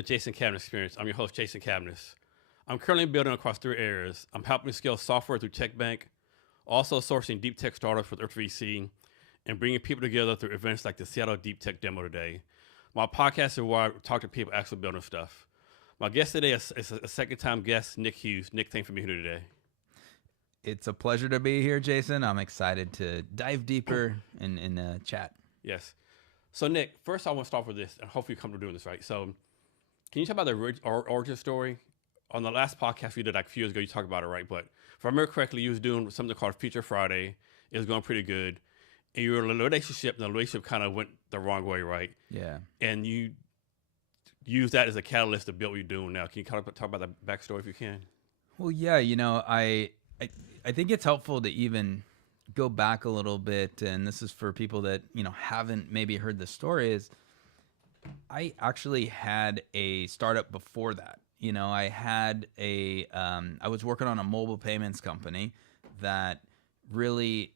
the Jason Cabin Experience. I'm your host, Jason Cabinets. I'm currently building across 3 areas. I'm helping scale software through TechBank, also sourcing deep tech startups with EarthVC, and bringing people together through events like the Seattle Deep Tech Demo today. My podcast is where I talk to people actually building stuff. My guest today is a second-time guest, Nick Hughes. Nick, thanks for being here today. It's a pleasure to be here, Jason. I'm excited to dive deeper in chat. Yes. So, Nick, first I want to start with this, and hopefully you come to doing this right. So, can you talk about the origin story? On the last podcast we did like a few years ago, you talked about it, right? But if I remember correctly, you was doing something called Feature Friday. It was going pretty good. And you were in a relationship, and the relationship kind of went the wrong way, right? Yeah. And you use that as a catalyst to build what you're doing now. Can you kind of talk about the backstory if you can? Well, yeah, I think it's helpful to even go back a little bit, and this is for people that, haven't maybe heard the story, is I actually had a startup before that. I had I was working on a mobile payments company that really,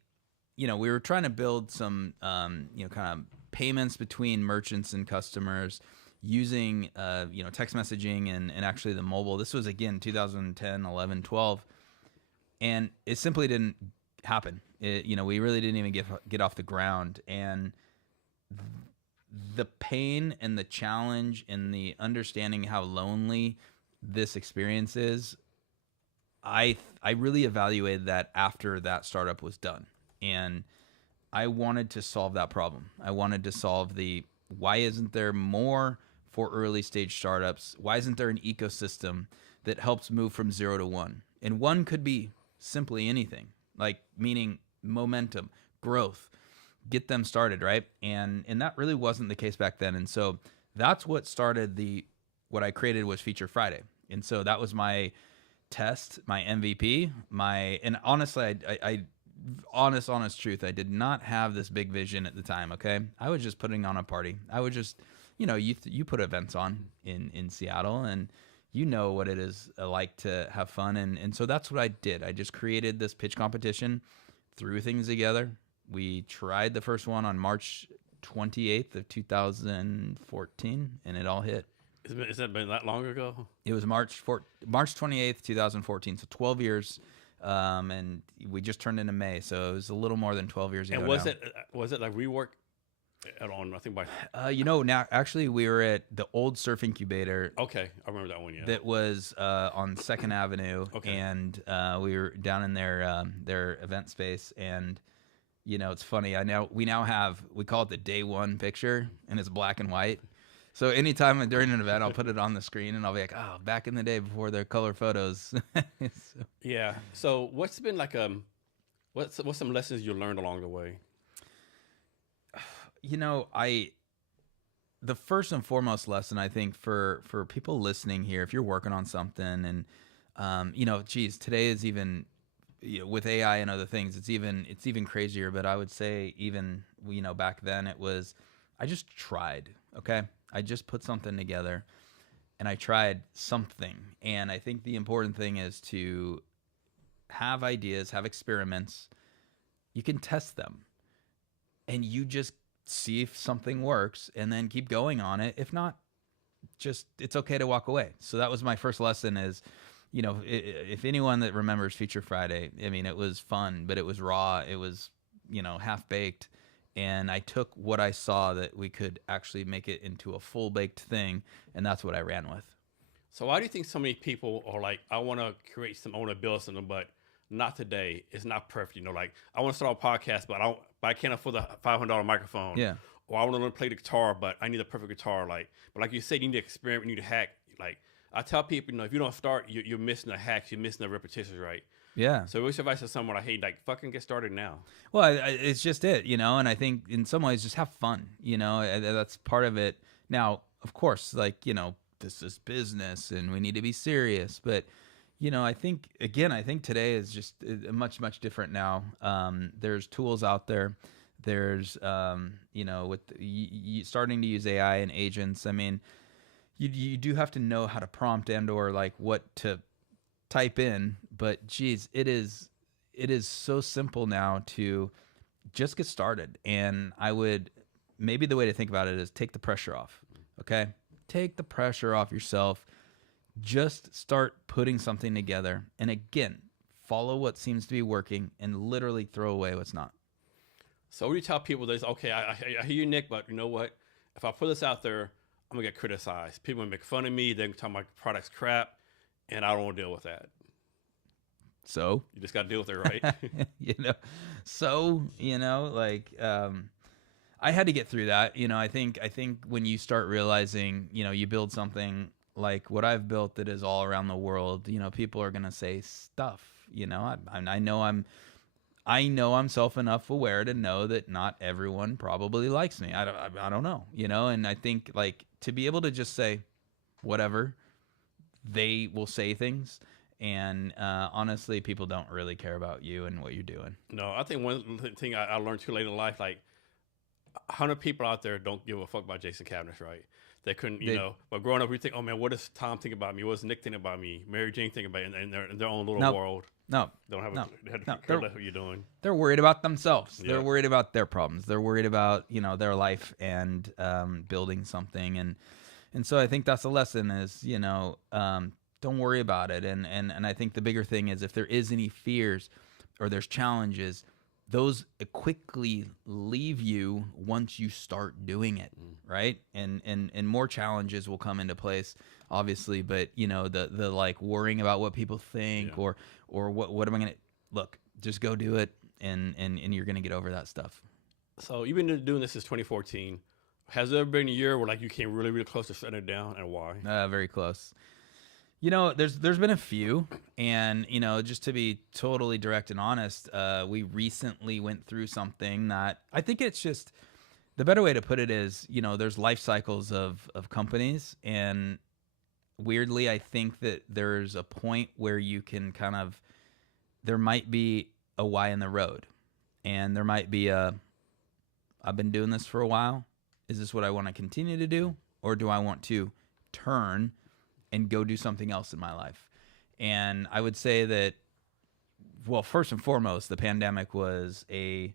we were trying to build some, kind of payments between merchants and customers using, text messaging and actually the mobile. This was, again, 2010, 11, 12. And it simply didn't happen. We really didn't even get off the ground. And the pain and the challenge and the understanding how lonely this experience is, I really evaluated that after that startup was done. And I wanted to solve that problem. I wanted to solve why isn't there more for early stage startups? Why isn't there an ecosystem that helps move from 0 to 1? And 1 could be simply anything, like meaning momentum, growth, get them started, right? And that really wasn't the case back then. And so that's what started what I created was Feature Friday. And so that was my test, my MVP, and honestly, I honest truth, I did not have this big vision at the time, okay? I was just putting on a party. I would just, you put events on in Seattle, and you know what it is like to have fun. And so that's what I did. I just created this pitch competition, threw things together. We tried the first one on March 28th of 2014, and it all hit. Has that been that long ago? It was March 28th, 2014, so 12 years, and we just turned into May, so it was a little more than 12 years ago. And was it like rework on nothing by? Now actually we were at the old surf incubator. Okay, I remember that one. Yeah, that was on 2nd Avenue, okay. And we were down in their event space, and it's funny. We call it the day one picture, and it's black and white. So anytime during an event, I'll put it on the screen, and I'll be like, "Oh, back in the day before their color photos." Yeah. So what's been like what's some lessons you learned along the way? The first and foremost lesson, I think, for people listening here, if you're working on something, and today is even, with AI and other things, it's even crazier. But I would say even back then it was, I just tried. Okay, I just put something together, and I tried something. And I think the important thing is to have ideas, have experiments. You can test them, and you just see if something works, and then keep going on it. If not, it's okay to walk away. So that was my first lesson is, if anyone that remembers Feature Friday, I mean, it was fun, but it was raw. It was, half baked. And I took what I saw that we could actually make it into a full baked thing. And that's what I ran with. So why do you think so many people are like, I want to build something, but not today. It's not perfect. Like I want to start a podcast, but I can't afford the $500 microphone. Yeah. Or I want to learn to play the guitar, but I need a perfect guitar. But like you said, you need to experiment, you need to hack. Like I tell people, if you don't start, you're missing the hacks, you're missing the repetitions, right? Yeah. So what's your advice to someone fucking get started now? Well, it's just it, and I think in some ways just have fun, that's part of it. Now, of course, this is business and we need to be serious, but I think today is just much, much different now. There's tools out there. There's, with starting to use AI and agents. I mean, you do have to know how to prompt or what to type in, but geez, it is so simple now to just get started. And maybe the way to think about it is take the pressure off. Okay. take the pressure off yourself. Just start putting something together. And again, follow what seems to be working and literally throw away what's not. So when you tell people this, okay, I hear you, Nick, but you know what? If I put this out there, I'm gonna get criticized. People gonna make fun of me. They're gonna tell my product's crap, and I don't want to deal with that. So You just gotta deal with it, right? I had to get through that. I think when you start realizing, you build something like what I've built that is all around the world, people are gonna say stuff. I know I'm self enough aware to know that not everyone probably likes me. I don't know, and I think like to be able to just say whatever, they will say things. And honestly, people don't really care about you and what you're doing. No, I think one thing I learned too late in life, like 100 people out there don't give a fuck about Jason Cavness, right? They couldn't, But growing up, we think, oh man, what does Tom think about me? What does Nick think about me? Mary Jane think about me? And they're in their own little world. No, they don't have no, care what you're doing. They're worried about themselves. Yep. They're worried about their problems. They're worried about their life and building something. And so I think that's the lesson is don't worry about it. And I think the bigger thing is if there is any fears or there's challenges, those quickly leave you once you start doing it, right? And more challenges will come into place, obviously. But the like worrying about what people think or what am I gonna look? Just go do it, and you're gonna get over that stuff. So you've been doing this since 2014. Has there ever been a year where like you came really close to shutting it down, and why? Very close. There's been a few, and just to be totally direct and honest, we recently went through something that I think it's just the better way to put it is, there's life cycles of companies, and weirdly, I think that there's a point where you can there might be a Y in the road, and there might be I've been doing this for a while. Is this what I want to continue to do, or do I want to turn and go do something else in my life? And I would say that, well, first and foremost, the pandemic was a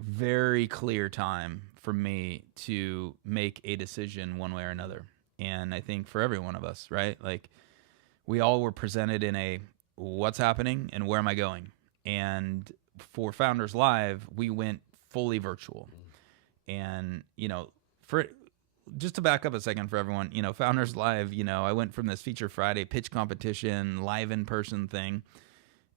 very clear time for me to make a decision one way or another. And I think for every one of us, right? Like we all were presented in a what's happening and where am I going? And for Founders Live, we went fully virtual. And, for just to back up a second for everyone, Founders Live, I went from this Feature Friday pitch competition, live in-person thing,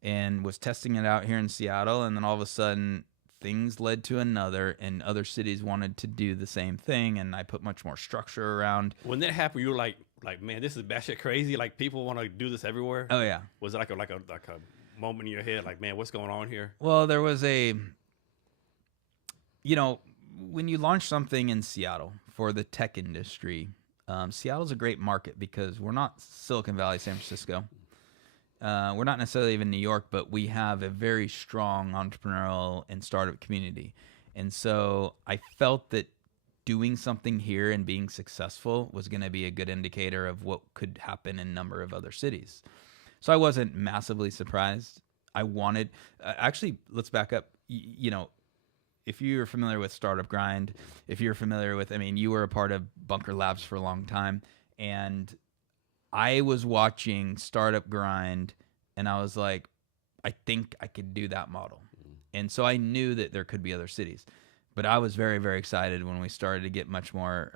and was testing it out here in Seattle. And then all of a sudden, things led to another, and other cities wanted to do the same thing. And I put much more structure around. When that happened, you were like, man, this is batshit crazy. Like, people want to do this everywhere. Oh, yeah. Was it like a moment in your head, like, man, what's going on here? Well, there was when you launch something in Seattle for the tech industry, Seattle's a great market because we're not Silicon Valley, San Francisco. We're not necessarily even New York, but we have a very strong entrepreneurial and startup community. And so I felt that doing something here and being successful was going to be a good indicator of what could happen in a number of other cities. So I wasn't massively surprised. I wanted, actually, let's back up. If you're familiar with Startup Grind, if you're familiar with, you were a part of Bunker Labs for a long time, and I was watching Startup Grind, and I was like, I think I could do that model. And so I knew that there could be other cities. But I was very, very excited when we started to get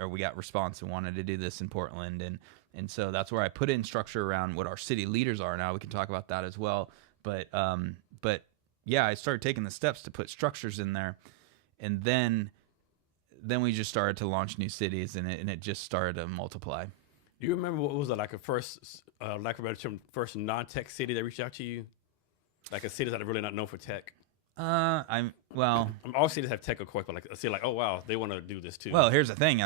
we got response and wanted to do this in Portland. And so that's where I put in structure around what our city leaders are now. We can talk about that as well. But yeah, I started taking the steps to put structures in there. And then we just started to launch new cities, and it just started to multiply. Do you remember what was it, like a first, lack of a better term, first non-tech city that reached out to you? Like a city that are really not known for tech? All cities have tech, of course, but like a city like, oh wow, they want to do this too. Well, here's the thing.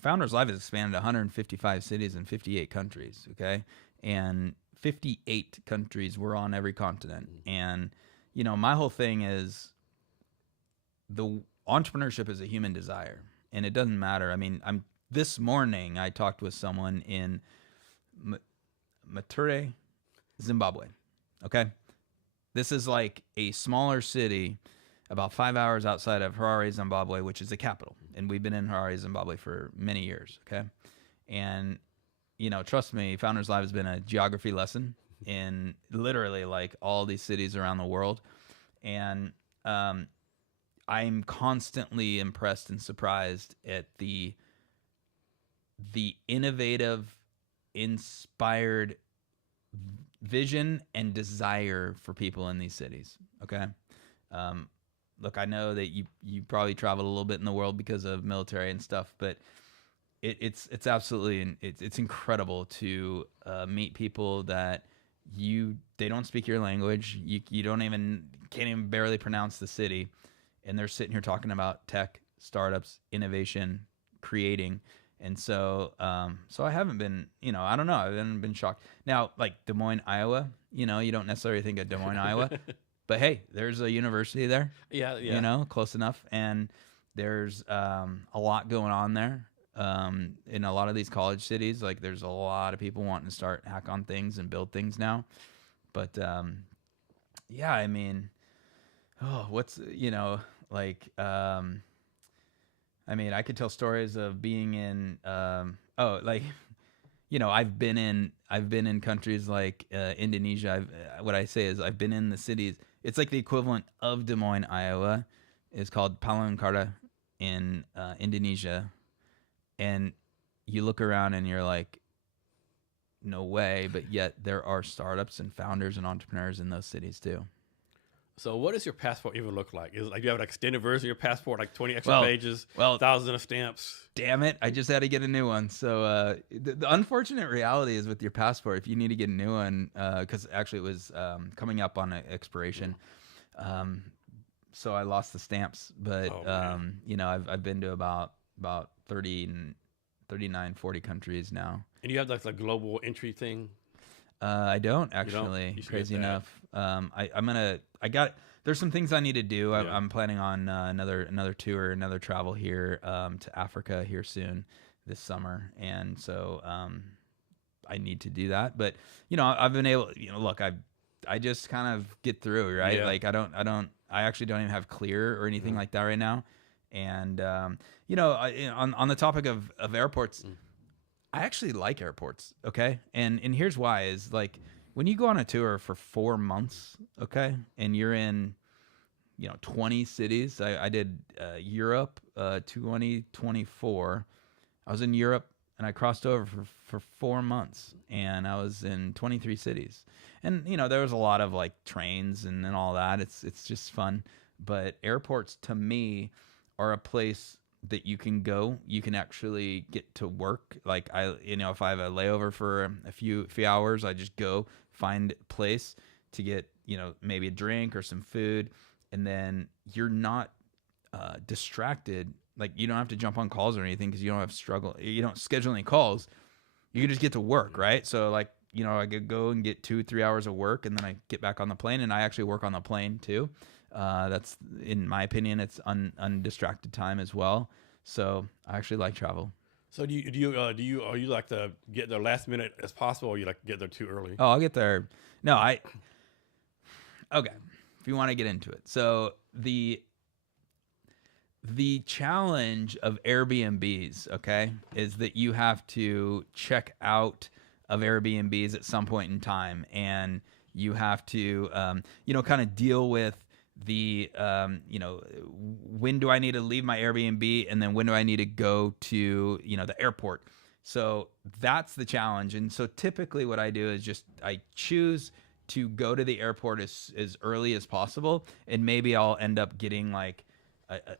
Founders Live has expanded to 155 cities in 58 countries. Okay, and 58 countries. We're on every continent, and my whole thing is the entrepreneurship is a human desire, and it doesn't matter. This morning I talked with someone in Mature, Zimbabwe. Okay. This is like a smaller city about 5 hours outside of Harare, Zimbabwe, which is the capital. And we've been in Harare, Zimbabwe for many years. Okay. And, trust me, Founders Live has been a geography lesson in literally like all these cities around the world. And I'm constantly impressed and surprised at the innovative, inspired vision and desire for people in these cities. Okay. Look, I know that you probably traveled a little bit in the world because of military and stuff, but it's absolutely it's incredible to meet people that they don't speak your language. You can't even barely pronounce the city, and they're sitting here talking about tech, startups, innovation, creating. And so I haven't been, I don't know, I haven't been shocked. Now, like Des Moines, Iowa, you don't necessarily think of Des Moines, Iowa, but hey, there's a university there. Yeah. Close enough. And there's a lot going on there. In a lot of these college cities, like there's a lot of people wanting to start hack on things and build things now. But yeah, I mean, what's, like, I mean, I could tell stories of being in, like, I've been in countries like Indonesia. What I say is I've been in the cities. It's like the equivalent of Des Moines, Iowa. It's called Palangkaraya in Indonesia, and you look around and you're like, no way. But yet there are startups and founders and entrepreneurs in those cities too. So what does your passport even look like? Is it like you have an extended version of your passport, like 20 extra pages, thousands of stamps? Damn it. I just had to get a new one. So the unfortunate reality is with your passport, if you need to get a new one, because actually it was coming up on expiration. So I lost the stamps. But, I've been to about 39, 40 countries now. And you have like the global entry thing? I don't actually. Crazy enough. There's some things I need to do. Yeah. I'm planning on another tour, another travel here to Africa here soon this summer, and so I need to do that. But I've been able. Look, I just kind of get through, right? Yeah. Like I actually don't even have clear or anything like that right now. And on the topic of airports. I actually like airports, okay? And here's why is like when you go on a tour for 4 months, okay, and you're in 20 cities. I did Europe 2024. I was in Europe and I crossed over for 4 months and I was in 23 cities. And there was a lot of like trains and all that. It's just fun, but airports to me are a place that you can go, you can actually get to work. Like if I have a layover for a few hours, I just go find a place to get, maybe a drink or some food. And then you're not distracted. Like you don't have to jump on calls or anything because you don't schedule any calls. You can just get to work. Right. So like, I could go and get 2-3 hours of work and then I get back on the plane and I actually work on the plane too. That's, in my opinion, it's undistracted time as well. So I actually like travel. So are you like to get there last minute as possible, or you like to get there too early? Oh, I'll get there. No, okay. If you want to get into it. So the challenge of Airbnbs, okay, is that you have to check out of Airbnbs at some point in time, and you have to, kind of deal with the, when do I need to leave my Airbnb, and then when do I need to go to, the airport. So that's the challenge. And so typically what I do is I choose to go to the airport as early as possible, and maybe I'll end up getting like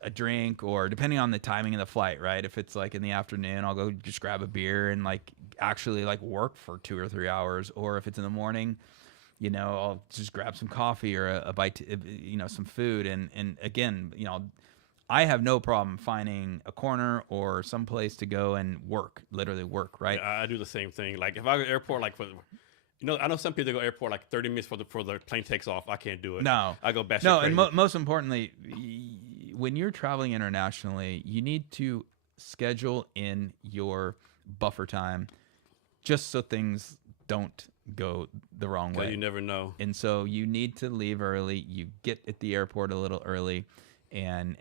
a drink, or depending on the timing of the flight, right? If it's like in the afternoon, I'll go just grab a beer and like actually like work for 2 or 3 hours. Or if it's in the morning, I'll just grab some coffee or a bite, some food. And again, I have no problem finding a corner or some place to go and work, literally work, right? Yeah, I do the same thing. Like if I go to the airport, like I know some people that go to the airport like 30 minutes before the plane takes off. I can't do it. No. I go back. No, and most importantly, when you're traveling internationally, you need to schedule in your buffer time just so things don't go the wrong Because way. you never know. And so you need to leave early. You get at the airport a little early, and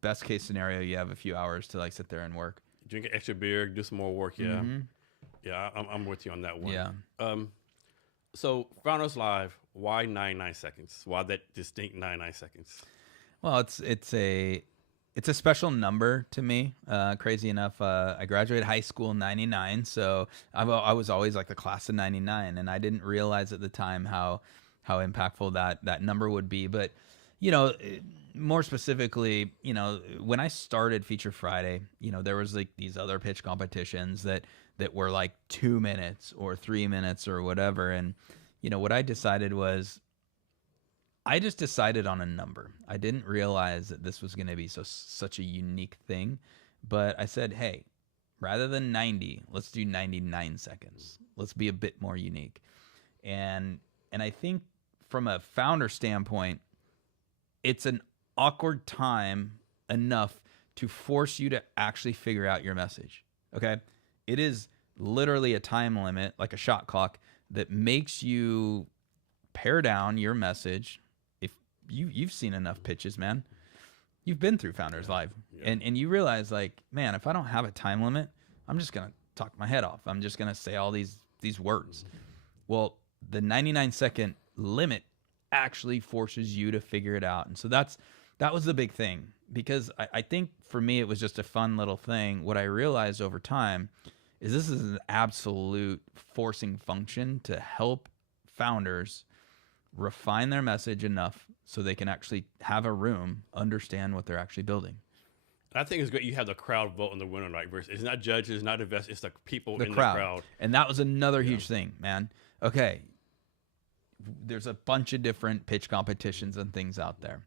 best case scenario, you have a few hours to like sit there and work. Drink an extra beer, do some more work. Yeah, Mm-hmm. yeah, I'm with you on that one. Yeah. So Founders Live, why 99 seconds? Why that distinct 99 seconds? Well, it's a special number to me. Crazy enough, I graduated high school in '99, so I was always like the class of '99, and I didn't realize at the time how impactful that number would be. But more specifically, when I started Feature Friday, there was like these other pitch competitions that were like 2 minutes or 3 minutes or whatever, and what I decided was I just decided on a number. I didn't realize that this was going to be such a unique thing, but I said, hey, rather than 90, let's do 99 seconds. Let's be a bit more unique. And I think from a founder standpoint, it's an awkward time enough to force you to actually figure out your message. Okay? It is literally a time limit, like a shot clock, that makes you pare down your message. You've seen enough pitches, man. You've been through Founders Live, and you realize, like, man, if I don't have a time limit, I'm just gonna talk my head off. I'm just gonna say all these words. Well, the 99-second limit actually forces you to figure it out, and so that was the big thing, because I think for me it was just a fun little thing. What I realized over time is this is an absolute forcing function to help founders refine their message enough so they can actually have a room understand what they're actually building. I think it's great you have the crowd vote on the winner, like versus it's not judges, it's not investors, it's the people The in crowd. the crowd. And that was another huge thing, man. Okay, there's a bunch of different pitch competitions and things out there,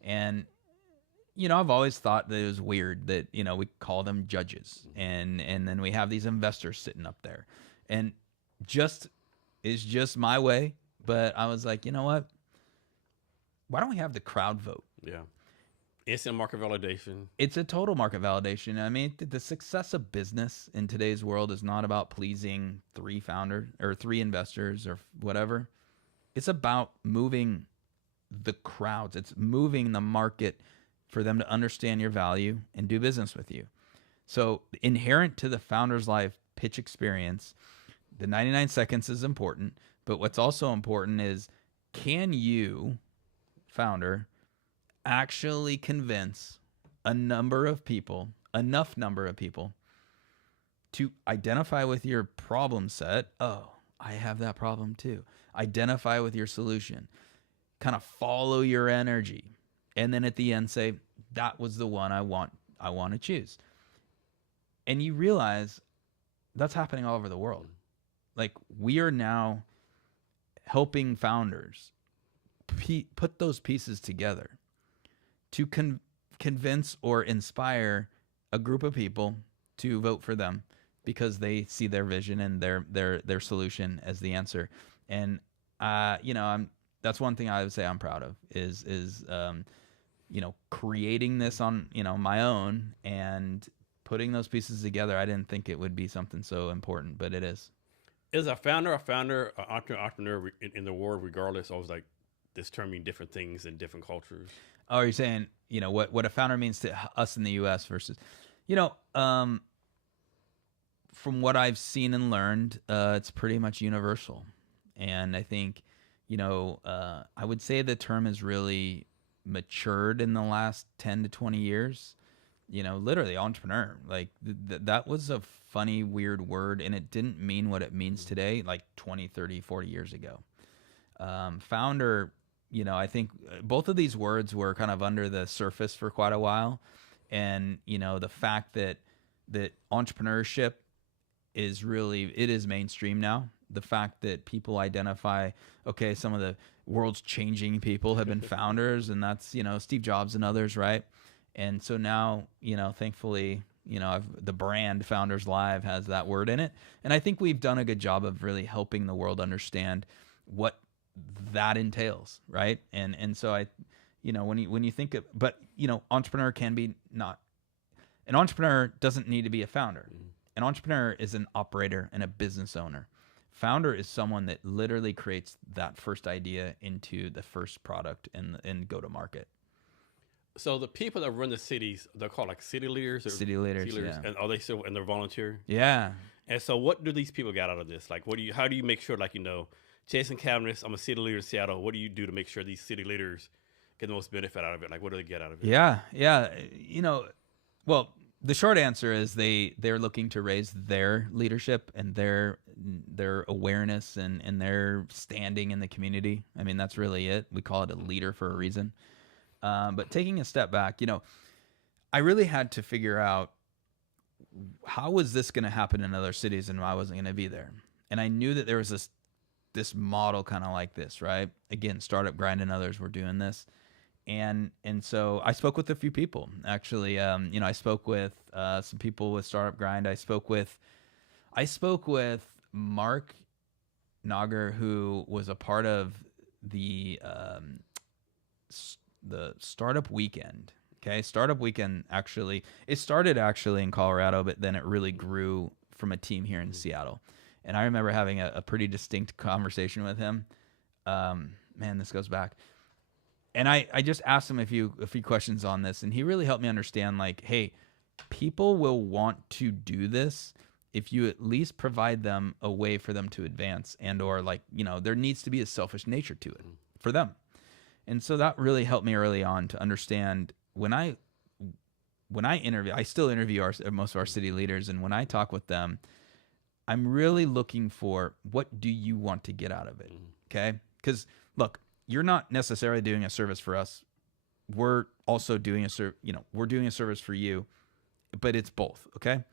and I've always thought that it was weird that we call them judges, and then we have these investors sitting up there, and it's just my way. But I was like, you know what? Why don't we have the crowd vote? Yeah. Instant market validation. It's a total market validation. I mean, the success of business in today's world is not about pleasing 3 founders or 3 investors or whatever. It's about moving the crowds. It's moving the market for them to understand your value and do business with you. So inherent to the Founders Live pitch experience, the 99 seconds is important. But what's also important is, can you, founder, actually convince enough number of people to identify with your problem set? Oh, I have that problem too. Identify with your solution. Kind of follow your energy. And then at the end say, that was the one I want to choose. And you realize that's happening all over the world. Like, we are now helping founders put those pieces together to convince or inspire a group of people to vote for them because they see their vision and their solution as the answer. And that's one thing I would say I'm proud of is creating this on my own and putting those pieces together. I didn't think it would be something so important, but it is. Is a founder, an entrepreneur in the world, regardless, always like this term mean different things in different cultures? Oh, you're saying, what a founder means to us in the U.S. versus, from what I've seen and learned, it's pretty much universal. And I think, I would say the term has really matured in the last 10 to 20 years. Literally entrepreneur, like that was a funny, weird word, and it didn't mean what it means today, like 20, 30, 40 years ago. Founder, I think both of these words were kind of under the surface for quite a while. And, the fact that entrepreneurship is mainstream now. The fact that people identify, okay, some of the world's changing people have been founders, and that's, Steve Jobs and others, right? And so now, thankfully, the brand Founders Live has that word in it. And I think we've done a good job of really helping the world understand what that entails, right? And so when you think of, but entrepreneur can be not. An entrepreneur doesn't need to be a founder. An entrepreneur is an operator and a business owner. Founder is someone that literally creates that first idea into the first product and go to market. So the people that run the cities, they're called like city leaders or City leaders, yeah. and are they still and they're volunteer? Yeah. And so what do these people get out of this? Like how do you make sure like Jason Cavness, I'm a city leader in Seattle. What do you do to make sure these city leaders get the most benefit out of it? Like what do they get out of it? Yeah. Yeah. Well, the short answer is they're looking to raise their leadership and their awareness and their standing in the community. I mean, that's really it. We call it a leader for a reason. But taking a step back, I really had to figure out how was this going to happen in other cities and I wasn't going to be there. And I knew that there was this model kind of like this, right? Again, Startup Grind and others were doing this. And so I spoke with a few people, actually. I spoke with some people with Startup Grind. I spoke with Mark Nagar, who was a part of the Startup Weekend. Okay, Startup Weekend it started in Colorado, but then it really grew from a team here in Seattle. And I remember having a pretty distinct conversation with him. Man, this goes back. And I just asked him a few questions on this, and he really helped me understand, like, hey, people will want to do this if you at least provide them a way for them to advance, and or there needs to be a selfish nature to it for them. And so that really helped me early on to understand when I interview, I still interview most of our city leaders, and when I talk with them, I'm really looking for what do you want to get out of it, okay? Because look, you're not necessarily doing a service for us. We're also doing we're doing a service for you, but it's both, okay?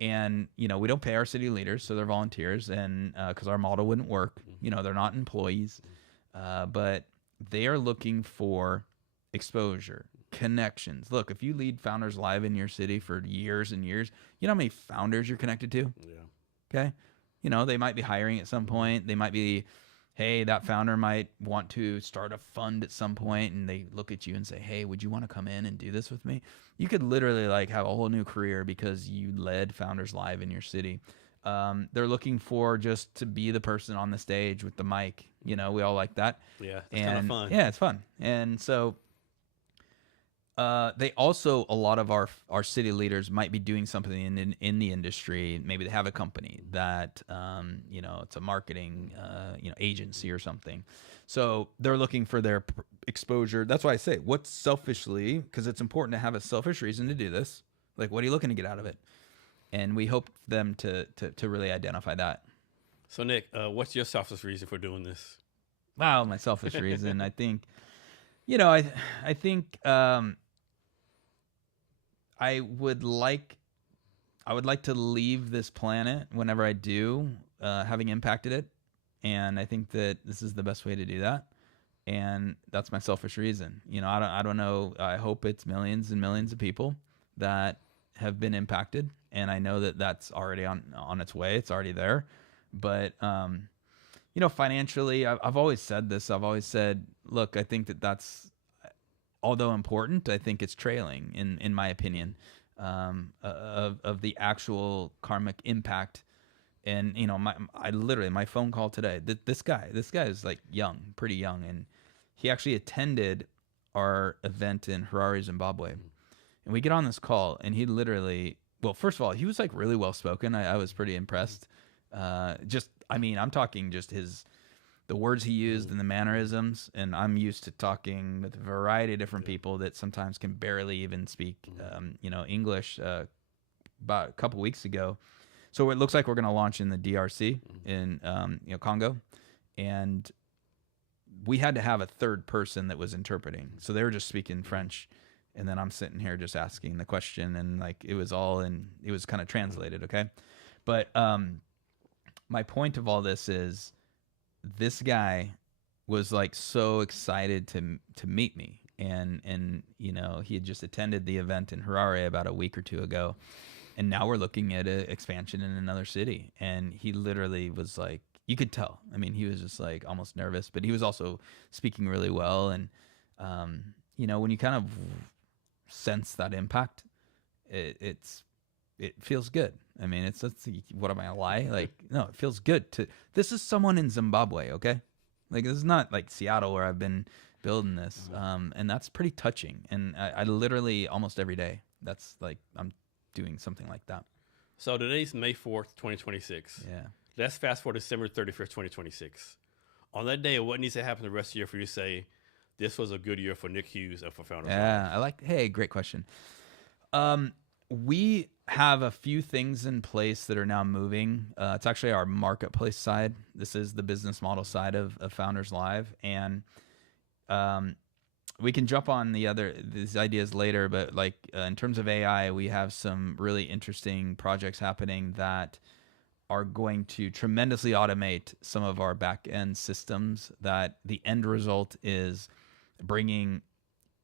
And we don't pay our city leaders, so they're volunteers, and because our model wouldn't work, they're not employees, but they are looking for exposure, connections. Look, if you lead Founders Live in your city for years and years, you know how many founders you're connected to? Yeah. Okay. They might be hiring at some point. They might be, hey, that founder might want to start a fund at some point, and they look at you and say, hey, would you want to come in and do this with me? You could literally have a whole new career because you led Founders Live in your city. They're looking for just to be the person on the stage with the mic. We all like that. Yeah, it's kind of fun. Yeah, it's fun. And so they also, a lot of our city leaders might be doing something in the industry. Maybe they have a company that, it's a marketing, agency or something. So they're looking for their exposure. That's why I say, what's selfishly, because it's important to have a selfish reason to do this. Like, what are you looking to get out of it? And we hope them to really identify that. So Nick, what's your selfish reason for doing this? Wow, my selfish reason. I think, I think I would like to leave this planet whenever I do, having impacted it, and I think that this is the best way to do that. And that's my selfish reason. I don't know. I hope it's millions and millions of people that have been impacted, and I know that that's already on its way. It's already there. But financially, I've always said this. I've always said, look, I think that's, although important, I think it's trailing in my opinion, of the actual karmic impact. And my phone call today, this guy is pretty young, and he actually attended our event in Harare, Zimbabwe. And we get on this call, and he literally, well, first of all, he was really well spoken. I was pretty impressed. I'm talking just the words he used and the mannerisms. And I'm used to talking with a variety of different people that sometimes can barely even speak, English. About a couple weeks ago, so it looks like we're going to launch in the DRC in Congo, and we had to have a third person that was interpreting. So they were just speaking French. And then I'm sitting here just asking the question, and it was kind of translated. Okay. But, my point of all this is this guy was so excited to meet me. And, he had just attended the event in Harare about a week or two ago. And now we're looking at an expansion in another city. And he literally was you could tell. I mean, he was just almost nervous, but he was also speaking really well. And, when you kind of sense that impact, it's it feels good. I mean, it's what am I gonna lie? Like, no, it feels good to. This is someone in Zimbabwe, okay? Like, this is not like Seattle where I've been building this, and that's pretty touching. And I literally almost every day, that's like I'm doing something like that. So today's May 4th, 2026. Yeah. Let's fast forward to December 31st, 2026. On that day, what needs to happen the rest of the year for you to say this was a good year for Nick Hughes and for Founders Yeah, Live? I like. Hey, great question. We have a few things in place that are now moving. It's actually our marketplace side. This is the business model side of Founders Live, and we can jump on these ideas later. But like in terms of AI, we have some really interesting projects happening that are going to tremendously automate some of our back end systems. That the end result is bringing,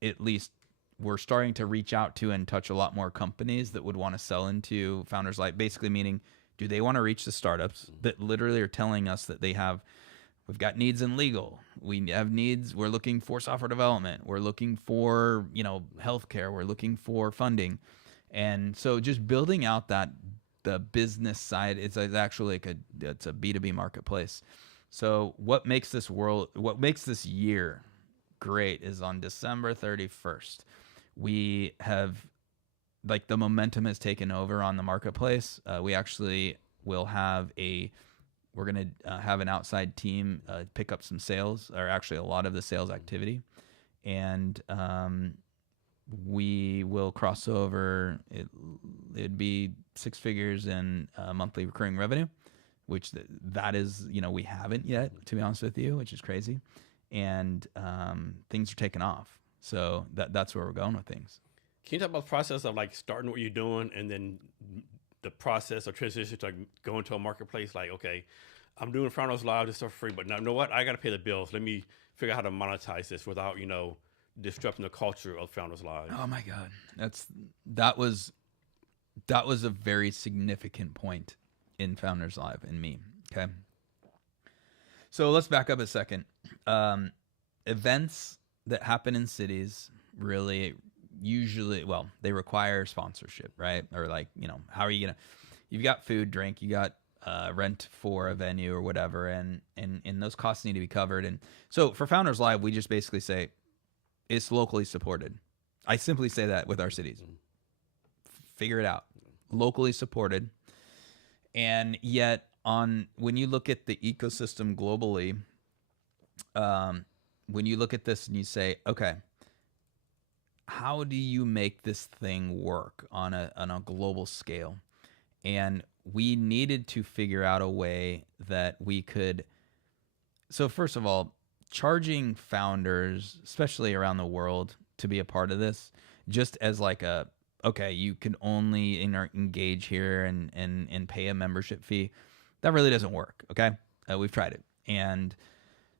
at least we're starting to reach out to and touch a lot more companies that would want to sell into Founders Live. Basically meaning, do they want to reach the startups that literally are telling us that we've got needs in legal, we have needs, we're looking for software development, we're looking for, healthcare, we're looking for funding. And so just building out the business side, it's actually it's a B2B marketplace. So what makes this year great is on December 31st, we have, like, the momentum has taken over on the marketplace. We actually will have we're going to have an outside team pick up some sales, or actually a lot of the sales activity. And we will cross over. It'd be 6 figures in monthly recurring revenue, which that is, we haven't yet, to be honest with you, which is crazy. And things are taking off. So that's where we're going with things. Can you talk about the process of like starting what you're doing and then the process of transition to like going to a marketplace? Like, okay, I'm doing Founders Live, this stuff for free, but now, you know what? I got to pay the bills. Let me figure out how to monetize this without, disrupting the culture of Founders Live. Oh my God, that was a very significant point in Founders Live and me. Okay, so let's back up a second. Events that happen in cities really usually, well, they require sponsorship, right? Or like, how are you gonna? You've got food, drink, you got rent for a venue or whatever, and those costs need to be covered. And so for Founders Live, we just basically say it's locally supported. I simply say that with our cities. Figure it out. Locally supported. And yet when you look at the ecosystem globally, when you look at this and you say, okay, how do you make this thing work on a global scale? And we needed to figure out a way that we could. So first of all, charging founders, especially around the world, to be a part of this, just as like okay, you can only engage here and pay a membership fee, that really doesn't work. Okay, we've tried it, and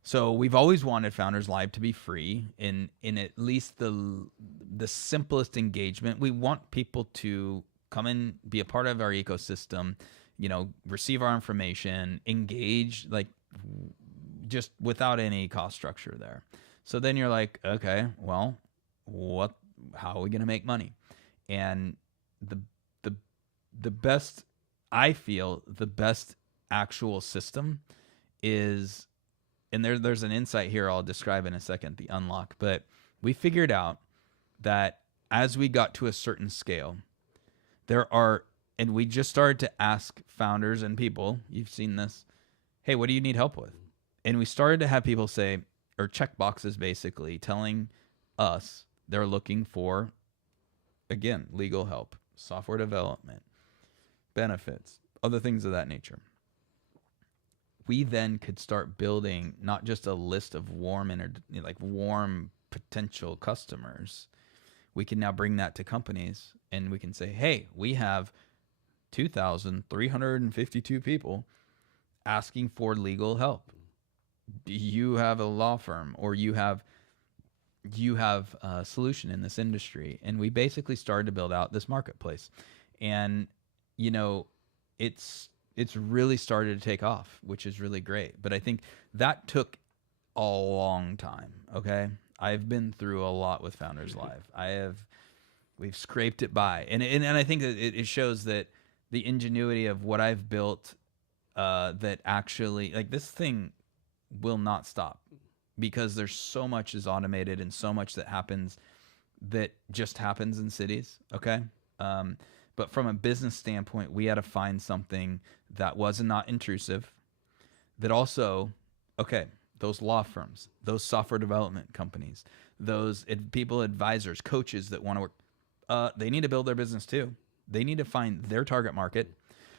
so we've always wanted Founders Live to be free in at least the simplest engagement. We want people to come and be a part of our ecosystem, receive our information, engage, like, just without any cost structure there. So then you're like, okay, well, how are we going to make money? And the best, I feel, the best actual system is, and there's an insight here I'll describe in a second, the unlock, but we figured out that as we got to a certain scale, and we just started to ask founders and people, you've seen this, hey, what do you need help with? And we started to have people say, or check boxes basically, telling us they're looking for, again, legal help, software development, benefits, other things of that nature. We then could start building not just a list of warm potential customers. We can now bring that to companies, and we can say, hey, we have 2,352 people asking for legal help. You have a law firm, or you have a solution in this industry. And we basically started to build out this marketplace, and it's really started to take off, which is really great. But I think that took a long time. Okay, I've been through a lot with Founders Live. I have We've scraped it by, and I think that it shows that the ingenuity of what I've built, that actually, like, this thing will not stop because there's so much is automated and so much that just happens in cities. Okay. Um, but from a business standpoint, we had to find something that was not intrusive, that also, okay, those law firms, those software development companies, those people, advisors, coaches that want to work, they need to build their business too. They need to find their target market.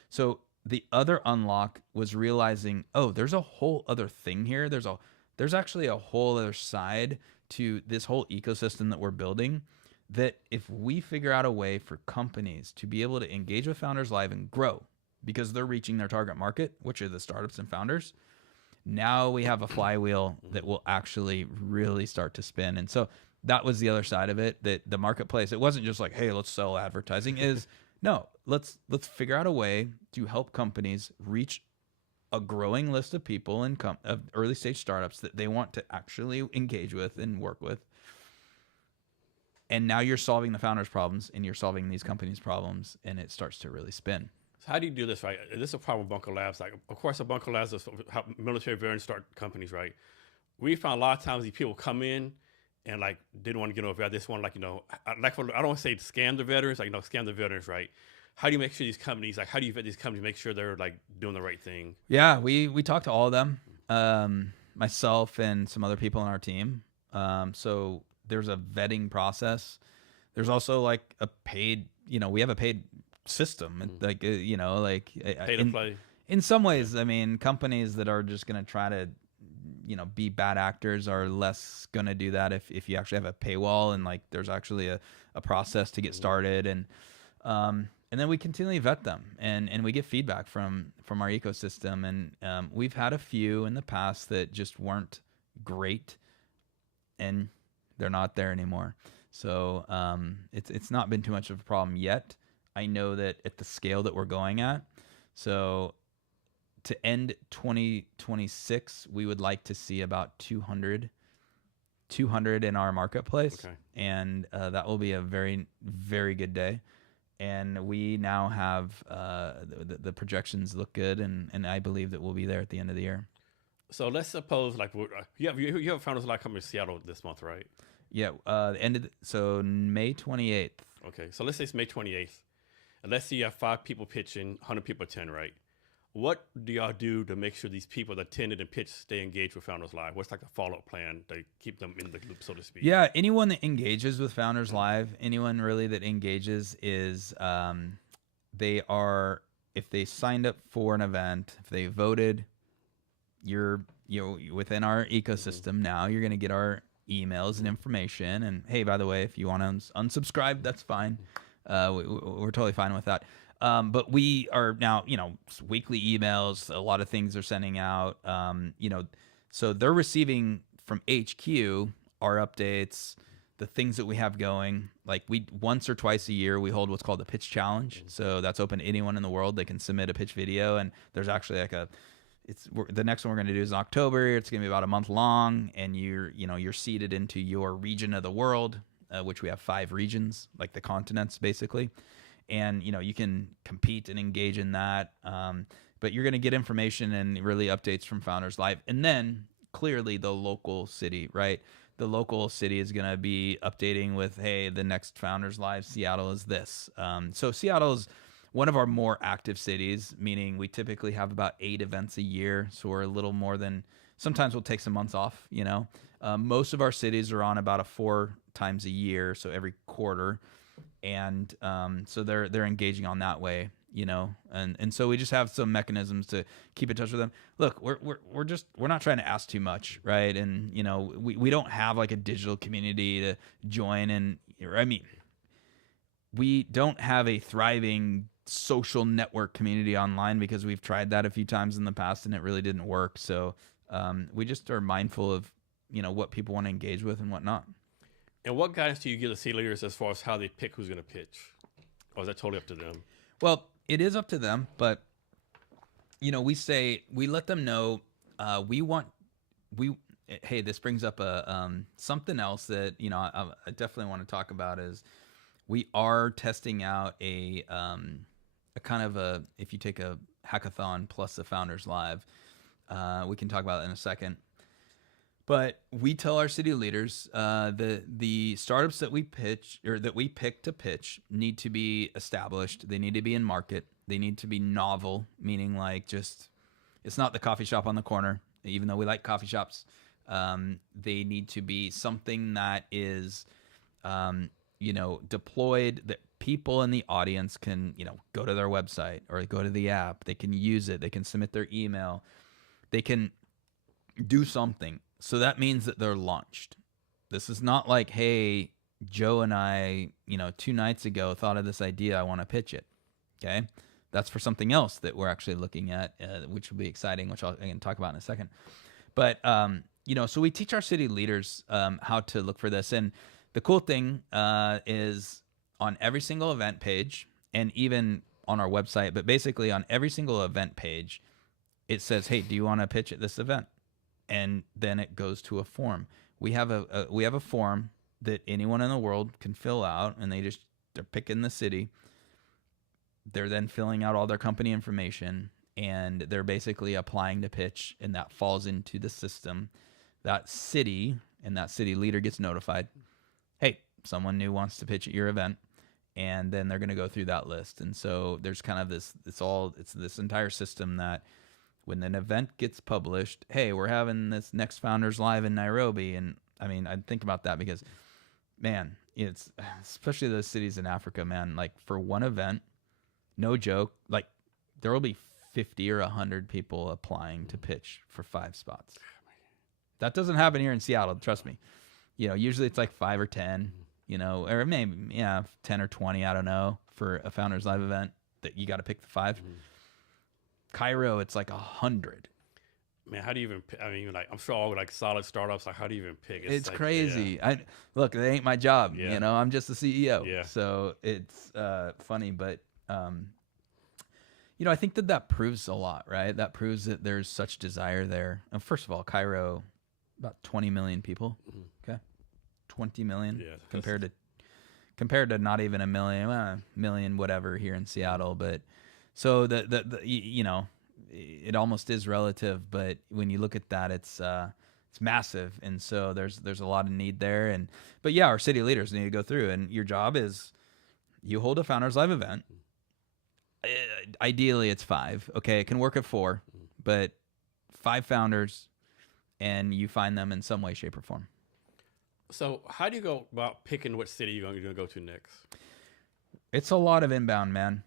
So the other unlock was realizing, oh, there's a whole other thing here. There's actually a whole other side to this whole ecosystem that we're building, that if we figure out a way for companies to be able to engage with Founders Live and grow because they're reaching their target market, which are the startups and founders, now we have a flywheel that will actually really start to spin. And so that was the other side of it, that the marketplace, it wasn't just like, hey, let's sell advertising. Is no, let's figure out a way to help companies reach a growing list of people and of early stage startups that they want to actually engage with and work with. And now you're solving the founders' problems and you're solving these companies' problems, and it starts to really spin. So how do you do this, right? This is a problem with Bunker Labs. Like, of course, Bunker Labs is how military veterans start companies, right? We found a lot of times these people come in and like didn't want to get over. They just want, like, I don't want to say scam the veterans, like, scam the veterans, right? How do you make sure these companies, like, how do you vet these companies, make sure they're like doing the right thing? Yeah, we talked to all of them, myself and some other people on our team. So there's a vetting process. There's also like a paid, we have a paid system, like, Pay to play. In some ways. I mean, companies that are just going to try to, be bad actors are less going to do that if you actually have a paywall and like there's actually a process to get started. And then we continually vet them, and we get feedback from our ecosystem. And we've had a few in the past that just weren't great, and they're not there anymore. So it's not been too much of a problem yet. I know that at the scale that we're going at, so to end 2026, we would like to see about 200 in our marketplace. Okay. And that will be a very, very good day. And we now have the projections look good, and I believe that we'll be there at the end of the year. So let's suppose, like, you have Founders Live coming to Seattle this month, right? Yeah, so May 28th. Okay, so let's say it's May 28th, and let's say you have 5 people pitching, 100 people attend, right? What do y'all do to make sure these people that attended and pitched stay engaged with Founders Live? What's like the follow-up plan to keep them in the loop, so to speak? Yeah, anyone that engages with Founders Live, anyone really that engages is, if they signed up for an event, if they voted, you're within our ecosystem now. You're going to get our emails and information. And hey, by the way, if you want to unsubscribe, that's fine. We're totally fine with that. But we are now, weekly emails, a lot of things are sending out, so they're receiving from HQ our updates, the things that we have going. Like, we once or twice a year, we hold what's called the pitch challenge. So that's open to anyone in the world. They can submit a pitch video, and there's actually like the next one we're going to do is in October. It's going to be about a month long, and you're seeded into your region of the world, which we have 5 regions, like the continents basically. And, you can compete and engage in that. But you're going to get information and really updates from Founders Live. And then clearly the local city, right? The local city is going to be updating with, hey, the next Founders Live Seattle is this. So Seattle is one of our more active cities, meaning we typically have about 8 events a year. So we're a little more than, sometimes we'll take some months off, most of our cities are on about 4 times a year. So every quarter. And so they're engaging on that way, and so we just have some mechanisms to keep in touch with them. Look, we're not trying to ask too much, right? And we don't have like a digital community to join, and we don't have a thriving social network community online because we've tried that a few times in the past and it really didn't work. So we just are mindful of what people want to engage with and whatnot. And what guidance do you give the C leaders as far as how they pick who's going to pitch? Or is that totally up to them? Well, it is up to them, but we let them know, hey, this brings up something else that I definitely want to talk about is We are testing out a kind of a, if you take a hackathon plus a Founders Live, we can talk about that in a second. But we tell our city leaders the startups that we pitch or that we pick to pitch need to be established. They need to be in market. They need to be novel, meaning like just it's not the coffee shop on the corner, even though we like coffee shops. They need to be something that is, deployed, that people in the audience can, go to their website or go to the app. They can use it. They can submit their email. They can do something. So that means that they're launched. This is not like, hey, Joe and I, 2 nights ago thought of this idea. I want to pitch it. Okay. That's for something else that we're actually looking at, which will be exciting, which I can talk about in a second. But, so we teach our city leaders how to look for this. And the cool thing is on every single event page and even on our website, but basically on every single event page, it says, hey, do you want to pitch at this event? And then it goes to a form. We have a form that anyone in the world can fill out, and they're picking the city. They're then filling out all their company information, and they're basically applying to pitch, and that falls into the system. That city and that city leader gets notified. Hey, someone new wants to pitch at your event, and then they're going to go through that list. And so there's kind of this. It's this entire system that when an event gets published, hey, we're having this next Founders Live in Nairobi. And I mean, I think about that because, man, it's especially those cities in Africa, man, like for one event, no joke, like there will be 50 or 100 people applying to pitch for 5 spots. That doesn't happen here in Seattle, trust me. Usually it's like 5 or 10, or maybe, 10 or 20, I don't know, for a Founders Live event that you got to pick the 5. Mm-hmm. Cairo, it's like 100. Man, how do you even? I mean, like I'm sure all like solid startups. Like, how do you even pick? It's like, crazy. Yeah. Look, it ain't my job. Yeah. I'm just the CEO. Yeah. So it's funny, but I think that proves a lot, right? That proves that there's such desire there. And first of all, Cairo, about 20 million people. Mm-hmm. Okay, 20 million compared to not even a million whatever here in Seattle, but. So it almost is relative, but when you look at that, it's massive, and so there's a lot of need there, but yeah, our city leaders need to go through, and your job is you hold a Founders Live event. Ideally, it's 5. Okay, it can work at 4, but 5 founders, and you find them in some way, shape, or form. So how do you go about picking what city you're going to go to next? It's a lot of inbound, man.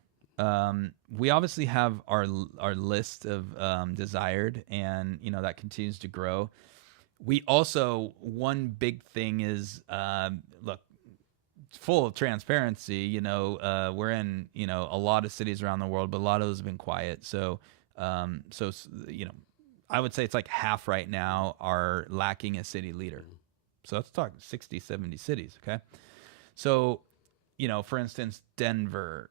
We obviously have our list of desired, and that continues to grow. We also, one big thing is look, full of transparency. We're in a lot of cities around the world, but a lot of those have been quiet. So I would say it's like half right now are lacking a city leader. So let's talk 60, 70 cities. Okay, so. For instance, Denver,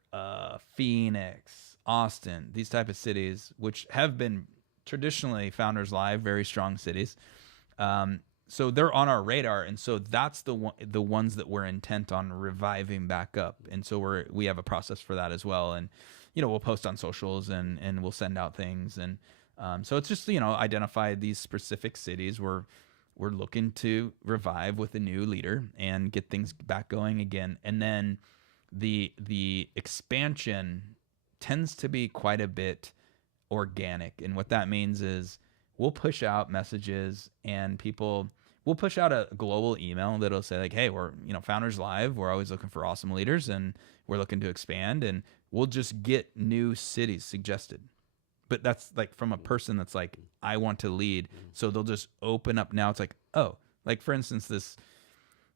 Phoenix, Austin, these type of cities, which have been traditionally Founders Live, very strong cities. So they're on our radar, and so that's the ones that we're intent on reviving back up. And so we have a process for that as well. And we'll post on socials and we'll send out things. And so it's just identify these specific cities where we're looking to revive with a new leader and get things back going again. And then the expansion tends to be quite a bit organic. And what that means is we'll push out messages, and we'll push out a global email that'll say like, hey, we're, Founders Live. We're always looking for awesome leaders, and we're looking to expand, and we'll just get new cities suggested. But that's like from a person that's like, I want to lead. So they'll just open up now. It's like, oh, like for instance, this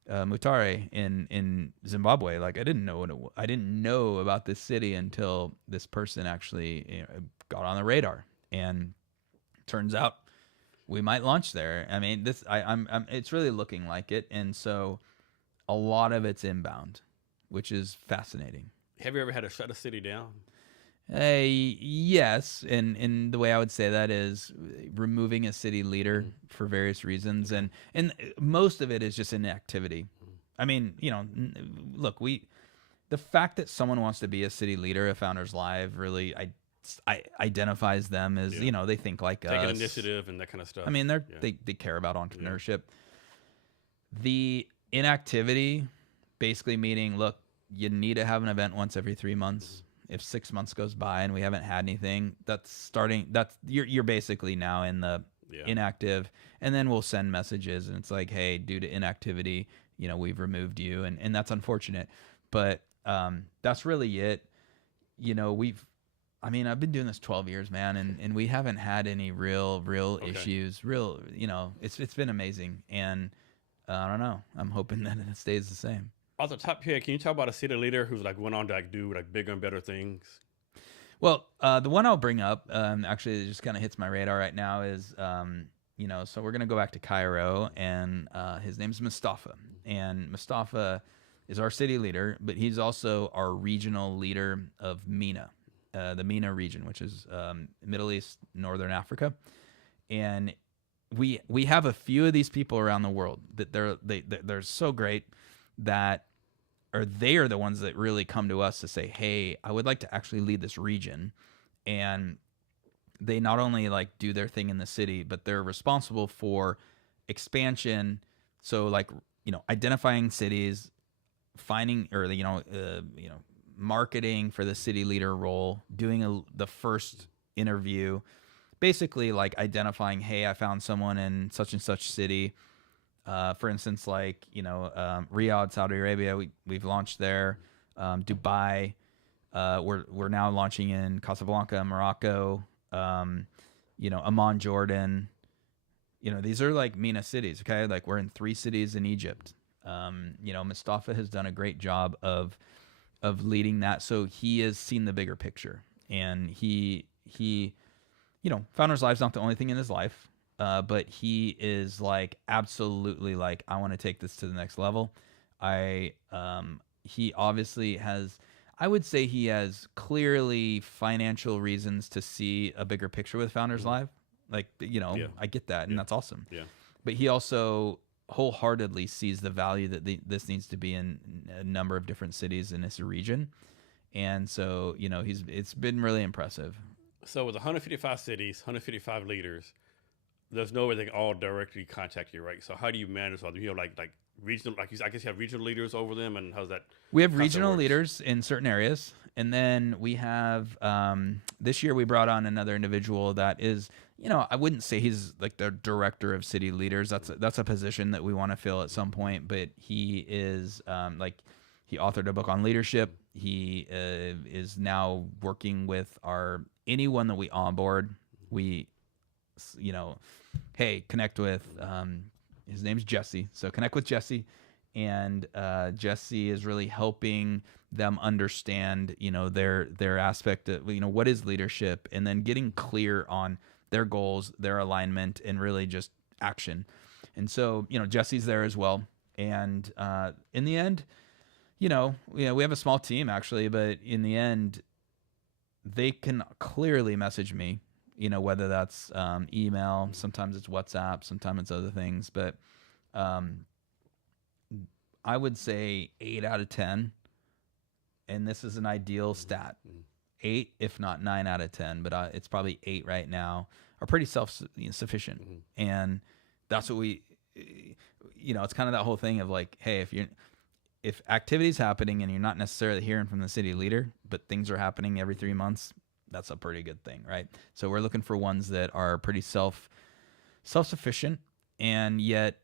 Mutare in Zimbabwe. Like I didn't know about this city until this person actually got on the radar. And turns out we might launch there. I mean, it's really looking like it. And so a lot of it's inbound, which is fascinating. Have you ever had to shut a city down? Yes, and the way I would say that is removing a city leader for various reasons, and most of it is just inactivity. I mean, look, the fact that someone wants to be a city leader at Founders Live really I identifies them as they think like taking us. initiative and that kind of stuff. I mean, they care about entrepreneurship. The inactivity basically meaning, look, you need to have an event once every 3 months. If 6 months goes by and we haven't had anything, that's you're basically now in the inactive, and then we'll send messages and it's like, hey, due to inactivity, we've removed you, and that's unfortunate, but that's really it. I've been doing this 12 years, man, and we haven't had any real issues. It's been amazing, and I don't know. I'm hoping that it stays the same. Off the top here, can you talk about a city leader who's like went on to like do like bigger and better things? Well, the one I'll bring up, actually, it just kind of hits my radar right now is, so we're gonna go back to Cairo, and his name's Mustafa, and Mustafa is our city leader, but he's also our regional leader of MENA, the MENA region, which is Middle East, Northern Africa, and we have a few of these people around the world that they're so great that, or they are the ones that really come to us to say, hey, I would like to actually lead this region. And they not only like do their thing in the city, but they're responsible for expansion. So like, identifying cities, finding, or, marketing for the city leader role, doing the first interview, basically like identifying, hey, I found someone in such and such city. For instance, like, Riyadh, Saudi Arabia, we've launched there. Dubai, we're now launching in Casablanca, Morocco. Amman, Jordan. These are like MENA cities. Okay, like we're in 3 cities in Egypt. Mustafa has done a great job of leading that. So he has seen the bigger picture, and he Founders Live's not the only thing in his life. But he is like absolutely like, I want to take this to the next level. He obviously has, I would say he has clearly financial reasons to see a bigger picture with Founders Live. Like, I get that, and that's awesome. Yeah. But he also wholeheartedly sees the value that this needs to be in a number of different cities in this region. And so, it's been really impressive. So with 155 cities, 155 leaders, there's no way they can all directly contact you, right? So how do you manage all? Like regional, I guess you have regional leaders over them, and how's that? We have regional leaders in certain areas, and then we have this year we brought on another individual that is, I wouldn't say he's like the director of city leaders. That's a position that we want to fill at some point, but he is he authored a book on leadership. He is now working with anyone that we onboard. We hey, connect with, his name's Jesse. So connect with Jesse, and Jesse is really helping them understand, their aspect of, what is leadership, and then getting clear on their goals, their alignment, and really just action. And so, Jesse's there as well. And in the end, we have a small team actually, but in the end, they can clearly message me, whether that's email, sometimes it's WhatsApp, sometimes it's other things. But I would say 8 out of 10, and this is an ideal stat, 8, if not 9 out of 10, but it's probably 8 right now, are pretty self-sufficient. And that's what it's kind of that whole thing of like, hey, if activity's happening and you're not necessarily hearing from the city leader, but things are happening every 3 months, that's a pretty good thing, right? So we're looking for ones that are pretty self-sufficient and yet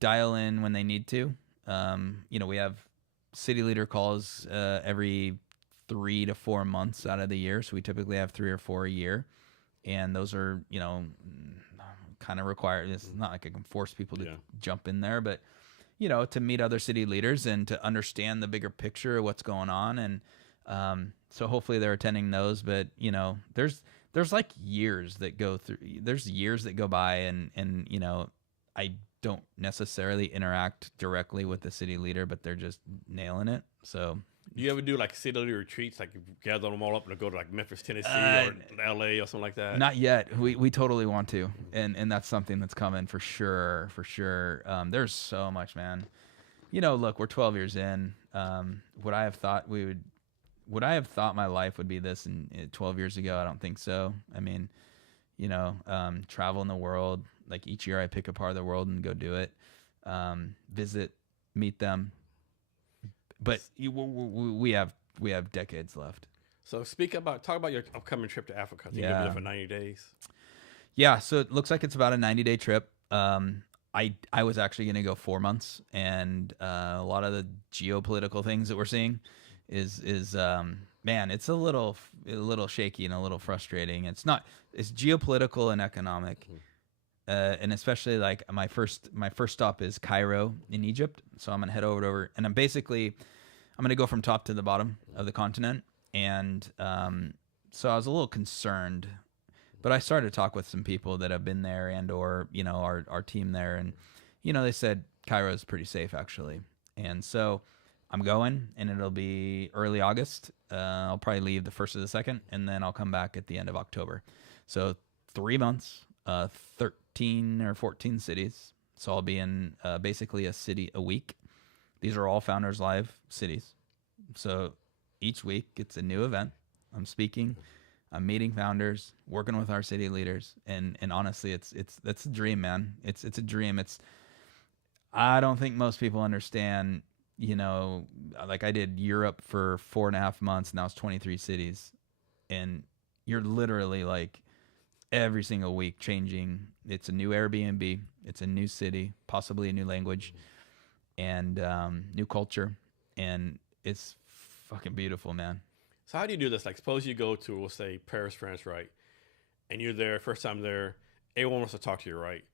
dial in when they need to. We have city leader calls every 3 to 4 months out of the year. So we typically have 3 or 4 a year. And those are, kind of required. It's not like I can force people to jump in there, but, to meet other city leaders and to understand the bigger picture of what's going on. And so hopefully they're attending those. But, there's like years that go through. There's years that go by, and I don't necessarily interact directly with the city leader, but they're just nailing it. So do you ever do like city leader retreats, like you gather them all up and go to like Memphis, Tennessee, or LA or something like that? Not yet. We totally want to, and that's something that's coming for sure. There's so much, man. look, we're 12 years in. Would I have thought my life would be this in 12 years ago? I don't think so. I mean, travel in the world. Like each year I pick a part of the world and go do it. Visit, meet them. But we have decades left. So talk about your upcoming trip to Africa. I think you'll be there for 90 days. Yeah, so it looks like it's about a 90-day trip. I was actually going to go 4 months, and a lot of the geopolitical things that we're seeing is man, it's a little shaky and a little frustrating. It's geopolitical and economic. And especially like my first stop is Cairo in Egypt. So I'm going to head over and I'm going to go from top to the bottom of the continent. And so I was a little concerned, but I started to talk with some people that have been there and or our team there, and they said Cairo is pretty safe actually. And so I'm going, and it'll be early August. I'll probably leave the 1st or the 2nd, and then I'll come back at the end of October. So 3 months, 13 or 14 cities. So I'll be in basically a city a week. These are all Founders Live cities. So each week it's a new event. I'm speaking, I'm meeting founders, working with our city leaders, and honestly, that's a dream, man. It's a dream. I don't think most people understand. Like I did Europe for 4.5 months, and that was 23 cities, and you're literally like every single week changing. It's a new Airbnb, it's a new city, possibly a new language, and new culture, and it's fucking beautiful, man. So how do you do this? Like, suppose you go to, we'll say, Paris, France, right? And you're there, first time there, everyone wants to talk to you, right?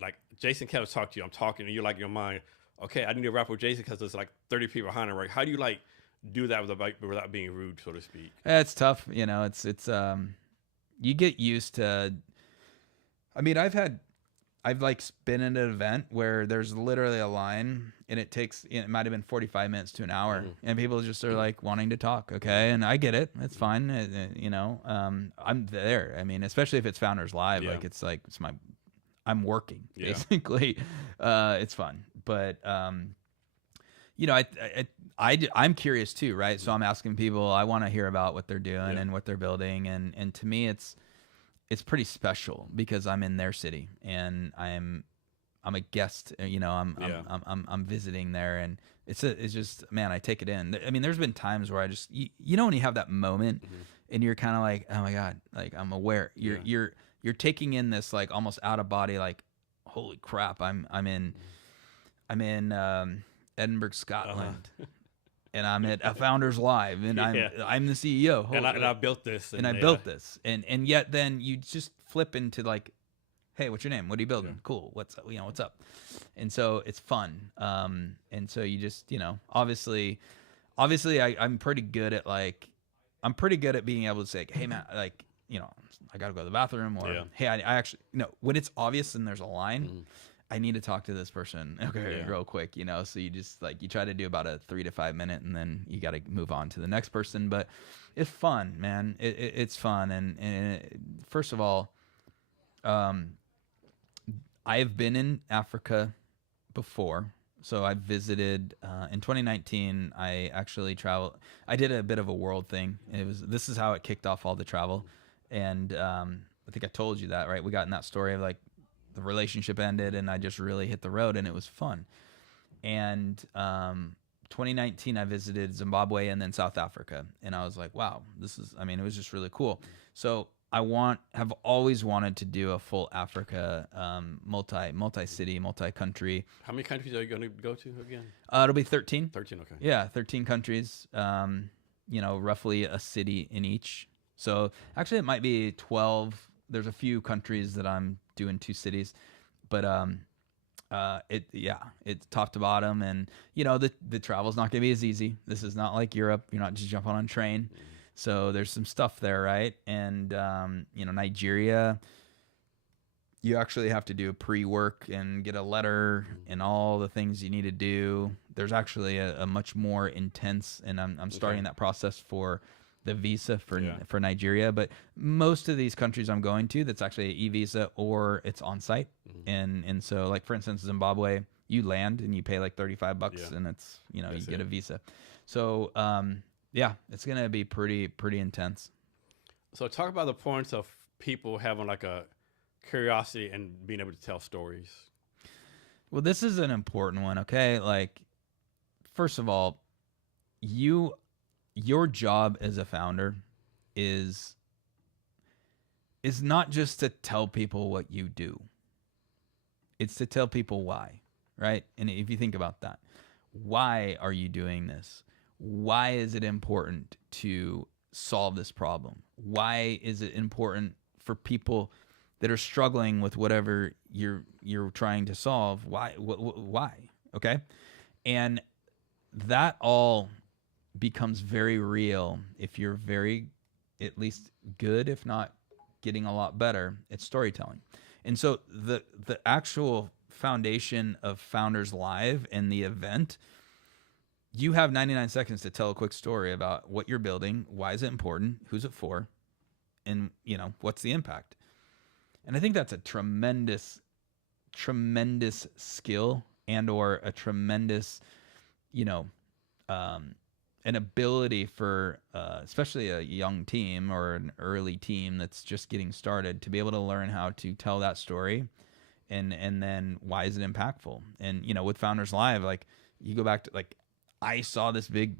Like, Jason can't talk to you, I'm talking, and you're like, in your mind, okay, I need to rap with Jason because there's like 30 people behind him, right? How do you like do that without being rude, so to speak? It's tough, it's you get used to. I mean, I've like been in an event where there's literally a line, and it might have been 45 minutes to an hour, and people just are like wanting to talk. Okay, and I get it. It's fine. I'm there. I mean, especially if it's Founders Live, I'm working basically. It's fun, but I'm curious too, right? So I'm asking people. I want to hear about what they're doing and what they're building, and to me, it's pretty special because I'm in their city and I'm a guest. I'm visiting there, and it's just, man, I take it in. I mean, there's been times where I just when you have that moment and you're kind of like, oh my God, like I'm aware. You're taking in this like almost out of body, like, holy crap, I'm in Edinburgh, Scotland. And I'm at a Founders Live, and I'm the CEO. And I built this. And I built this. And yet then you just flip into like, hey, what's your name? What are you building? Yeah. Cool. What's up? And so it's fun. And so you just, obviously I'm pretty good at being able to say, hey man, like, I got to go to the bathroom, or hey, I actually, when it's obvious and there's a line, I need to talk to this person real quick, so you just you try to do about a 3 to 5 minute, and then you got to move on to the next person. But it's fun, man. It's fun. And first of all, I've been in Africa before. So I visited, in 2019, I actually traveled. I did a bit of a world thing. This is how it kicked off all the travel. And I think I told you that, right? We got in that story of like, the relationship ended and I just really hit the road, and it was fun. And 2019 I visited Zimbabwe and then South Africa, and I was like, wow, it was just really cool. So have always wanted to do a full Africa, multi-city, multi-country. How many countries are you going to go to again? It'll be 13. 13, okay. Yeah, 13 countries, roughly a city in each. So actually it might be 12. There's a few countries that I'm doing 2 cities, but it's top to bottom, and the travel's not gonna be as easy. This is not like Europe. You're not just jumping on a train. So there's some stuff there, right? And Nigeria, you actually have to do pre-work and get a letter and all the things you need to do. There's actually a much more intense, and I'm starting that process for the visa for Nigeria. But most of these countries I'm going to, that's actually an e-visa or it's on site. And so, like, for instance, Zimbabwe, you land and you pay like $35 Yeah. and it's, you That's get it. a visa. So, yeah, it's going to be pretty intense. So talk about the points of people having like a curiosity and being able to tell stories. Well, this is an important one, okay? Like, first of all, you your job as a founder is not just to tell people what you do. It's to tell people why, right? And if you think about that, why are you doing this? Why is it important to solve this problem? Why is it important for people that are struggling with whatever you're trying to solve? Why? Okay? And that all becomes very real if you're very, at least good, if not getting a lot better at storytelling. And so the actual foundation of Founders Live and the event, you have 99 seconds to tell a quick story about what you're building, why is it important, who's it for, and what's the impact. And I think that's a tremendous skill and or a tremendous, you know, an ability for especially a young team or an early team that's just getting started to be able to learn how to tell that story, and then why is it impactful. And with Founders Live, like, you go back to, like, I saw this big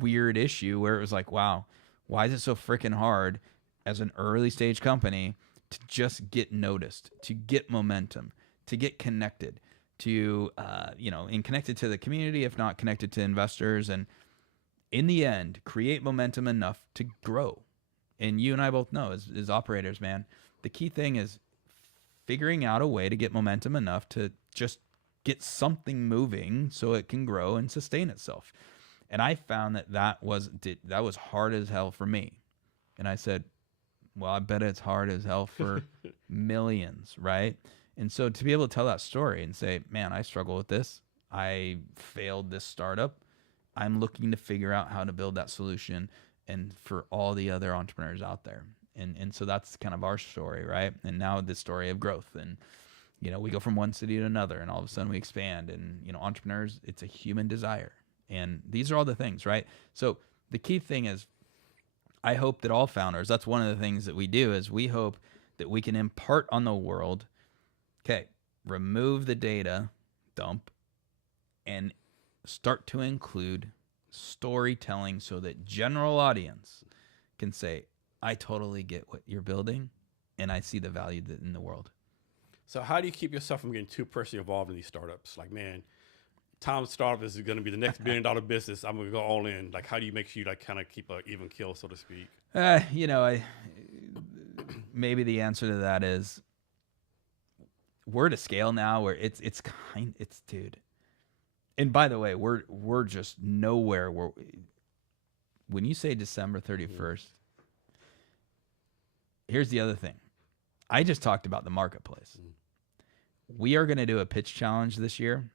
weird issue where it was like, wow, why is it so freaking hard as an early stage company to just get noticed, to get momentum, to get connected, to and connected to the community, if not connected to investors, and in the end create momentum enough to grow. And you and I both know, as operators, man, the key thing is figuring out a way to get momentum enough to just get something moving so it can grow and sustain itself. And I found that was hard as hell for me. And I said, well, I bet it's hard as hell for millions, right? And so to be able to tell that story and say, man, I struggle with this. I failed this startup. I'm looking to figure out how to build that solution, and for all the other entrepreneurs out there. And so that's kind of our story, right? And now the story of growth. And we go from one city to another, and all of a sudden we expand. And entrepreneurs, it's a human desire. And these are all the things, right? So the key thing is, I hope that all founders, that's one of the things that we do, is we hope that we can impart on the world, okay, remove the data dump and start to include storytelling so that general audience can say, I totally get what you're building and I see the value in the world. So how do you keep yourself from getting too personally involved in these startups? Like, man, Tom's startup is going to be the next $1 billion business. I'm going to go all in. Like, how do you make sure you like kind of keep an even kill, so to speak? Maybe the answer to that is, we're at a scale now where it's dude. And by the way, we're just nowhere where, when you say December 31st, here's the other thing. I just talked about the marketplace. We are going to do a pitch challenge this year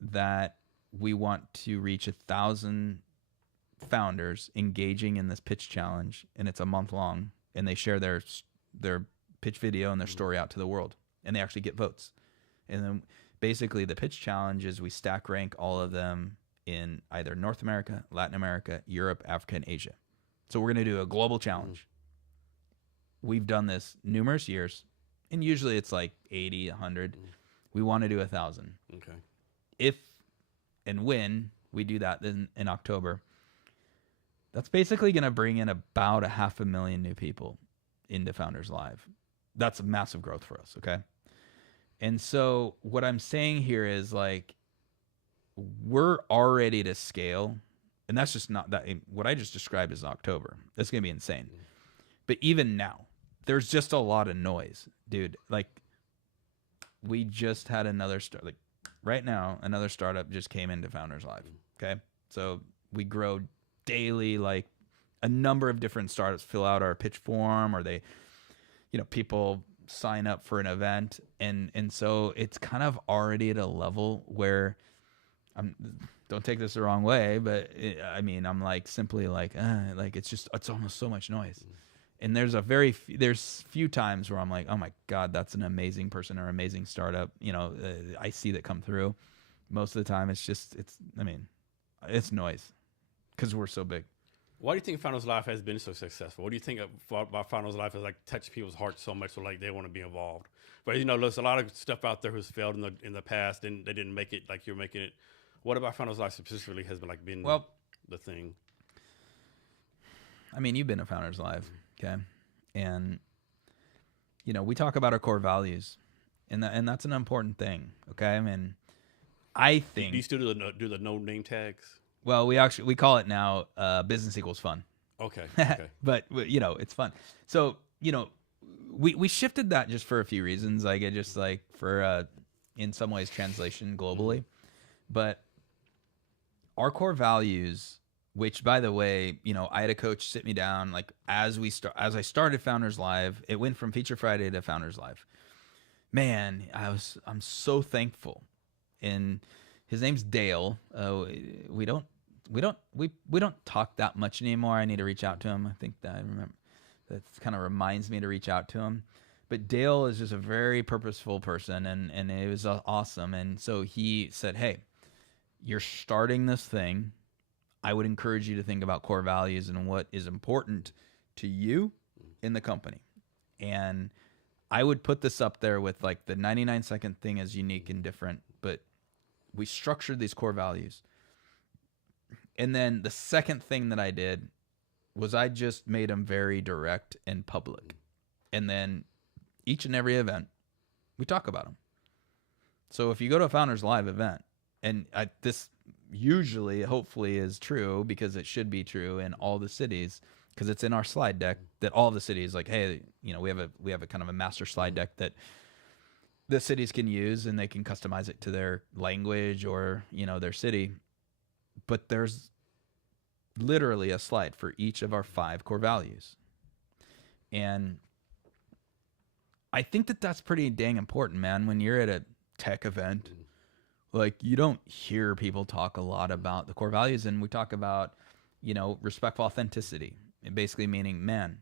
that we want to reach 1,000 founders engaging in this pitch challenge, and it's a month long, and they share their pitch video and their story out to the world, and they actually get votes. And then basically the pitch challenge is we stack rank all of them in either North America, Latin America, Europe, Africa, and Asia. So we're going to do a global challenge. We've done this numerous years, and usually it's like 80, 100. We want to do 1,000. Okay. If and when we do that in October, that's basically going to bring in about 500,000 new people into Founders Live. That's a massive growth for us, okay? And so what I'm saying here is, like, we're already to scale, and that's just not that. What I just described is October. That's going to be insane. But even now, there's just a lot of noise, dude. Like, we just had another like right now, another startup just came into Founders Live. Okay. So we grow daily, like a number of different startups fill out our pitch form, or they, people sign up for an event. And so it's kind of already at a level where don't take this the wrong way, but I'm like simply like it's almost so much noise. And there's few times where I'm like, oh my God, that's an amazing person or amazing startup. I see that come through. Most of the time, it's noise because we're so big. Why do you think Founders Life has been so successful? What do you think about Founders Life has like touched people's hearts so much so like they want to be involved? But there's a lot of stuff out there who's failed in the past and they didn't make it like you're making it. What about Founders Life specifically has been the thing? I mean, you've been a Founders Live, okay, and we talk about our core values, and that's an important thing, okay. I mean, I think do you still do the no name tags? Well, we call it now business equals fun. Okay. But it's fun. So we shifted that just for a few reasons, like it just like for in some ways translation globally, but our core values, which by the way, I had a coach sit me down like as I started Founders Live, it went from Feature Friday to Founders Live. Man, I'm so thankful. And his name's Dale. We don't talk that much anymore. I need to reach out to him. I think that I remember that kind of reminds me to reach out to him. But Dale is just a very purposeful person, and it was awesome. And so he said, "Hey, you're starting this thing. I would encourage you to think about core values and what is important to you in the company." And I would put this up there with like the 99-second thing is unique and different, but we structured these core values. And then the second thing that I did was I just made them very direct and public. And then each and every event, we talk about them. So if you go to a Founders Live event, and this usually, hopefully is true because it should be true in all the cities, because it's in our slide deck that all the cities like, hey, we have a kind of a master slide deck that the cities can use and they can customize it to their language or, their city. But there's literally a slide for each of our 5 core values. And I think that that's pretty dang important, man. When you're at a tech event, like you don't hear people talk a lot about the core values. And we talk about, respectful authenticity. Basically meaning, man,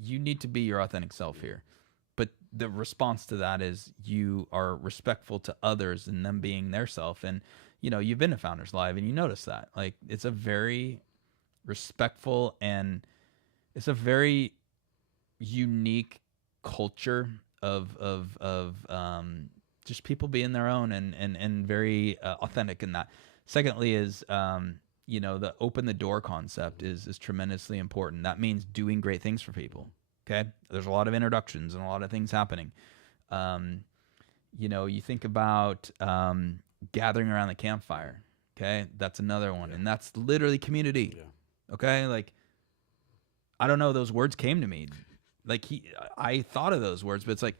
you need to be your authentic self here. But the response to that is you are respectful to others and them being their self. And, you've been to Founders Live and you notice that. Like, it's a very respectful and it's a very unique culture of just people being their own and very authentic in that. Secondly is, the open the door concept is tremendously important. That means doing great things for people. Okay. There's a lot of introductions and a lot of things happening. You think about gathering around the campfire. Okay. That's another one. Yeah. And that's literally community. Yeah. Okay. Like, I don't know, those words came to me. Like I thought of those words, but it's like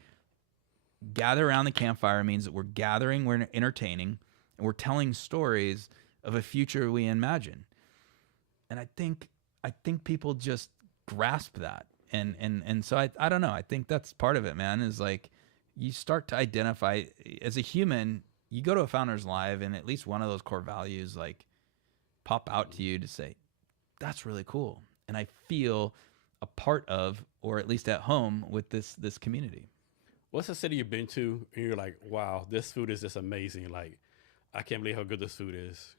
gather around the campfire means that we're gathering, we're entertaining, and we're telling stories of a future we imagine. And I think people just grasp that. And so I don't know. I think that's part of it, man, is like you start to identify as a human, you go to a Founders Live and at least one of those core values like pop out to you to say, that's really cool. And I feel a part of, or at least at home with this community. What's a city you've been to and you're like, wow, this food is just amazing. Like, I can't believe how good this food is.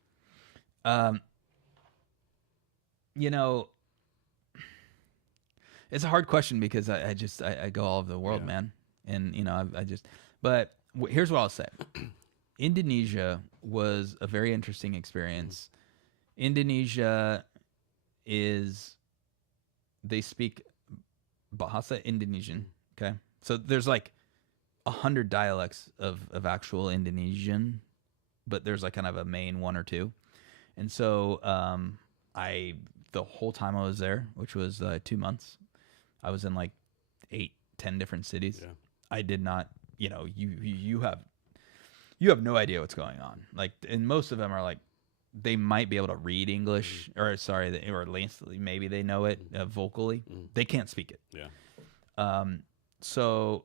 It's a hard question because I go all over the world, man. And, but here's what I'll say. Indonesia was a very interesting experience. Indonesia they speak Bahasa Indonesian. Okay. So there's like 100 dialects of actual Indonesian, but there's like kind of a main one or two. And so, the whole time I was there, which was 2 months, I was in like 8-10 different cities. Yeah. I did not, you have no idea what's going on. Like, and most of them are like, they might be able to read English, or at least maybe they know it vocally. They can't speak it. Yeah. So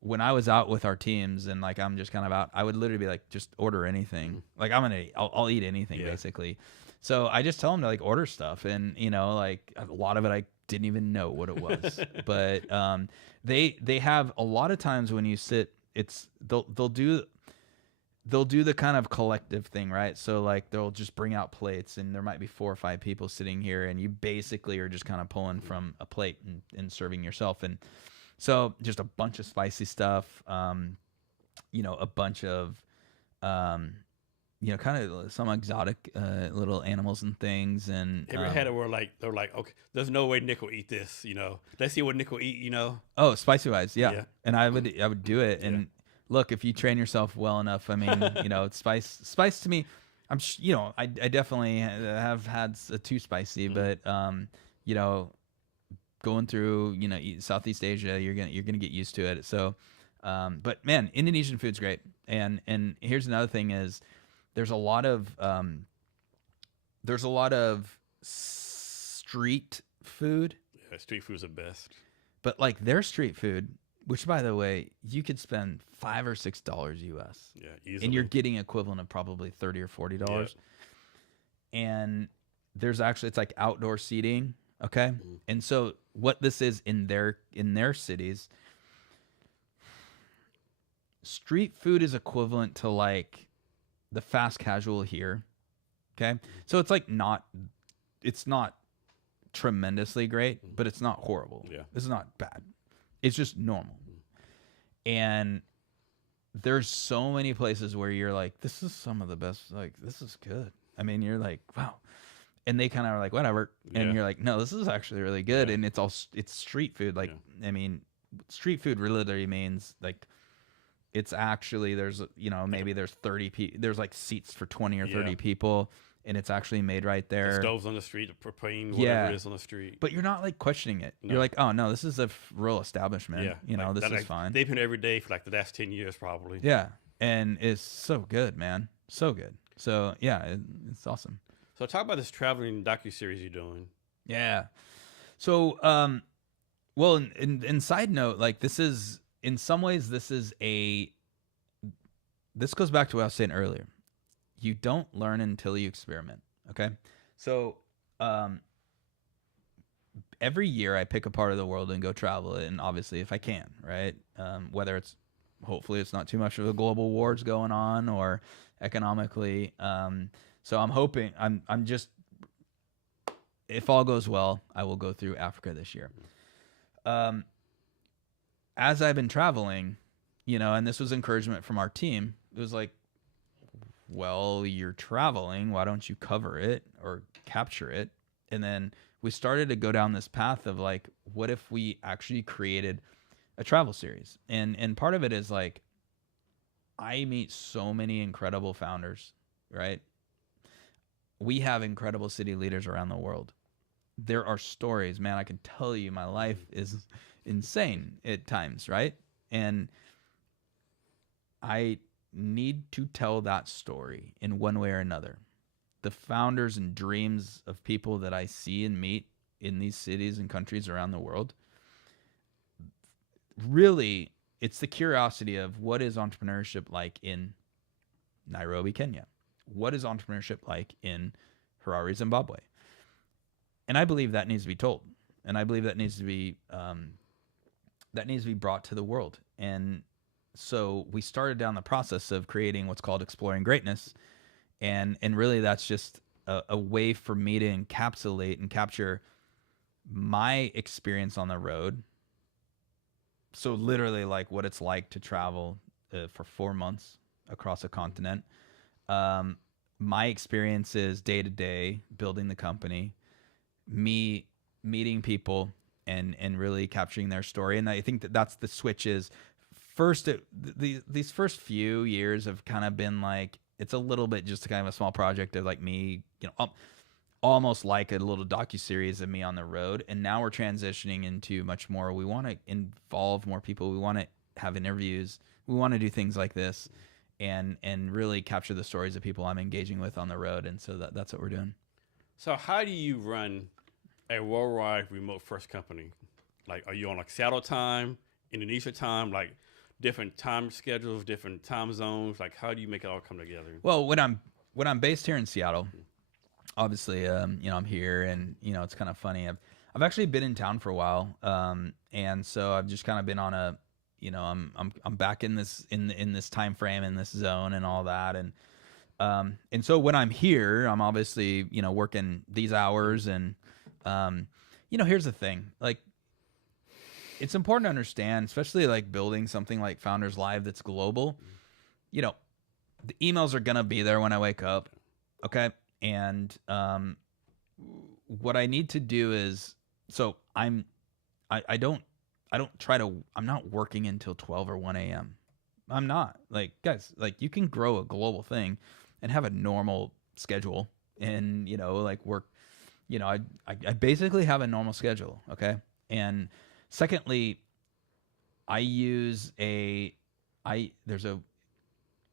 when I was out with our teams and like I'm just kind of out, I would literally be like, just order anything. Like I'll eat anything basically. So I just tell them to like order stuff, and like a lot of it I didn't even know what it was. But they have a lot of times when you sit, they'll do the kind of collective thing, right? So like they'll just bring out plates, and there might be 4 or 5 people sitting here, and you basically are just kind of pulling from a plate and serving yourself. And so just a bunch of spicy stuff, a bunch of kind of some exotic little animals and things. And Have you ever had it where like they're like, okay, there's no way Nick will eat this, Let's see what Nick will eat, Oh, spicy wise, yeah. Yeah. And I would do it. And look, if you train yourself well enough, I mean, it's spice to me. I definitely have had a too spicy, but going through Southeast Asia, you're gonna get used to it. So, but man, Indonesian food's great. And here's another thing is there's a lot of street food. Yeah, street food's the best. But like their street food, which by the way, you could spend $5 or $6 US. Yeah, easily. And you're getting equivalent of probably $30 or $40. Yeah. And it's like outdoor seating. Okay. Mm-hmm. And so what this is in their cities, street food is equivalent to like the fast casual here. Okay. So it's like it's not tremendously great, but it's not horrible. Yeah. It's not bad. It's just normal. And there's so many places where you're like, this is some of the best, like, this is good. I mean, you're like, wow. And they kind of are like, whatever. And you're like, no, this is actually really good. Yeah. And it's street food. Like, I mean, street food literally means like, it's actually, there's, maybe there's 30 people, there's like seats for 20 or 30 people. And it's actually made right there. The stoves on the street, the propane, whatever it is on the street. But you're not like questioning it. No. You're like, oh no, this is a real establishment. Yeah. This is fine. They've been every day for like the last 10 years probably. Yeah. And it's so good, man. So good. So yeah, it's awesome. So talk about this traveling docuseries you're doing. Yeah. So, well, in side note, like this is, in some ways, this goes back to what I was saying earlier. You don't learn until you experiment. Okay. So, every year I pick a part of the world and go travel it. And obviously if I can, right. Whether hopefully it's not too much of a global wars going on or economically. So I'm hoping if all goes well, I will go through Africa this year. As I've been traveling, and this was encouragement from our team. It was like, well, you're traveling. Why don't you cover it or capture it? And then we started to go down this path of like, what if we actually created a travel series? And part of it is like, I meet so many incredible founders, right? We have incredible city leaders around the world. There are stories, man, I can tell you my life is insane at times, right? And I need to tell that story in one way or another. The founders and dreams of people that I see and meet in these cities and countries around the world, really, it's the curiosity of what is entrepreneurship like in Nairobi, Kenya? What is entrepreneurship like in Harare, Zimbabwe? And I believe that needs to be told. And I believe that needs to be brought to the world. And so we started down the process of creating what's called Exploring Greatness. And really that's just a way for me to encapsulate and capture my experience on the road. So literally like what it's like to travel for 4 months across a continent. My experiences day to day, building the company, me meeting people and really capturing their story. And I think that's the switch is first, these first few years have kind of been like, it's a little bit just kind of a small project of like me, almost like a little docuseries of me on the road. And now we're transitioning into much more. We want to involve more people. We want to have interviews. We want to do things like this and really capture the stories of people I'm engaging with on the road. And so that's what we're doing. So how do you run a worldwide remote first company? Like, are you on like Seattle time, Indonesia time, like different time schedules, different time zones? Like, how do you make it all come together? Well, when I'm based here in Seattle, obviously, I'm here, and it's kind of funny. I've actually been in town for a while, and so I've just kind of been on a, I'm back in this time frame, in this zone, and all that, and so when I'm here, I'm obviously working these hours, and here's the thing, like it's important to understand, especially like building something like Founders Live that's global. You know, the emails are gonna be there when I wake up, okay, and what I need to do is so I don't try to I'm not working until 12 or 1 a.m. I'm not. Like, guys, like you can grow a global thing and have a normal schedule and like work, I basically have a normal schedule, okay? And secondly, I use a I there's a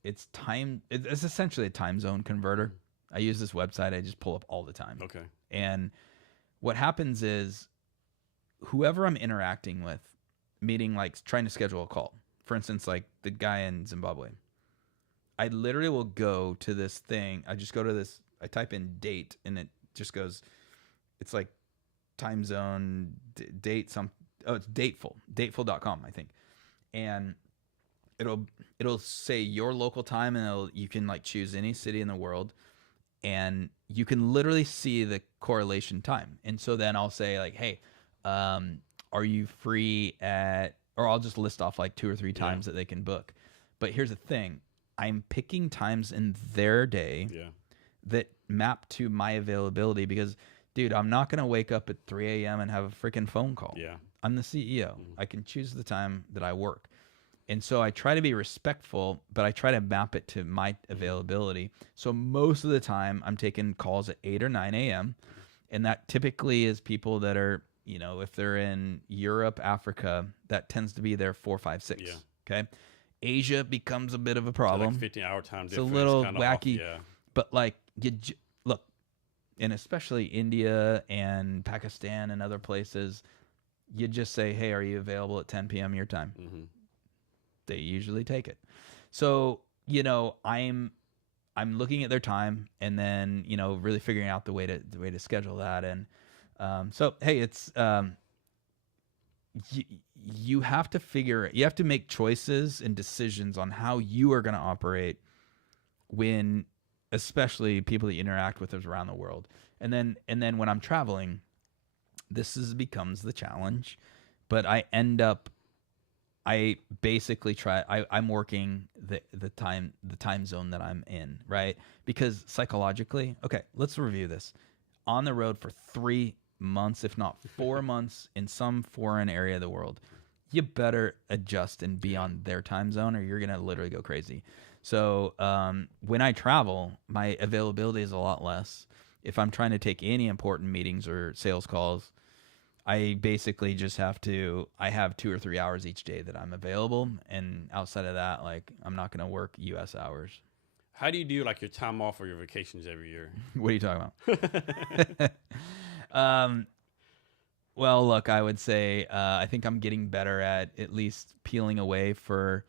it's time it's essentially a time zone converter. I use this website I just pull up all the time. Okay. And what happens is whoever I'm interacting with, meeting, like trying to schedule a call, for instance, like the guy in Zimbabwe, I literally will go to this thing. I just go to this, I type in date and it just goes, it's like time zone, date, it's dateful.com, I think. And it'll say your local time and you can like choose any city in the world and you can literally see the correlation time. And so then I'll say like, hey, are you free or I'll just list off like 2 or 3 times that they can book. But here's the thing. I'm picking times in their day that map to my availability because, dude, I'm not going to wake up at 3 a.m. and have a freaking phone call. Yeah. I'm the CEO. I can choose the time that I work. And so I try to be respectful, but I try to map it to my availability. So most of the time I'm taking calls at 8 or 9 a.m. And that typically is people that are, if they're in Europe, Africa, that tends to be their 4, 5, 6. Yeah. Okay. Asia becomes a bit of a problem. So like 15-hour time difference. It's a little wacky. Off, but like look, and especially India and Pakistan and other places, you just say, hey, are you available at 10 p.m. your time? Mm-hmm. They usually take it. So, I'm looking at their time and then, really figuring out the way to schedule that. And so, hey, it's you have to make choices and decisions on how you are going to operate when, especially people that you interact with around the world. And then when I'm traveling, becomes the challenge, but I basically I'm working the time zone that I'm in, right? Because psychologically, okay, let's review this. On the road for 3 months, if not 4 months in some foreign area of the world, you better adjust and be on their time zone or you're going to literally go crazy. So when I travel, my availability is a lot less. If I'm trying to take any important meetings or sales calls, I basically just have 2 or 3 hours each day that I'm available. And outside of that, like I'm not going to work US hours. How do you do like your time off or your vacations every year? What are you talking about? Well, look, I would say I think I'm getting better at least peeling away for,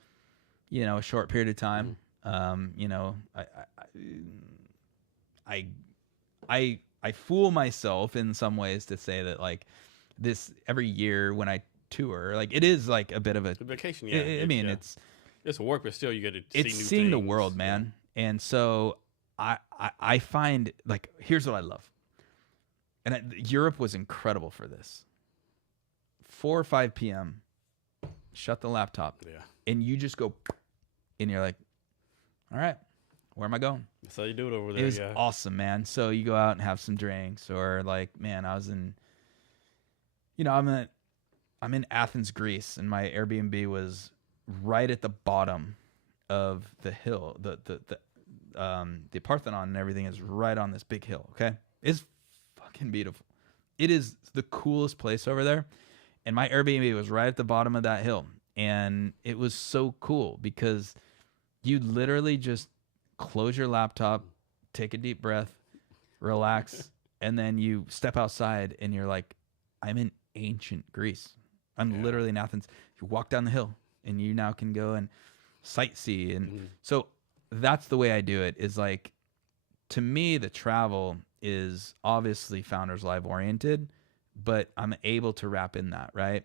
a short period of time. I fool myself in some ways to say that like this every year when I tour, like it is like a bit of a vacation. Yeah, I mean, yeah. it's work, but still you get to see it's new seeing things. the world, man. And so I find like here's what I love, and Europe was incredible for this. 4 or 5 p.m. Shut the laptop. Yeah. And you just go, and you're like, all right, where am I going? That's how you do it over there. It was awesome, man. So you go out and have some drinks, or like, man, I was in, I'm in Athens, Greece, and my Airbnb was right at the bottom of the hill. The Parthenon and everything is right on this big hill. Okay, it's fucking beautiful. It is the coolest place over there, and my Airbnb was right at the bottom of that hill, and it was so cool because you literally just close your laptop, take a deep breath, relax, and then you step outside and you're like, I'm in ancient Greece. I'm literally in Athens. You walk down the hill and you now can go and sightsee. And so that's the way I do it, is like, to me, the travel is obviously Founders Live oriented, but I'm able to wrap in that, right?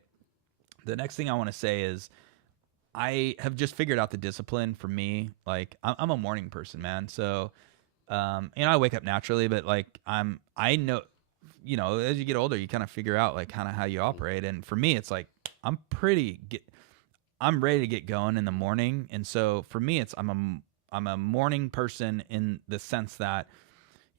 The next thing I want to say is I have just figured out the discipline for me. Like I'm a morning person, man. So, I wake up naturally, but like I know, as you get older, you kind of figure out like kind of how you operate. And for me, it's like I'm I'm ready to get going in the morning. And so for me, I'm a morning person in the sense that,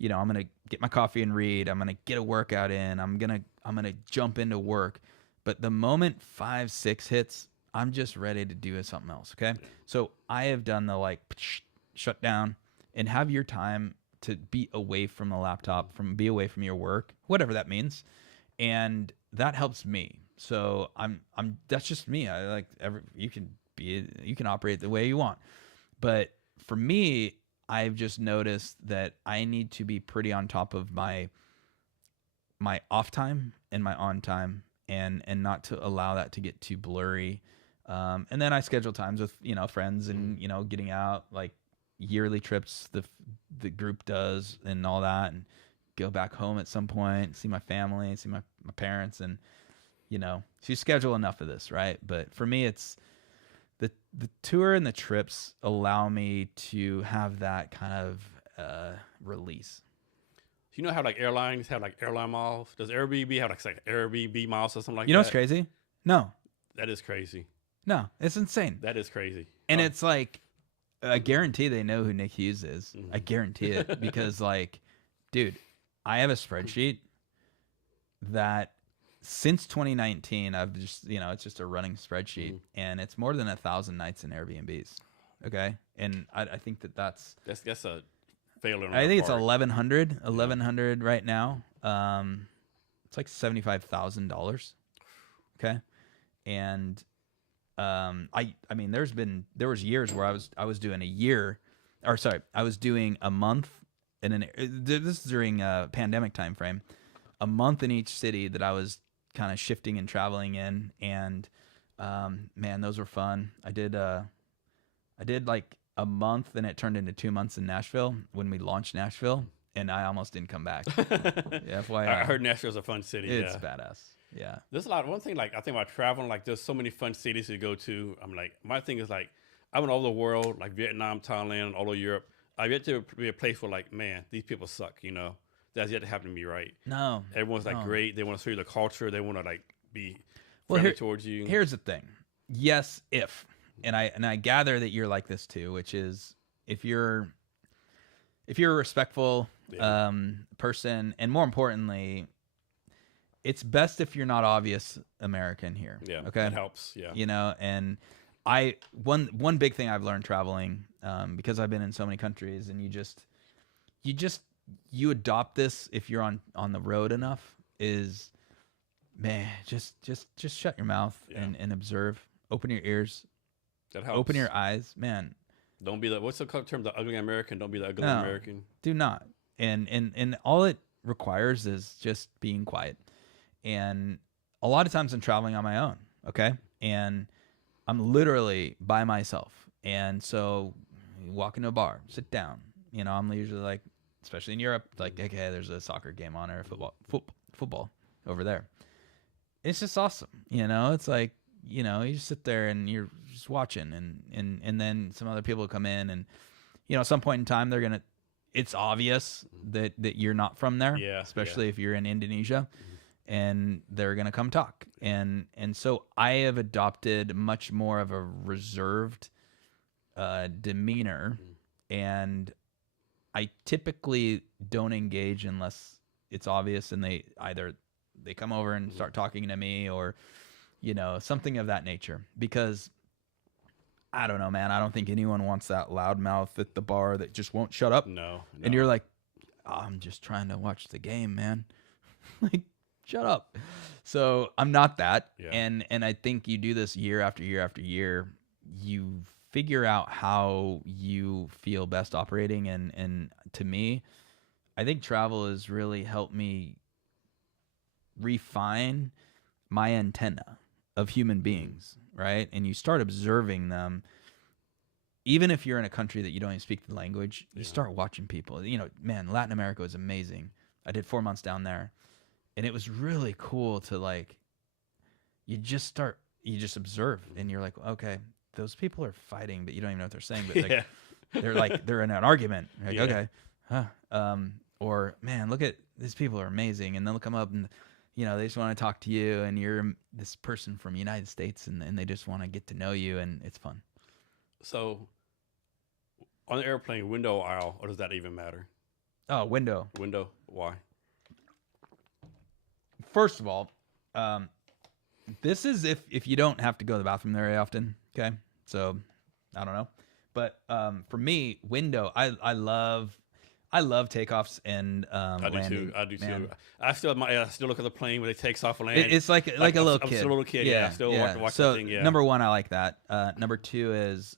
I'm going to get my coffee and read. I'm going to get a workout in. I'm going to jump into work. But the moment 5, 6 hits, I'm just ready to do something else. Okay. So I have done the like shut down and have your time to be away from the laptop, be away from your work, whatever that means. And that helps me. So that's just me. I like you can operate the way you want. But for me, I've just noticed that I need to be pretty on top of my off time and my on time, and not to allow that to get too blurry. And then I schedule times with friends and getting out, like yearly trips the group does and all that, and go back home at some point, see my family, see my parents, and so you schedule enough of this, right? But for me, it's the tour and the trips allow me to have that kind of release. You know how like airlines have like airline miles? Does Airbnb have like Airbnb miles or something like that? You know what's crazy? No. That is crazy. No, it's insane. That is crazy. And it's like, I guarantee they know who Nick Hughes is. Mhm. I guarantee it because like, dude, I have a spreadsheet that since 2019, I've just, it's just a running spreadsheet, and it's more than 1,000 nights in Airbnbs. Okay. And I think that's a failure. I think it's 1,100 right now. It's like $75,000. Okay. And, I mean, there was years where I was doing I was doing a month this is during a pandemic time frame, a month in each city that I was kind of shifting and traveling in. And, man, those were fun. I did like a month, and it turned into 2 months in Nashville when we launched Nashville, and I almost didn't come back. Yeah, FYI. I heard Nashville's a fun city. It's badass. Yeah. There's a lot. One thing, like, I think about traveling, like, there's so many fun cities to go to. I'm like, my thing is, like, I went all over the world, like Vietnam, Thailand, all over Europe. I've yet to be a place where, like, man, these people suck, That's yet to happen to me, right? No. Everyone's, like, no. great. They want to show you the culture. They want to, like, be Well, friendly towards you. Here's the thing. Yes, and I gather that you're like this too, which is if you're a respectful person, and more importantly, it's best if you're not obvious American here. Yeah. Okay. That helps. Yeah. And one big thing I've learned traveling, because I've been in so many countries, and you adopt this if you're on the road enough, is, man, just shut your mouth and observe. Open your ears. That helps. Open your eyes, man. Don't be what's the term? The ugly American. Don't be the ugly No. American. Do not. And all it requires is just being quiet. And a lot of times I'm traveling on my own, okay? And I'm literally by myself. And so you walk into a bar, sit down. I'm usually like, especially in Europe, like, okay, there's a soccer game on or football over there. It's just awesome. It's like, you just sit there and you're just watching, and then some other people come in, and, at some point in time, it's obvious that you're not from there, especially if you're in Indonesia, and they're going to come talk. And so I have adopted much more of a reserved demeanor, and I typically don't engage unless it's obvious, and they come over and start talking to me, or something of that nature. Because I don't know, man, I don't think anyone wants that loudmouth at the bar that just won't shut up. No. And you're like, oh, I'm just trying to watch the game, man. Like, shut up. So I'm not that. Yeah. And I think you do this year after year after year. You figure out how you feel best operating. And to me, I think travel has really helped me refine my antenna of human beings, right? And you start observing them. Even if you're in a country that you don't even speak the language, you start watching people. Man, Latin America was amazing. I did 4 months down there. And it was really cool to like, you just observe, and you're like, okay, those people are fighting, but you don't even know what they're saying. But like, Yeah. they're in an argument. You're like, Yeah. okay, huh? Or man, look at these people are amazing, and they'll come up and they just want to talk to you, and you're this person from the United States, and they just want to get to know you, and it's fun. So on the airplane, window or aisle, or does that even matter? Oh, window. Window. Why? First of all, this is if you don't have to go to the bathroom very often. Okay, so I don't know, but for me, window. I love takeoffs and I do landing. too. I do man. too. I still look at the plane when it takes off and land. It's like a little I'm kid. still a little kid. Yeah. I still watch So that thing. Yeah. number one, I like that. Number two is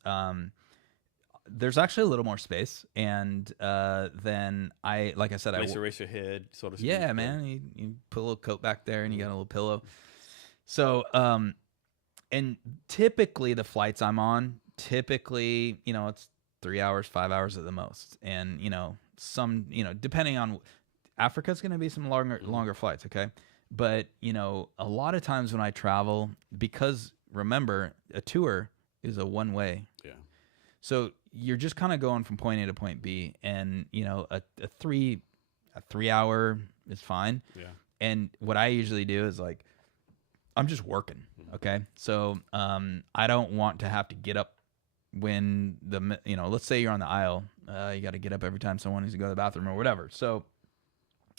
there's actually a little more space, and then like I said, Place to erase your head, so to speak. yeah, man, you put a little coat back there, and you got a little pillow. So and typically the flights I'm on, it's 3 hours, 5 hours at the most, and some depending on Africa's going to be some longer flights, okay, but a lot of times when I travel, because remember a tour is a one way. Yeah. So you're just kind of going from point A to point B, and a 3 hour is fine. Yeah. And what I usually do is like, I'm just working. Okay. So I don't want to have to get up when let's say you're on the aisle, you got to get up every time someone needs to go to the bathroom or whatever. So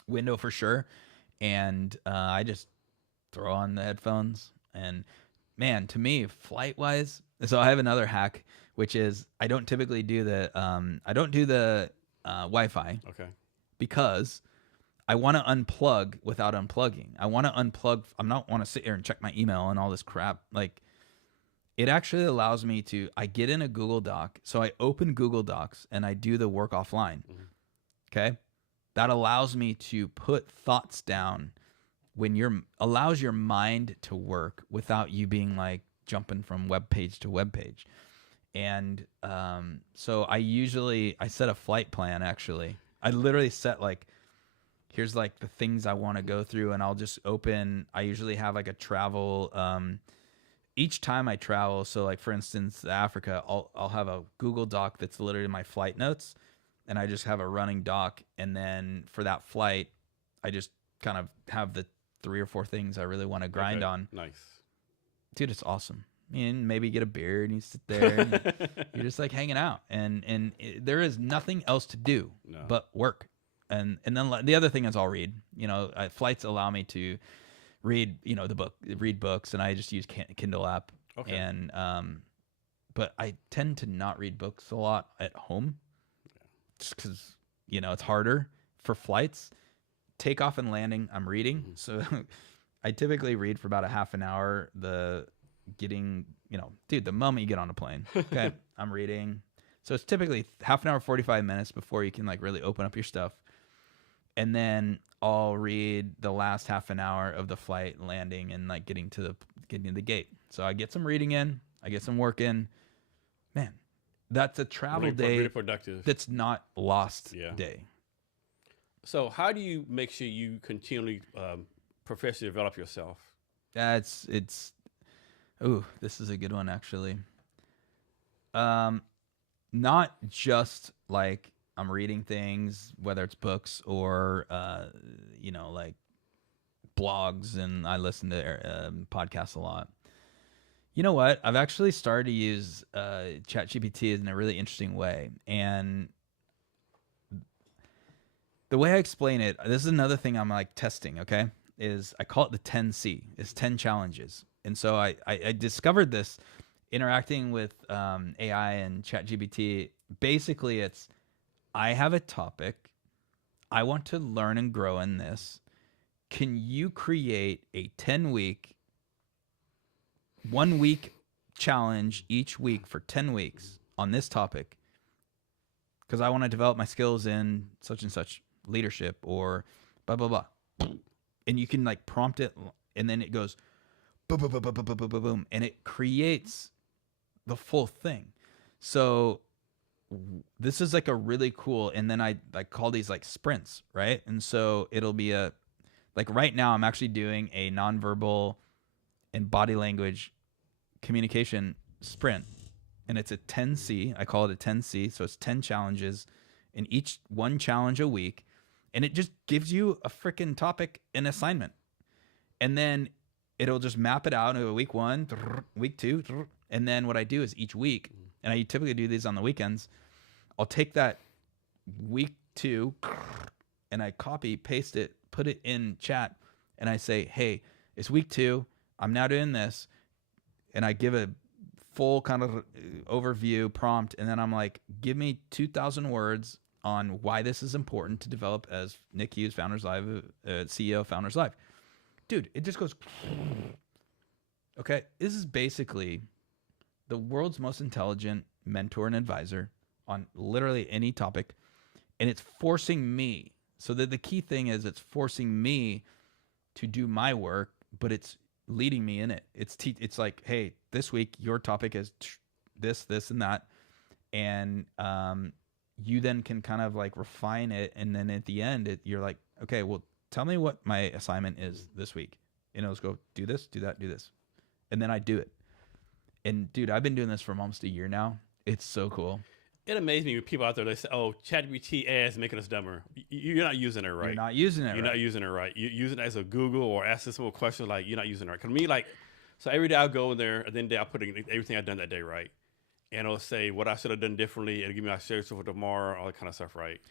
window for sure. And I just throw on the headphones, and man, to me, flight wise, so I have another hack, which is I don't typically do the Wi-Fi. Okay. Because I want to unplug without unplugging. I want to unplug. I don't want to sit here and check my email and all this crap. Like, it actually allows me to, I get in a Google Doc. So I open Google Docs and I do the work offline. Mm-hmm. Okay. That allows me to put thoughts down allows your mind to work without you being like jumping from web page to web page. And so I set a flight plan. Actually, I literally set like, here's like the things I want to go through, and I'll just open. I usually have like a travel. Each time I travel, so like for instance, Africa, I'll have a Google Doc that's literally my flight notes, and I just have a running doc. And then for that flight, I just kind of have the 3 or 4 things I really want to grind on. Nice, dude. It's awesome. And maybe get a beer and you sit there and you're just like hanging out, and there is nothing else to do but work. And then the other thing is I'll read. Flights allow me to read. Read books, and I just use Kindle app. Okay. And but I tend to not read books a lot at home, just because it's harder for flights. Takeoff and landing, I'm reading, so I typically read for about a half an hour. The moment you get on a plane, okay, I'm reading. So it's typically half an hour, 45 minutes before you can like really open up your stuff. And then I'll read the last half an hour of the flight landing and like getting to the gate. So I get some reading in, I get some work in. Man, that's a travel day. Really productive. That's not lost day. So how do you make sure you continually professionally develop yourself? Ooh, this is a good one, actually. Not just like I'm reading things, whether it's books or, like blogs, and I listen to podcasts a lot. You know what? I've actually started to use ChatGPT in a really interesting way. And the way I explain it, this is another thing I'm like testing, okay? Is I call it the 10C. It's 10 challenges. And so I discovered this interacting with AI and ChatGPT. Basically, it's I have a topic. I want to learn and grow in this. Can you create a 10-week, 1 week challenge each week for 10 weeks on this topic? Because I want to develop my skills in such and such leadership or blah, blah, blah. And you can like prompt it, and then it goes boom, boom, boom, boom, boom, boom, boom, boom, and it creates the full thing. So this is like a really cool, and then I call these like sprints, right? And so it'll be Like right now, I'm actually doing a nonverbal and body language communication sprint, and it's a 10C. I call it a 10C. So it's 10 challenges, and each one challenge a week, and it just gives you a freaking topic and assignment, and then it'll just map it out into week 1, week 2, and then what I do is each week, and I typically do these on the weekends, I'll take that week 2 and I copy, paste it, put it in chat, and I say, hey, it's week 2. I'm now doing this. And I give a full kind of overview prompt. And then I'm like, give me 2,000 words on why this is important to develop as Nick Hughes, Founders Live, CEO of Founders Live. Dude, it just goes. Okay. This is basically the world's most intelligent mentor and advisor on literally any topic. And it's forcing me. So that the key thing is it's forcing me to do my work, but it's leading me in it. It's like, hey, this week your topic is this, and that, and you then can kind of like refine it, and then at the end, you're like, okay, well, tell me what my assignment is this week, and it'll just go do this, do that, do this, and then I do it. And dude, I've been doing this for almost a year now. It's so cool. It amazes me when people out there, they say, oh, ChatGPT is making us dumber. You're not using it right. You're not using it You're right. not using it right. You're using it as a Google or ask this simple question, like, you're not using it right. Because me, like, so every day I'll go in there, and then I'll put in everything I've done that day right. And it'll say what I should have done differently. It'll give me my suggestions for tomorrow, all that kind of stuff, right?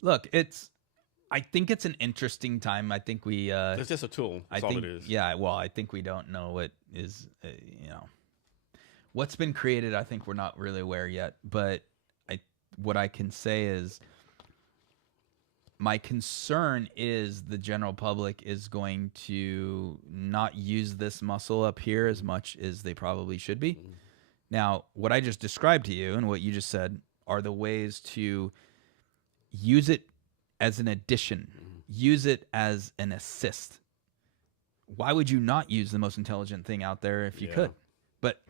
Look, I think it's an interesting time. I think we... it's just a tool. That's all it is. Yeah, well, I think we don't know what is, what's been created. I think we're not really aware yet. But what I can say is my concern is the general public is going to not use this muscle up here as much as they probably should be. Mm-hmm. Now, what I just described to you and what you just said are the ways to use it as an addition, use it as an assist. Why would you not use the most intelligent thing out there if you could? But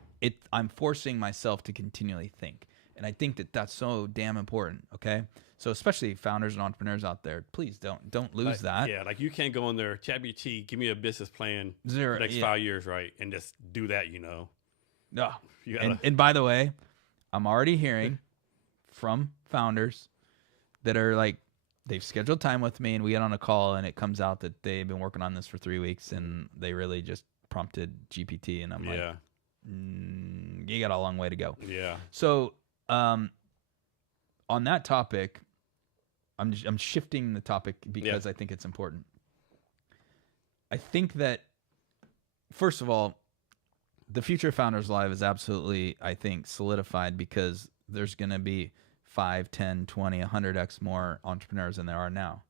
I'm forcing myself to continually think. And I think that that's so damn important, okay? So especially founders and entrepreneurs out there, please don't lose that. Yeah, like you can't go in there, ChatGPT, give me a business plan for the next 5 years, right? And just do that, No. Gotta... And by the way, I'm already hearing from founders that are like, they've scheduled time with me and we get on a call and it comes out that they've been working on this for 3 weeks and they really just prompted GPT. And I'm like, you got a long way to go. Yeah. So... on that topic, I'm shifting the topic because I think it's important. I think that, first of all, the future of Founders Live is absolutely, I think, solidified because there's going to be 5, 10, 20, 100x more entrepreneurs than there are now.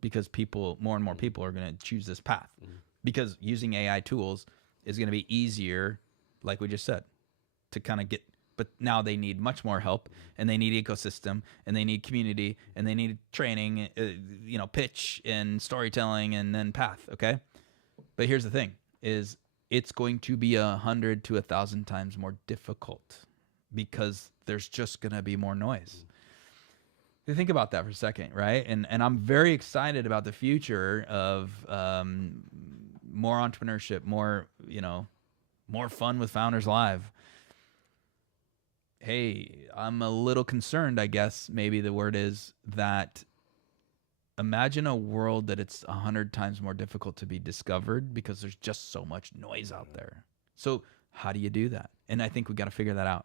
Because more and more people are going to choose this path. Mm-hmm. Because using AI tools is going to be easier, like we just said, to kind of get. But now they need much more help, and they need ecosystem, and they need community, and they need training, pitch and storytelling, and then path. Okay, but here's the thing: is it's going to be 100 to 1,000 times more difficult because there's just going to be more noise. Think about that for a second, right? And I'm very excited about the future of more entrepreneurship, more fun with Founders Live. Hey, I'm a little concerned, I guess, maybe the word is, that imagine a world that it's 100 times more difficult to be discovered because there's just so much noise out there. So how do you do that? And I think we got to figure that out.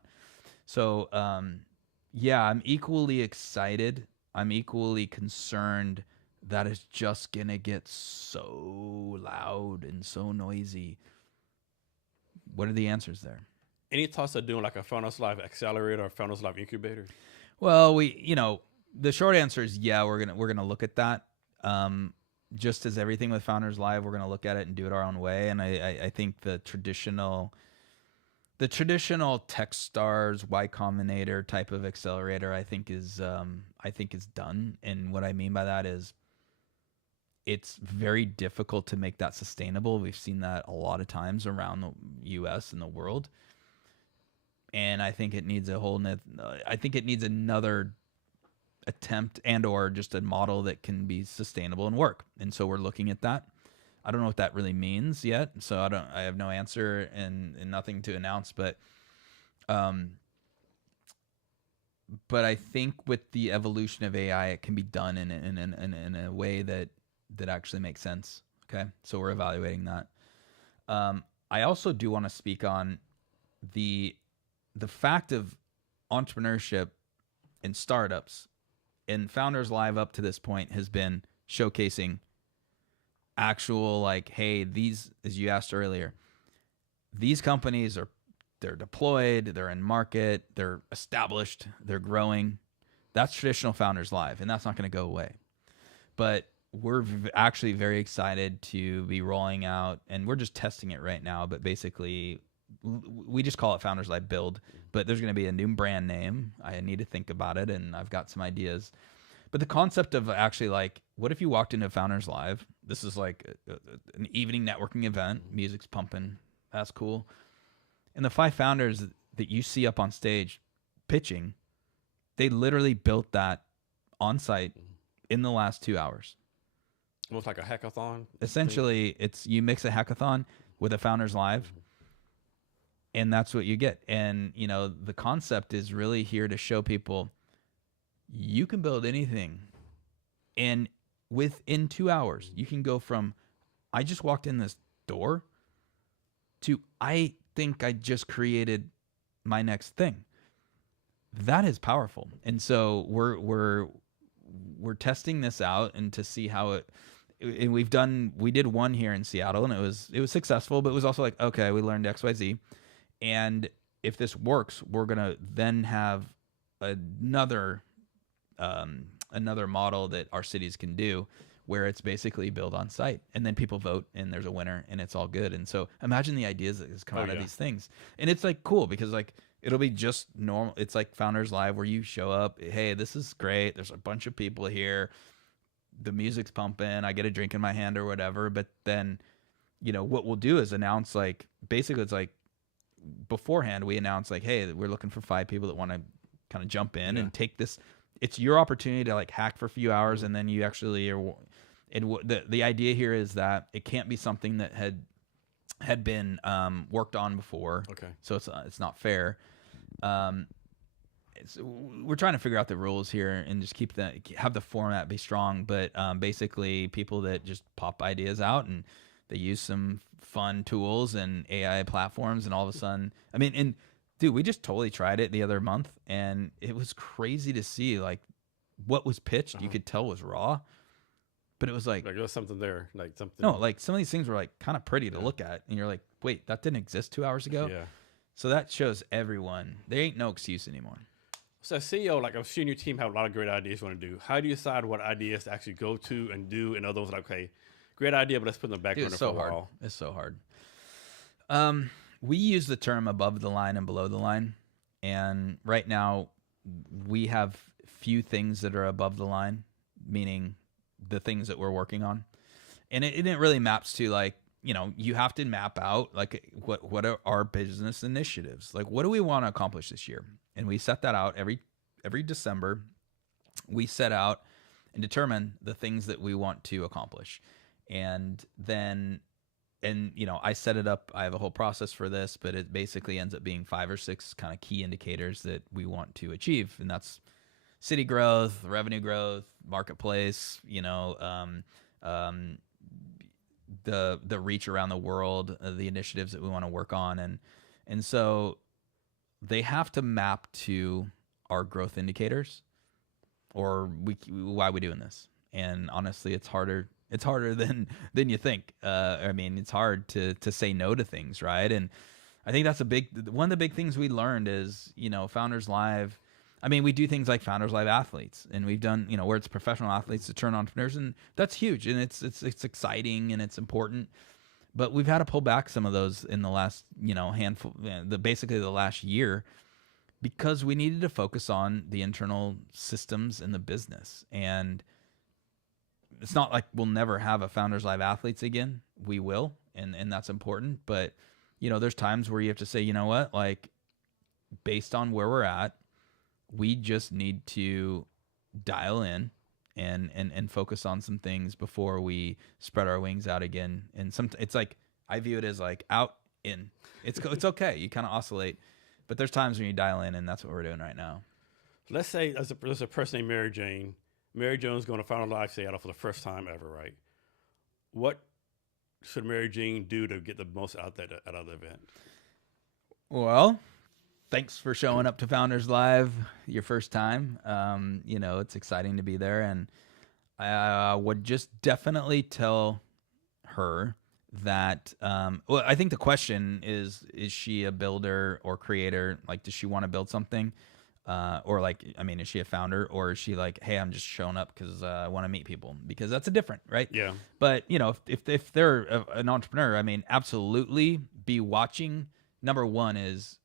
So, I'm equally excited. I'm equally concerned that it's just going to get so loud and so noisy. What are the answers there? Any thoughts of doing like a Founders Live accelerator or Founders Live incubator? Well, the short answer is we're gonna look at that. Just as everything with Founders Live, we're gonna look at it and do it our own way. And I think the traditional Techstars, Y Combinator type of accelerator, I think is done. And what I mean by that is, it's very difficult to make that sustainable. We've seen that a lot of times around the U.S. and the world. And I think it needs another attempt and or just a model that can be sustainable and work. And so we're looking at that. I don't know what that really means yet, so I have no answer and nothing to announce, but I think with the evolution of AI, it can be done in a way that actually makes sense. Okay, so we're evaluating that. I also do want to speak on the fact of entrepreneurship in startups, and Founders Live up to this point has been showcasing actual, like, hey, these, as you asked earlier, these companies they're deployed, they're in market, they're established, they're growing. That's traditional Founders Live, and that's not going to go away. But we're actually very excited to be rolling out, and we're just testing it right now, but basically we just call it Founders Live Build, but there's going to be a new brand name. I need to think about it, and I've got some ideas. But the concept of actually, like, what if you walked into Founders Live? This is like an evening networking event. Music's pumping. That's cool. And the 5 founders that you see up on stage pitching, they literally built that on site in the last 2 hours. Almost like a hackathon. Essentially, it's you mix a hackathon with a Founders Live, and that's what you get. And, you know, the concept is really here to show people you can build anything. And within 2 hours, you can go from, I just walked in this door, to, I think I just created my next thing. That is powerful. And so we're testing this out and to see how it, and we did one here in Seattle, and it was successful, but it was also like, okay, we learned XYZ. And if this works, we're going to then have another model that our cities can do, where it's basically build on site, and then people vote, and there's a winner, and it's all good. And so imagine the ideas that just come out of these things. And it's like cool because, like, it'll be just normal. It's like Founders Live, where you show up, hey, this is great. There's a bunch of people here. The music's pumping. I get a drink in my hand or whatever. But then, you know, what we'll do is announce, like, basically it's like beforehand we announce, like, hey, we're looking for 5 people that want to kind of jump in and take this. It's your opportunity to, like, hack for a few hours, and then you actually are. And the idea here is that it can't be something that had been worked on before. Okay. So it's not fair. We're trying to figure out the rules here and just have the format be strong. But basically, people that just pop ideas out and they use some fun tools and AI platforms, and all of a sudden, I mean, and dude, we just totally tried it the other month, and it was crazy to see, like, what was pitched. You could tell was raw. But it was like there was something there, like something. No, like some of these things were like kind of pretty to look at, and you're like, wait, that didn't exist 2 hours ago. Yeah. So that shows everyone there ain't no excuse anymore. So as CEO, like, I'm seeing your team have a lot of great ideas you want to do. How do you decide what ideas to actually go to and do, and others like, okay, great idea, but let's put in the back burner for a while? It's so hard. We use the term above the line and below the line, and right now we have few things that are above the line, meaning the things that we're working on. And it really maps to, like, you know, you have to map out, like, what are our business initiatives? Like, what do we want to accomplish this year? And we set that out every December. We set out and determine the things that we want to accomplish. And then, you know, I set it up. I have a whole process for this, but it basically ends up being 5 or 6 kind of key indicators that we want to achieve. And that's city growth, revenue growth, marketplace, you know, the reach around the world, the initiatives that we want to work on, and so they have to map to our growth indicators, or why are we doing this? And honestly, it's harder than you think. I mean, it's hard to say no to things, right? And I think that's one of the big things we learned is, you know, Founders Live. I mean, we do things like Founders Live Athletes, and we've done, you know, where it's professional athletes to turn entrepreneurs, and that's huge, and it's exciting and it's important. But we've had to pull back some of those in the last, you know, basically the last year, because we needed to focus on the internal systems in the business. And it's not like we'll never have a Founders Live Athletes again. We will, and that's important. But, you know, there's times where you have to say, you know what, like, based on where we're at, we just need to dial in and focus on some things before we spread our wings out again. And it's like, I view it as like out in. It's okay. You kind of oscillate, but there's times when you dial in, and that's what we're doing right now. Let's say there's a person named Mary Jane. Mary Jone's going to Final Live Seattle for the first time ever, right? What should Mary Jane do to get the most out of the event? Well, thanks for showing up to Founders Live your first time. It's exciting to be there, and I would just definitely tell her that. Well, I think the question is she a builder or creator? Like, does she want to build something? Or like, I mean, is she a founder, or is she like, hey, I'm just showing up because I want to meet people? Because that's a different, right? Yeah. But if they're an entrepreneur, I mean, absolutely be watching. Number one is,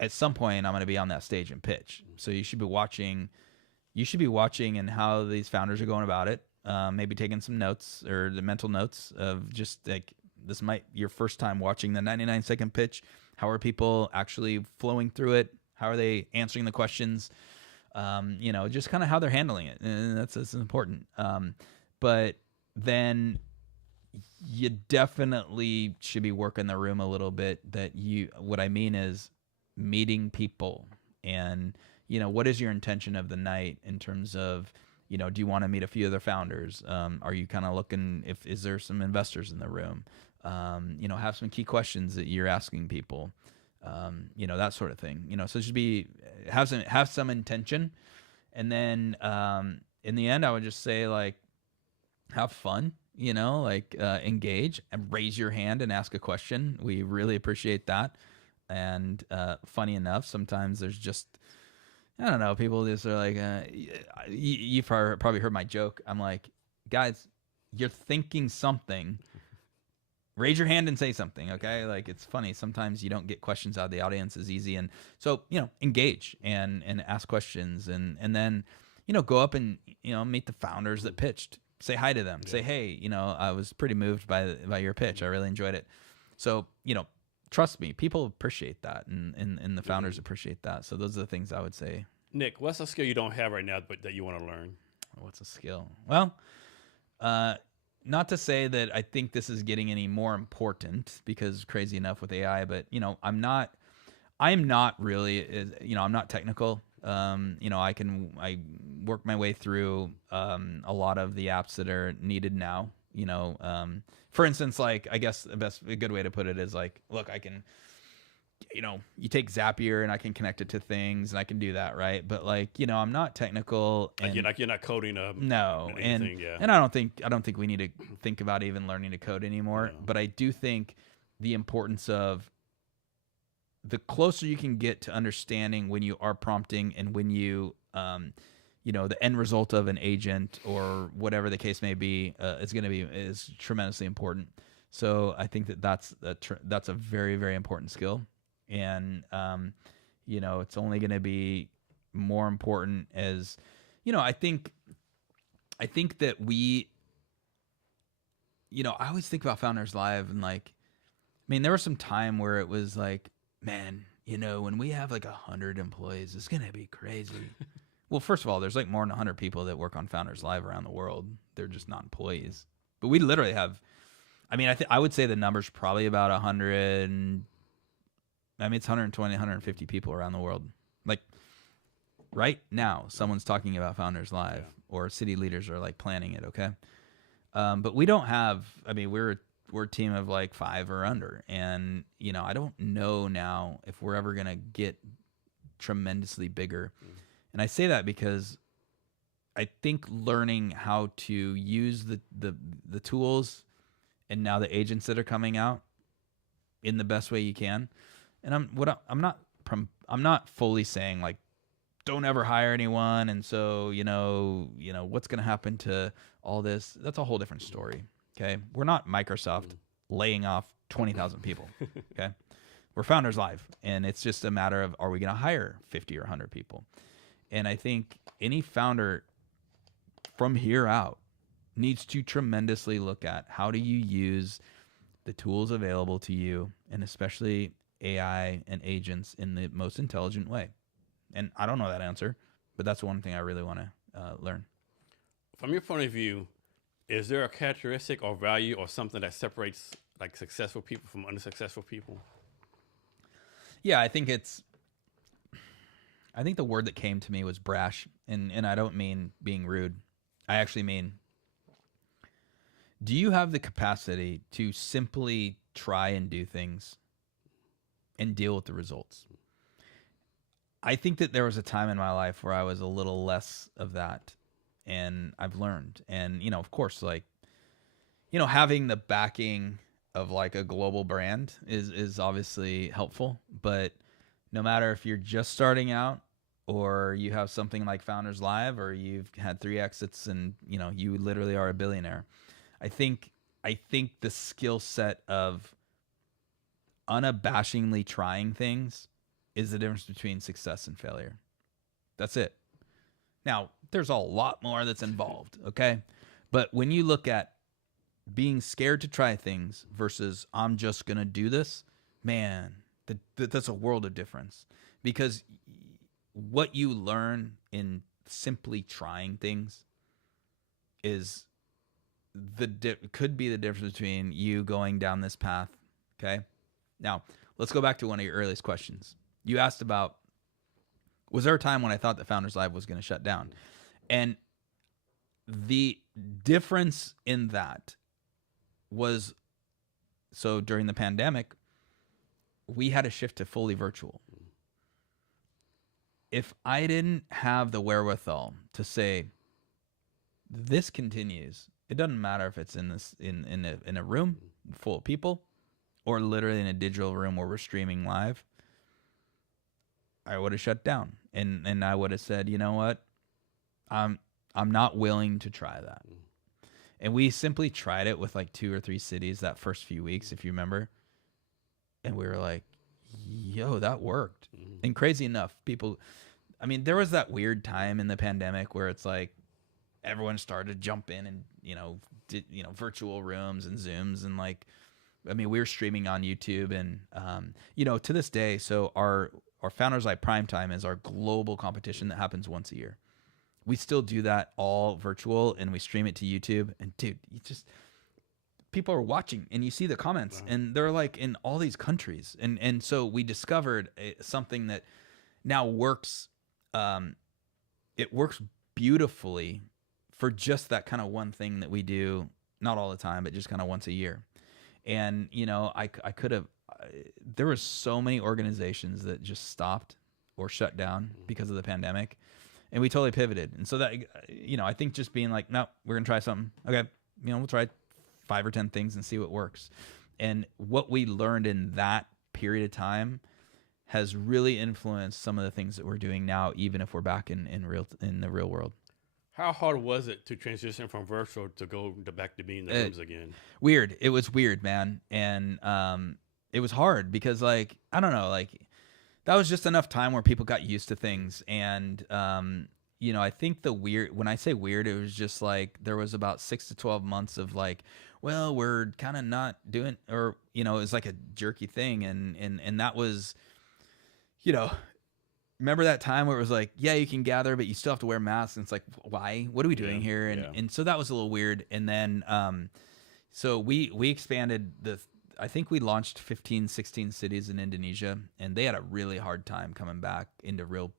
at some point I'm going to be on that stage and pitch. So you should be watching. You should be watching and how these founders are going about it. Maybe taking some notes or the mental notes of just like, this might your first time watching the 99-second pitch. How are people actually flowing through it? How are they answering the questions? Just kind of how they're handling it. And that's important. But then you definitely should be working the room a little bit. What I mean is meeting people, and, what is your intention of the night in terms of, do you want to meet a few other founders? Are you kind of looking, is there some investors in the room? Have some key questions that you're asking people. That sort of thing. So it should be have some intention, and then in the end, I would just say, like, have fun. Engage and raise your hand and ask a question. We really appreciate that. And funny enough, sometimes there's just, I don't know, people just are like, you've probably heard my joke. I'm like, guys, you're thinking something. Raise your hand and say something, okay? Like, it's funny. Sometimes you don't get questions out of the audience as easy. And so, engage and ask questions, and then, go up and, meet the founders that pitched. Say hi to them. Yeah. Say, hey, I was pretty moved by your pitch. I really enjoyed it. So, trust me, people appreciate that, and the founders appreciate that. So those are the things I would say. Nick, what's a skill you don't have right now but that you want to learn? What's a skill? Well, not to say that I think this is getting any more important, because crazy enough with AI, but I'm not really, I'm not technical. I work my way through a lot of the apps that are needed now. For instance, like, I guess a good way to put it is like, look, I can, you take Zapier and I can connect it to things and I can do that, right? But like, I'm not technical. And you're not coding no, anything, yeah. And I don't think we need to think about even learning to code anymore. No. But I do think the importance of the closer you can get to understanding when you are prompting and when you, the end result of an agent or whatever the case may be, is tremendously important. So I think that's a very, very important skill. And, it's only going to be more important as, I think that we, I always think about Founders Live, and like, I mean, there was some time where it was like, man, when we have like 100 employees, it's going to be crazy. Well, first of all, there's like more than 100 people that work on Founders Live around the world. They're just not employees. But we literally have, I mean, I would say the number's probably about 100. I mean, it's 120, 150 people around the world. Like, right now, someone's talking about Founders Live, or city leaders are like planning it, okay? But we don't have, I mean, we're a team of like 5 or under. And, I don't know now if we're ever going to get tremendously bigger. And I say that because I think learning how to use the tools and now the agents that are coming out in the best way you can. And I'm not fully saying like, don't ever hire anyone. And so, what's going to happen to all this? That's a whole different story. Okay. We're not Microsoft laying off 20,000 people. Okay. We're Founders Live, and it's just a matter of, are we going to hire 50 or 100 people? And I think any founder from here out needs to tremendously look at, how do you use the tools available to you, and especially AI and agents, in the most intelligent way. And I don't know that answer, but that's one thing I really want to learn. From your point of view, is there a characteristic or value or something that separates like successful people from unsuccessful people? Yeah, I think the word that came to me was brash, and I don't mean being rude. I actually mean, do you have the capacity to simply try and do things and deal with the results? I think that there was a time in my life where I was a little less of that, and I've learned. And of course, like having the backing of like a global brand is obviously helpful, but no matter if you're just starting out or you have something like Founders Live or you've had 3 exits and you literally are a billionaire, I think the skill set of unabashingly trying things is the difference between success and failure. That's it. Now, there's a lot more that's involved, okay? But when you look at being scared to try things versus I'm just going to do this, man, that's a world of difference. Because what you learn in simply trying things is could be the difference between you going down this path, okay? Now, let's go back to one of your earliest questions. You asked about, was there a time when I thought that Founders Live was going to shut down? And the difference in that was, so during the pandemic, we had a shift to fully virtual. If I didn't have the wherewithal to say, this continues, it doesn't matter if it's in a room full of people or literally in a digital room where we're streaming live, I would have shut down. And I would have said, you know what? I'm not willing to try that. And we simply tried it with like 2 or 3 cities that first few weeks, if you remember. And we were like, yo, that worked. And crazy enough, there was that weird time in the pandemic where it's like everyone started to jump in and, did, virtual rooms and Zooms. And like, we were streaming on YouTube and, to this day, so our Founders Live Primetime is our global competition that happens once a year. We still do that all virtual and we stream it to YouTube. And dude, people are watching and you see the comments and they're like in all these countries. And so we discovered something that now works. It works beautifully for just that kind of one thing that we do, not all the time, but just kind of once a year. And, I could have, there were so many organizations that just stopped or shut down because of the pandemic. And we totally pivoted. And so that, I think just being like, no, we're going to try something. Okay. We'll try 5 or 10 things and see what works. And what we learned in that period of time has really influenced some of the things that we're doing now, even if we're back in the real world. How hard was it to transition from virtual to go back to being in the rooms again? Weird. It was weird, man. And it was hard because, like, I don't know, like, that was just enough time where people got used to things. And, I think when I say weird, it was just like there was about 6 to 12 months of like, well, we're kind of not doing, or, it was like a jerky thing. And that was, remember that time where it was like, yeah, you can gather, but you still have to wear masks. And it's like, why? What are we doing here? And so that was a little weird. And then, so we expanded I think we launched 15, 16 cities in Indonesia, and they had a really hard time coming back into real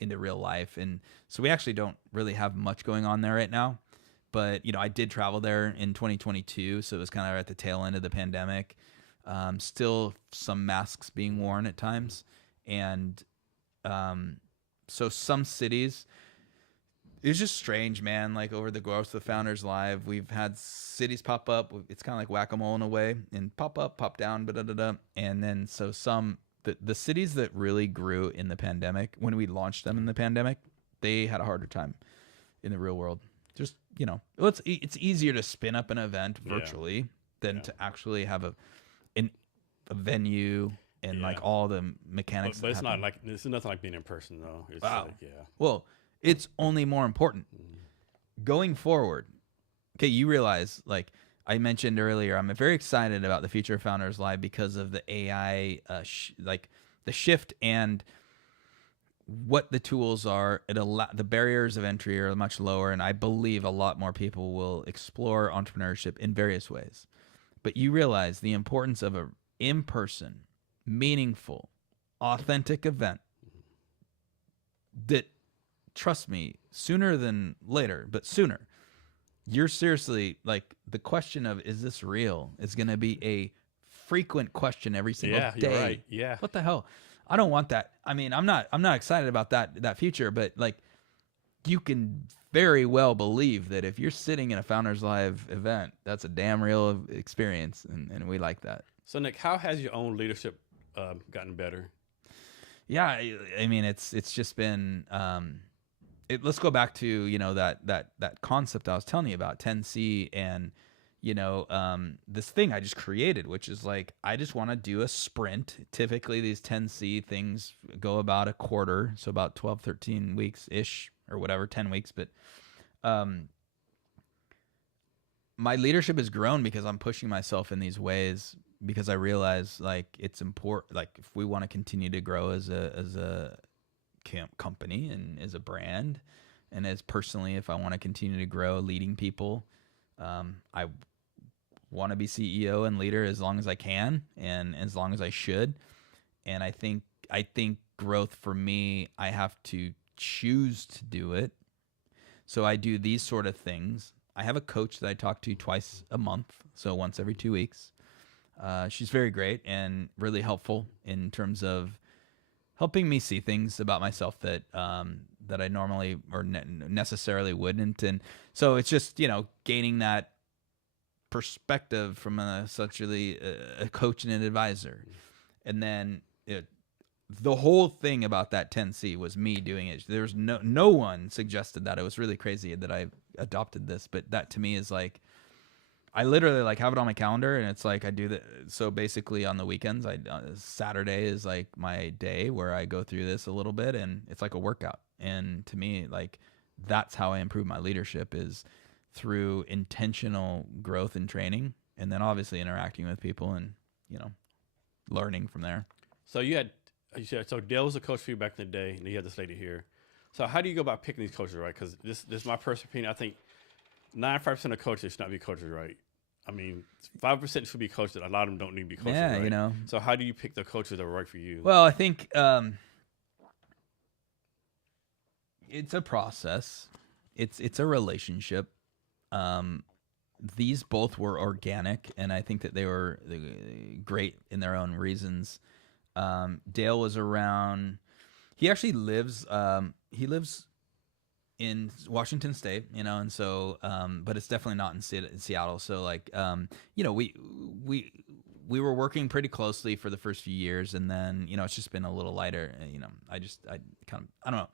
life. And so we actually don't really have much going on there right now. But, I did travel there in 2022, so it was kind of at the tail end of the pandemic. Still some masks being worn at times. And so some cities, it was just strange, man. Like over the growth of Founders Live, we've had cities pop up. It's kind of like whack-a-mole in a way, and pop up, pop down, and then so the cities that really grew in the pandemic, when we launched them in the pandemic, they had a harder time in the real world. Just it's easier to spin up an event virtually than to actually have a venue and like all the mechanics. But it's not like it's nothing like being in person though. It's like, well, it's only more important going forward. Okay, you realize, like I mentioned earlier, I'm very excited about the future of Founders Live because of the AI, like the shift. And what the tools are. The barriers of entry are much lower, and I believe a lot more people will explore entrepreneurship in various ways. But you realize the importance of a in-person, meaningful, authentic event that, trust me, sooner than later, but sooner, you're seriously like, the question of is this real is going to be a frequent question every single Yeah, day. you're right. Yeah. What the hell? I don't want that. I mean, I'm not excited about that future, but like, you can very well believe that if you're sitting in a Founders Live event, that's a damn real experience, and we like that. So Nick, how has your own leadership gotten better? Yeah, I mean, it's just been. Let's go back to, you know, that concept I was telling you about, 10C, and you know, this thing I just created, which is like, I just want to do a sprint. Typically these 10C things go about a quarter, so about 12, 13 weeks ish, or whatever, 10 weeks. But my leadership has grown because I'm pushing myself in these ways, because I realize like it's important. Like, if we want to continue to grow as a company and as a brand, and as personally, if I want to continue to grow leading people, I want to be CEO and leader as long as I can, and as long as I should. And I think growth for me, I have to choose to do it. So I do these sort of things. I have a coach that I talk to twice a month, so once every 2 weeks. She's very great and really helpful in terms of helping me see things about myself that that I normally or necessarily wouldn't. And so it's just, you know, gaining that perspective from essentially a coach and an advisor. And then the whole thing about that 10C was me doing it. There was no one suggested that. It was really crazy that I adopted this, but that to me is like, I literally like have it on my calendar, and it's like I do that. So basically on the weekends, Saturday is like my day where I go through this a little bit, and it's like a workout. And to me, like, that's how I improve my leadership, is through intentional growth and training, and then obviously interacting with people and, you know, learning from there. So so Dale was a coach for you back in the day, and you had this lady here. So how do you go about picking these coaches, right? Because this is my personal opinion. I think 95% of coaches should not be coaches, right? I mean, 5% should be coaches. A lot of them don't need to be coaches, Yeah, right? you know. So how do you pick the coaches that are right for you? Well, I think it's a process. It's a relationship. These both were organic, and I think that they were great in their own reasons. Dale was around. He actually lives. He lives in Washington State, you know, and so, but it's definitely not in Seattle. So, like, you know, we were working pretty closely for the first few years, and then, you know, it's just been a little lighter. You know, I don't know.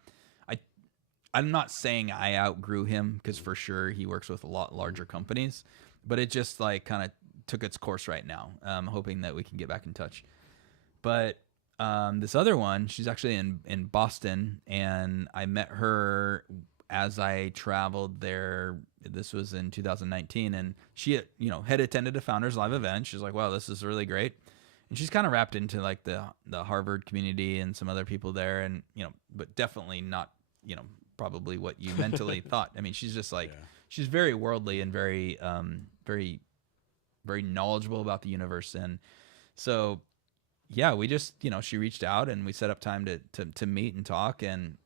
I'm not saying I outgrew him, because for sure he works with a lot larger companies, but it just like kind of took its course right now. I'm hoping that we can get back in touch. But this other one, she's actually in Boston, and I met her as I traveled there. This was in 2019, and she had attended a Founders Live event. She's like, wow, this is really great. And she's kind of wrapped into like the Harvard community and some other people there, and, you know, but definitely not, you know, probably what you mentally thought. I mean, she's just like, she's very worldly and very, very, very knowledgeable about the universe. And so, yeah, we just, you know, she reached out and we set up time to meet and talk. And,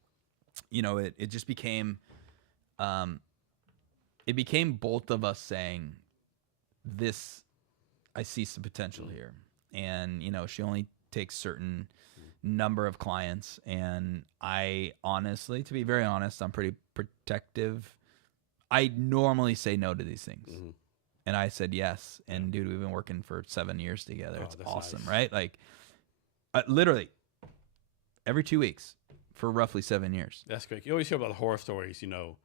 you know, it just became, it became both of us saying, this, I see some potential here. And, you know, she only takes certain number of clients, and I honestly, to be very honest, I'm pretty protective. I normally say no to these things. Mm-hmm. And I said yes. And dude, we've been working for 7 years together. It's awesome, nice. Right? Like, literally every 2 weeks for roughly 7 years. That's great. You always hear about the horror stories, you know.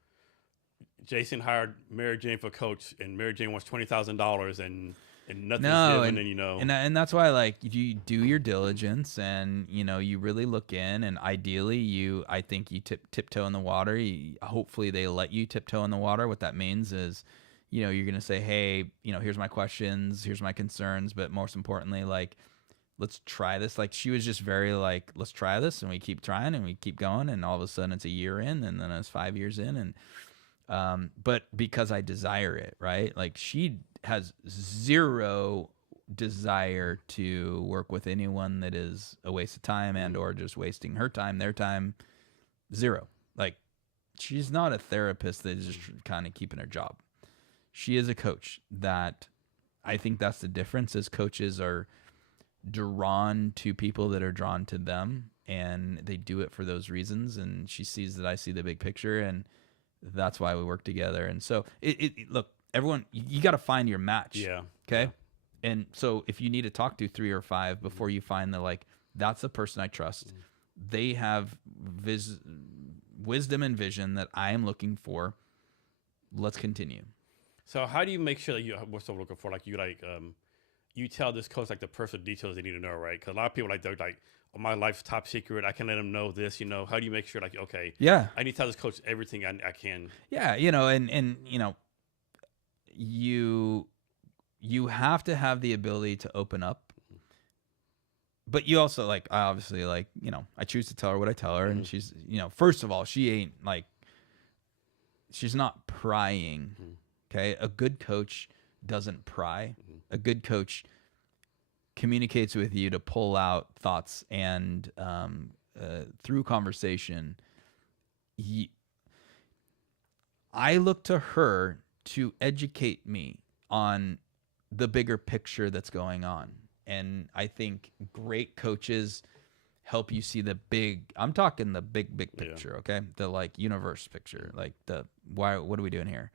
Jason hired Mary Jane for coach, and Mary Jane wants $20,000, and nothing's given, and you know. And that's why, like, if you do your diligence and, you know, you really look in, and ideally I think you tiptoe in the water. Hopefully they let you tiptoe in the water. What that means is, you know, you're going to say, hey, you know, here's my questions, here's my concerns, but most importantly, like, let's try this. Like she was just very like, let's try this, and we keep trying and we keep going, and all of a sudden it's a year in, and then it's 5 years in, and but because I desire it, right? Like she has zero desire to work with anyone that is a waste of time and or just wasting her time, their time. Zero. Like she's not a therapist that is just kind of keeping her job. She is a coach. That I think that's the difference, is coaches are drawn to people that are drawn to them, and they do it for those reasons, and she sees that I see the big picture, and that's why we work together. And so look, everyone, you got to find your match. Yeah. Okay. And so if you need to talk to 3 or 5 before you find the, like, that's the person I trust. They have wisdom and vision that I am looking for. Let's continue. So how do you make sure that you what's I'm looking for? Like you tell this coach like the personal details they need to know, right? Because a lot of people they're like, oh, my life's top secret. I can let them know this. How do you make sure like, okay, yeah, I need to tell this coach everything I can. Yeah, and you have to have the ability to open up, but you also like, I obviously like, I choose to tell her what I tell her, and she's, first of all, she ain't like, she's not prying. Okay, a good coach doesn't pry. A good coach communicates with you to pull out thoughts, and through conversation, I look to her to educate me on the bigger picture that's going on. And I think great coaches help you see the big, I'm talking the big picture, okay? The like universe picture, like what are we doing here?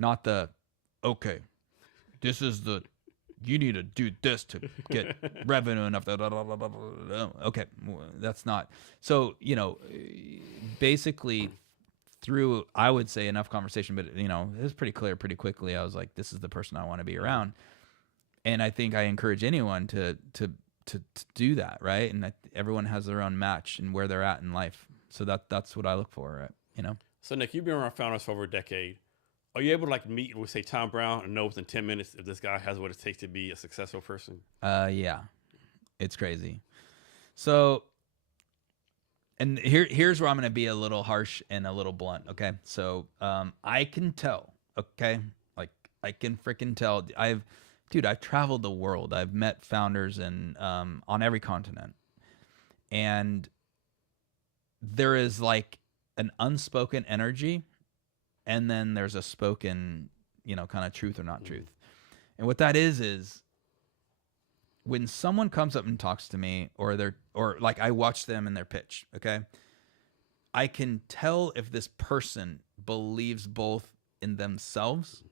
Not the, okay, this is you need to do this to get revenue enough. Okay, that's not. So, basically through, I would say, enough conversation, but, it was pretty clear pretty quickly. I was like, this is the person I want to be around. And I think I encourage anyone to do that, right? And everyone has their own match and where they're at in life. So that's what I look for, right? So, Nick, you've been around founders for over a decade. Are you able to like meet with, say, Tom Brown and know within 10 minutes if this guy has what it takes to be a successful person? Yeah, it's crazy. So, and here's where I'm going to be a little harsh and a little blunt. Okay. So, I can tell, okay. Like I can freaking tell. I've traveled the world. I've met founders on every continent, and there is like an unspoken energy, and then there's a spoken, kind of truth or not truth. And what that is when someone comes up and talks to me, or like I watch them in their pitch, okay? I can tell if this person believes both in themselves,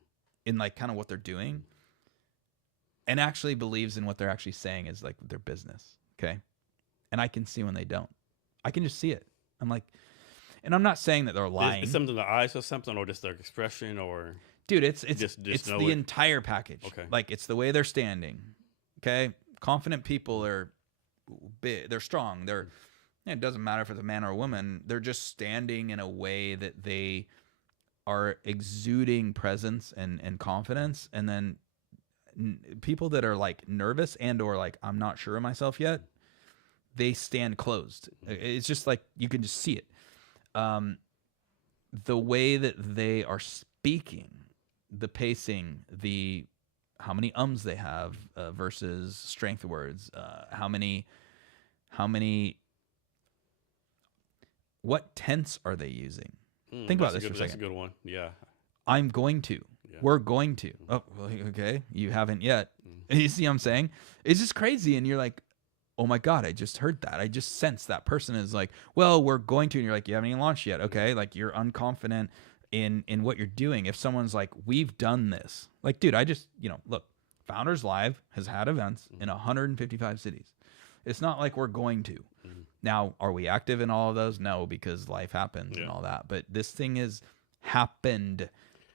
in like kind of what they're doing, and actually believes in what they're actually saying is like their business, okay? And I can see when they don't. I can just see it. I'm like, and I'm not saying that they're lying. Is something in the eyes or something, or just their expression, or dude, it's the entire package. Okay, like it's the way they're standing. Okay, confident people are big. They're strong. It doesn't matter if it's a man or a woman. They're just standing in a way that they are exuding presence and confidence. And then people that are like nervous and or like, I'm not sure of myself yet, they stand closed. It's just like you can just see it. The way that they are speaking, the pacing, how many ums they have versus strength words, what tense are they using? Think about this for a second. That's a good one. Yeah. I'm going to. Yeah. We're going to. Oh, well, okay. You haven't yet. You see what I'm saying? It's just crazy. And you're like, oh my God, I just heard that. I just sensed that person is like, well, we're going to. And you're like, you haven't even launched yet. Okay. Like you're unconfident in what you're doing. If someone's like, we've done this. Like, dude, I just, look, Founders Live has had events in 155 cities. It's not like we're going to. Now, are we active in all of those? No, because life happens and all that. But this thing has happened.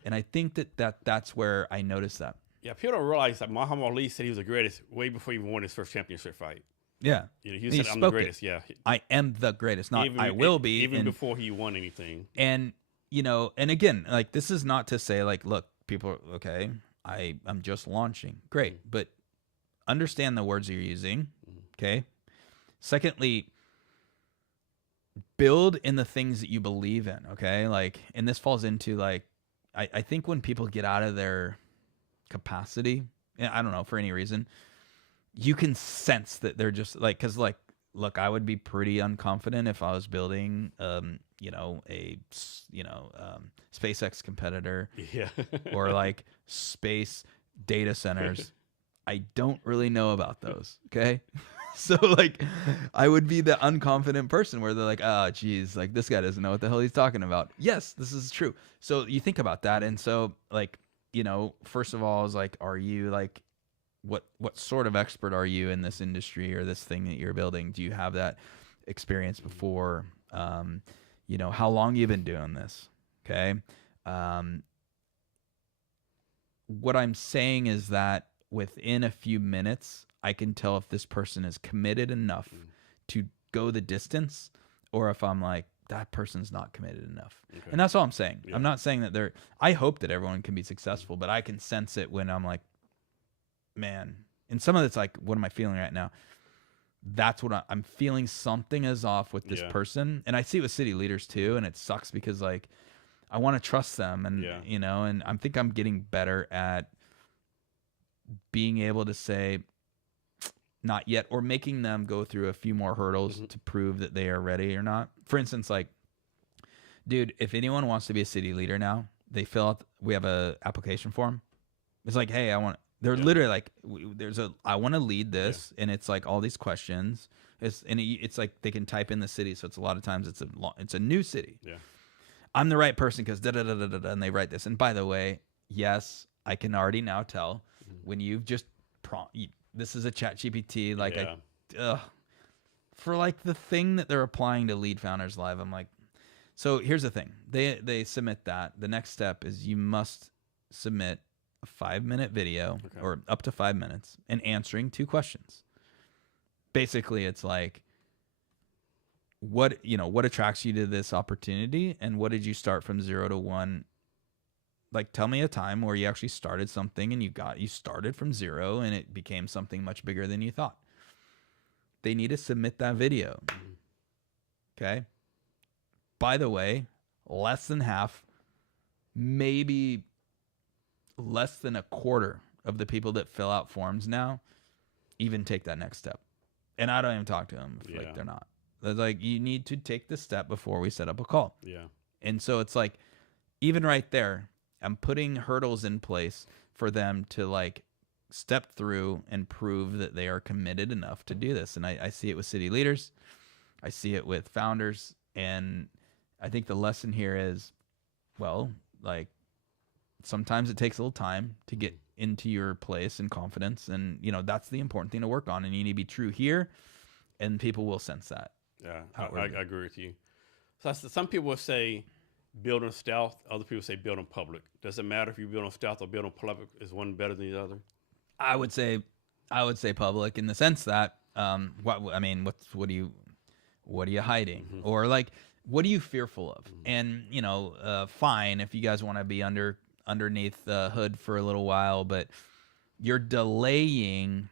And I think that's where I noticed that. Yeah, people don't realize that Muhammad Ali said he was the greatest way before he won his first championship fight. Yeah. He said, I'm the greatest. Yeah. I am the greatest, not I will be. Even before he won anything. And, and again, like, this is not to say, like, look, people, okay, I'm just launching. Great. But understand the words you're using, Okay. Secondly, build in the things that you believe in. Okay. Like, and this falls into like, I think when people get out of their capacity, I don't know, for any reason, you can sense that they're just like, cause like, look, I would be pretty unconfident if I was building, SpaceX competitor Yeah. or like space data centers. I don't really know about those. Okay. So like I would be the unconfident person where they're like, oh geez, like this guy doesn't know what the hell he's talking about. Yes, this is true. So you think about that. And so like, first of all is like, are you like, what sort of expert are you in this industry or this thing that you're building? Do you have that experience before? How long you've been doing this? Okay. What I'm saying is that within a few minutes, I can tell if this person is committed enough to go the distance or if I'm like, that person's not committed enough. Okay. And that's all I'm saying. Yeah. I'm not saying that I hope that everyone can be successful, but I can sense it when I'm like, man, and some of it's like, what am I feeling right now? That's what I'm feeling. Something is off with this person. And I see it with city leaders too. And it sucks because like, I want to trust them and, and I think I'm getting better at being able to say not yet, or making them go through a few more hurdles to prove that they are ready or not. For instance, like, dude, if anyone wants to be a city leader now, they fill out, we have a application form. It's like, hey, they're literally like, I want to lead this. And it's like all these questions. It's like they can type in the city. So it's a lot of times it's a new city. Yeah. I'm the right person because and they write this. And by the way, yes, I can already now tell when you've just this is a chat GPT. Like for like the thing that they're applying to Lead Founders Live, I'm like, so here's the thing. They submit that. The next step is you must submit a 5-minute video or up to 5 minutes and answering 2 questions. Basically, it's like, what attracts you to this opportunity, and what did you start from 0 to 1? Like, tell me a time where you actually started something and you started from 0 and it became something much bigger than you thought. They need to submit that video. Okay. By the way, less than half, maybe less than a quarter of the people that fill out forms now even take that next step. And I don't even talk to them if like they're not. They're like, you need to take the step before we set up a call. Yeah. And so it's like, even right there, I'm putting hurdles in place for them to like step through and prove that they are committed enough to do this. And I see it with city leaders. I see it with founders. And I think the lesson here is, well, like, sometimes it takes a little time to get into your place and confidence. And, that's the important thing to work on. And you need to be true here, and people will sense that. Yeah, I agree with you. So some people will say build on stealth. Other people say build on public. Does it matter if you build on stealth or build on public? Is one better than the other? I would say public, in the sense that, what are you hiding? Or like, what are you fearful of? And, fine, if you guys want to be underneath the hood for a little while, but you're delaying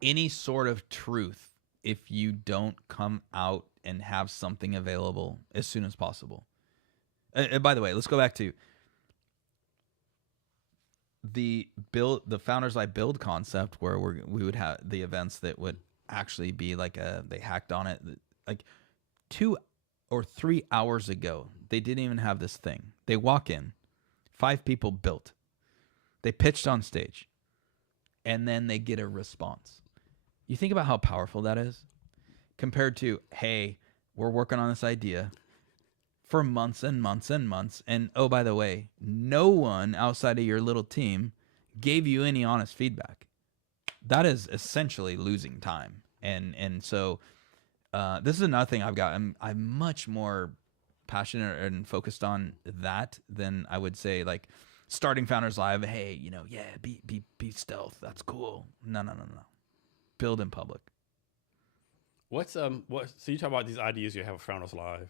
any sort of truth if you don't come out and have something available as soon as possible. And by the way, let's go back to the Founders Live build concept, where we would have the events that would actually be like they hacked on it like 2 or 3 hours ago. They didn't even have this thing. They walk in, 5 people built, they pitched on stage, and then they get a response. You think about how powerful that is compared to, hey, we're working on this idea for months and months and months. And oh, by the way, no one outside of your little team gave you any honest feedback. That is essentially losing time. And so this is another thing I've got. I'm much more passionate and focused on that than I would say like starting Founders Live. Hey, be stealth. That's cool. No. Build in public. So you talk about these ideas you have with Founders Live.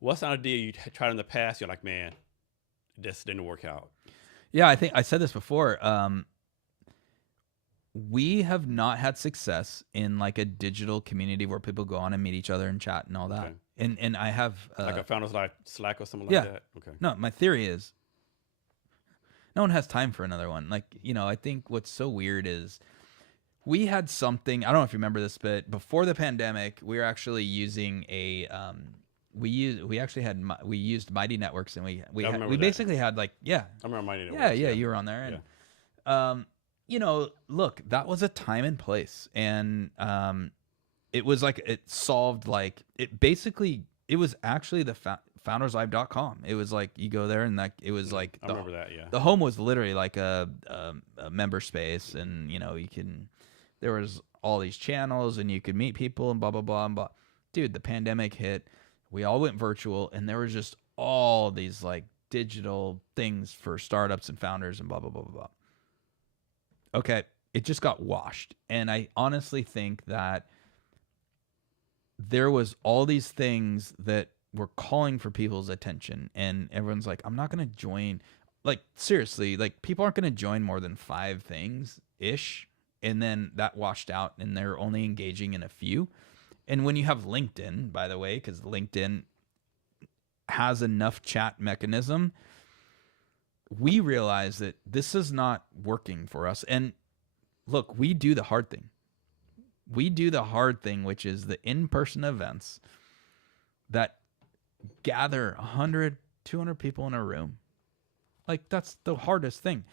What's an idea you tried in the past? You're like, man, this didn't work out. Yeah, I think I said this before. we have not had success in like a digital community where people go on and meet each other and chat and all that. Okay. And I have Like a Founders Life Slack or something yeah. like that? Okay. No, my theory is no one has time for another one. Like, I think what's so weird is we had something, I don't know if you remember this, but before the pandemic, we were actually using a we used Mighty Networks, and we basically had like I remember Mighty Networks. yeah, you were on there. And look, that was a time and place, and it was like it solved like it was actually the founderslive.com. It was like you go there and like it was like I remember that. Yeah. the home was literally like a member space, and there was all these channels and you could meet people and blah blah blah and blah. Dude, the pandemic hit. We all went virtual, and there was just all these like digital things for startups and founders and blah blah blah blah blah. Okay, it just got washed, and I honestly think that there was all these things that were calling for people's attention, and everyone's like, I'm not going to join. Like, seriously, like people aren't going to join more than 5 things ish. And then that washed out, and they're only engaging in a few. And when you have LinkedIn, by the way, because LinkedIn has enough chat mechanism, we realize that this is not working for us. And look, we do the hard thing. We do the hard thing, which is the in-person events that gather 100, 200 people in a room. Like, that's the hardest thing.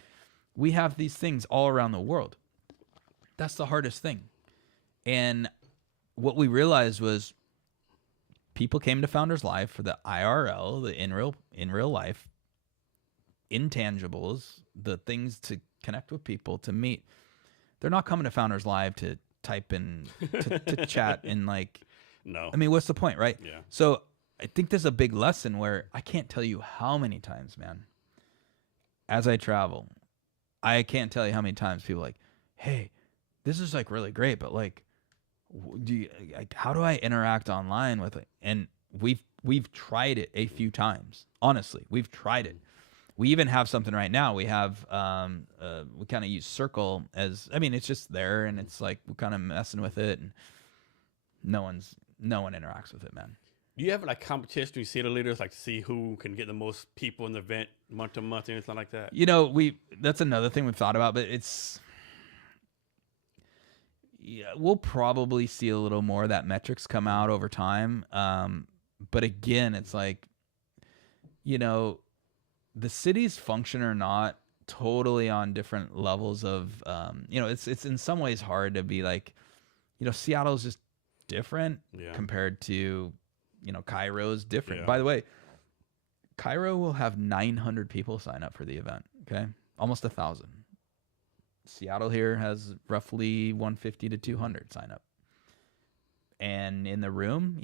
We have these things all around the world. That's the hardest thing. And what we realized was people came to Founders Live for the IRL, the in real life, intangibles, the things to connect with people, to meet. They're not coming to Founders Live to type in, to chat and like, no. I mean, what's the point, right? Yeah. So I think there's a big lesson where I can't tell you how many times, man, as I travel, I can't tell you how many times people are like, hey, this is like really great, but like, how do I interact online with it? And we've tried it a few times. Honestly, we've tried it. We even have something right now. We have we kind of use Circle as, I mean, it's just there, and it's like we're kind of messing with it, and no one interacts with it, man. Do you have like competition? Do you see the leaders like to see who can get the most people in the event month to month or anything like that? That's another thing we've thought about, but we'll probably see a little more of that metrics come out over time. But again, it's like, the cities function or not totally on different levels of, it's in some ways hard to be like, Seattle's just different compared to, Cairo's different. Yeah. By the way, Cairo will have 900 people sign up for the event. Okay. Almost 1,000. Seattle here has roughly 150 to 200 sign up. And in the room,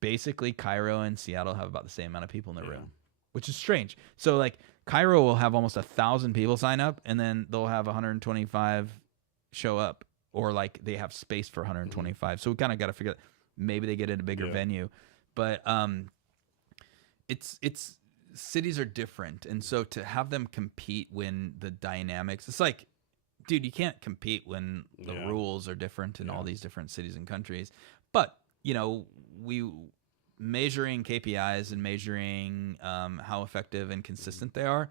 basically Cairo and Seattle have about the same amount of people in the room, which is strange. So like Cairo will have almost 1,000 people sign up, and then they'll have 125 show up, or like they have space for 125. So we kind of got to figure out, maybe they get in a bigger venue, but it's cities are different, and so to have them compete when the dynamics, it's like, dude, you can't compete when the rules are different in all these different cities and countries. But we measuring KPIs and measuring how effective and consistent they are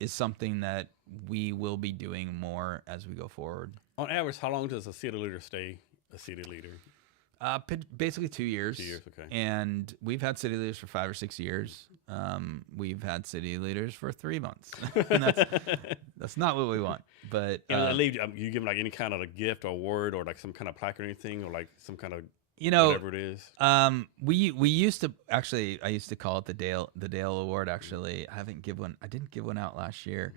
is something that we will be doing more as we go forward. On average, how long does a city leader stay a city leader? Basically 2 years. 2 years, okay. And we've had city leaders for 5 or 6 years. We've had city leaders for 3 months. And that's not what we want. But you give them like any kind of a gift or word or like some kind of plaque or anything, or like some kind of whatever it is. We used to actually, I used to call it the Dale Award. Actually, I didn't give one out last year.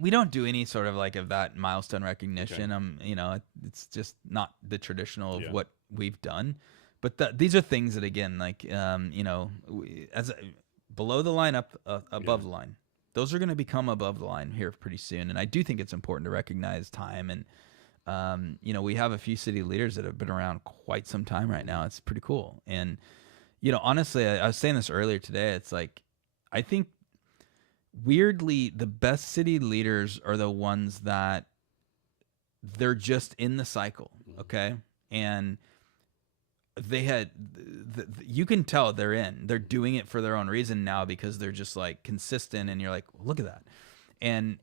We don't do any sort of like of that milestone recognition. Okay. It's just not the traditional of what we've done. But these are things that, again, like, as below the line, above the line, those are going to become above the line here pretty soon. And I do think it's important to recognize time. And, we have a few city leaders that have been around quite some time right now. It's pretty cool. And, honestly, I was saying this earlier today. It's like, I think weirdly, the best city leaders are the ones that they're just in the cycle, okay? And they had, you can tell they're doing it for their own reason now because they're just like consistent, and you're like, look at that. And,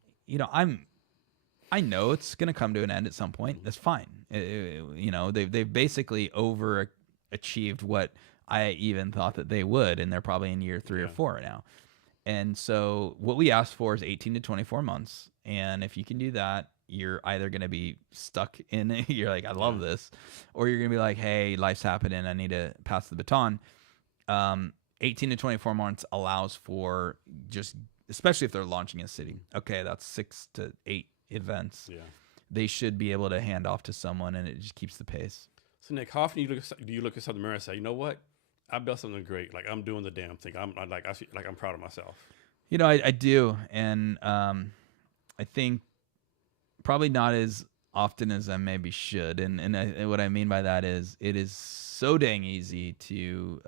I know it's going to come to an end at some point. That's fine. They've basically overachieved what I even thought that they would, and they're probably in year 3 or 4 now. And so what we asked for is 18 to 24 months. And if you can do that, you're either going to be stuck in it. You're like, I love this. Or you're going to be like, hey, life's happening. I need to pass the baton. 18 to 24 months allows for just, especially if they're launching a city. Okay, that's 6 to 8 events. Yeah. They should be able to hand off to someone, and it just keeps the pace. So Nick, how often do you look at something in the mirror and say, you know what? I built something great. Like I'm doing the damn thing. I'm proud of myself. I do. And I think probably not as often as I maybe should. And what I mean by that is it is so dang easy to,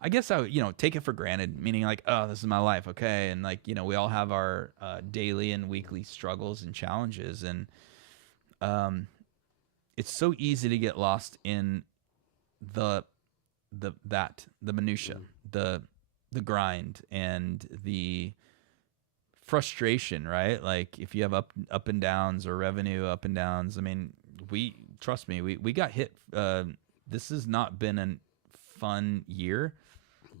I guess take it for granted, meaning like, oh, this is my life. Okay. And like, we all have our daily and weekly struggles and challenges. And it's so easy to get lost in the minutia, the grind, and the frustration, right? Like if you have up and downs, or revenue up and downs. I mean, trust me, we got hit. This has not been a fun year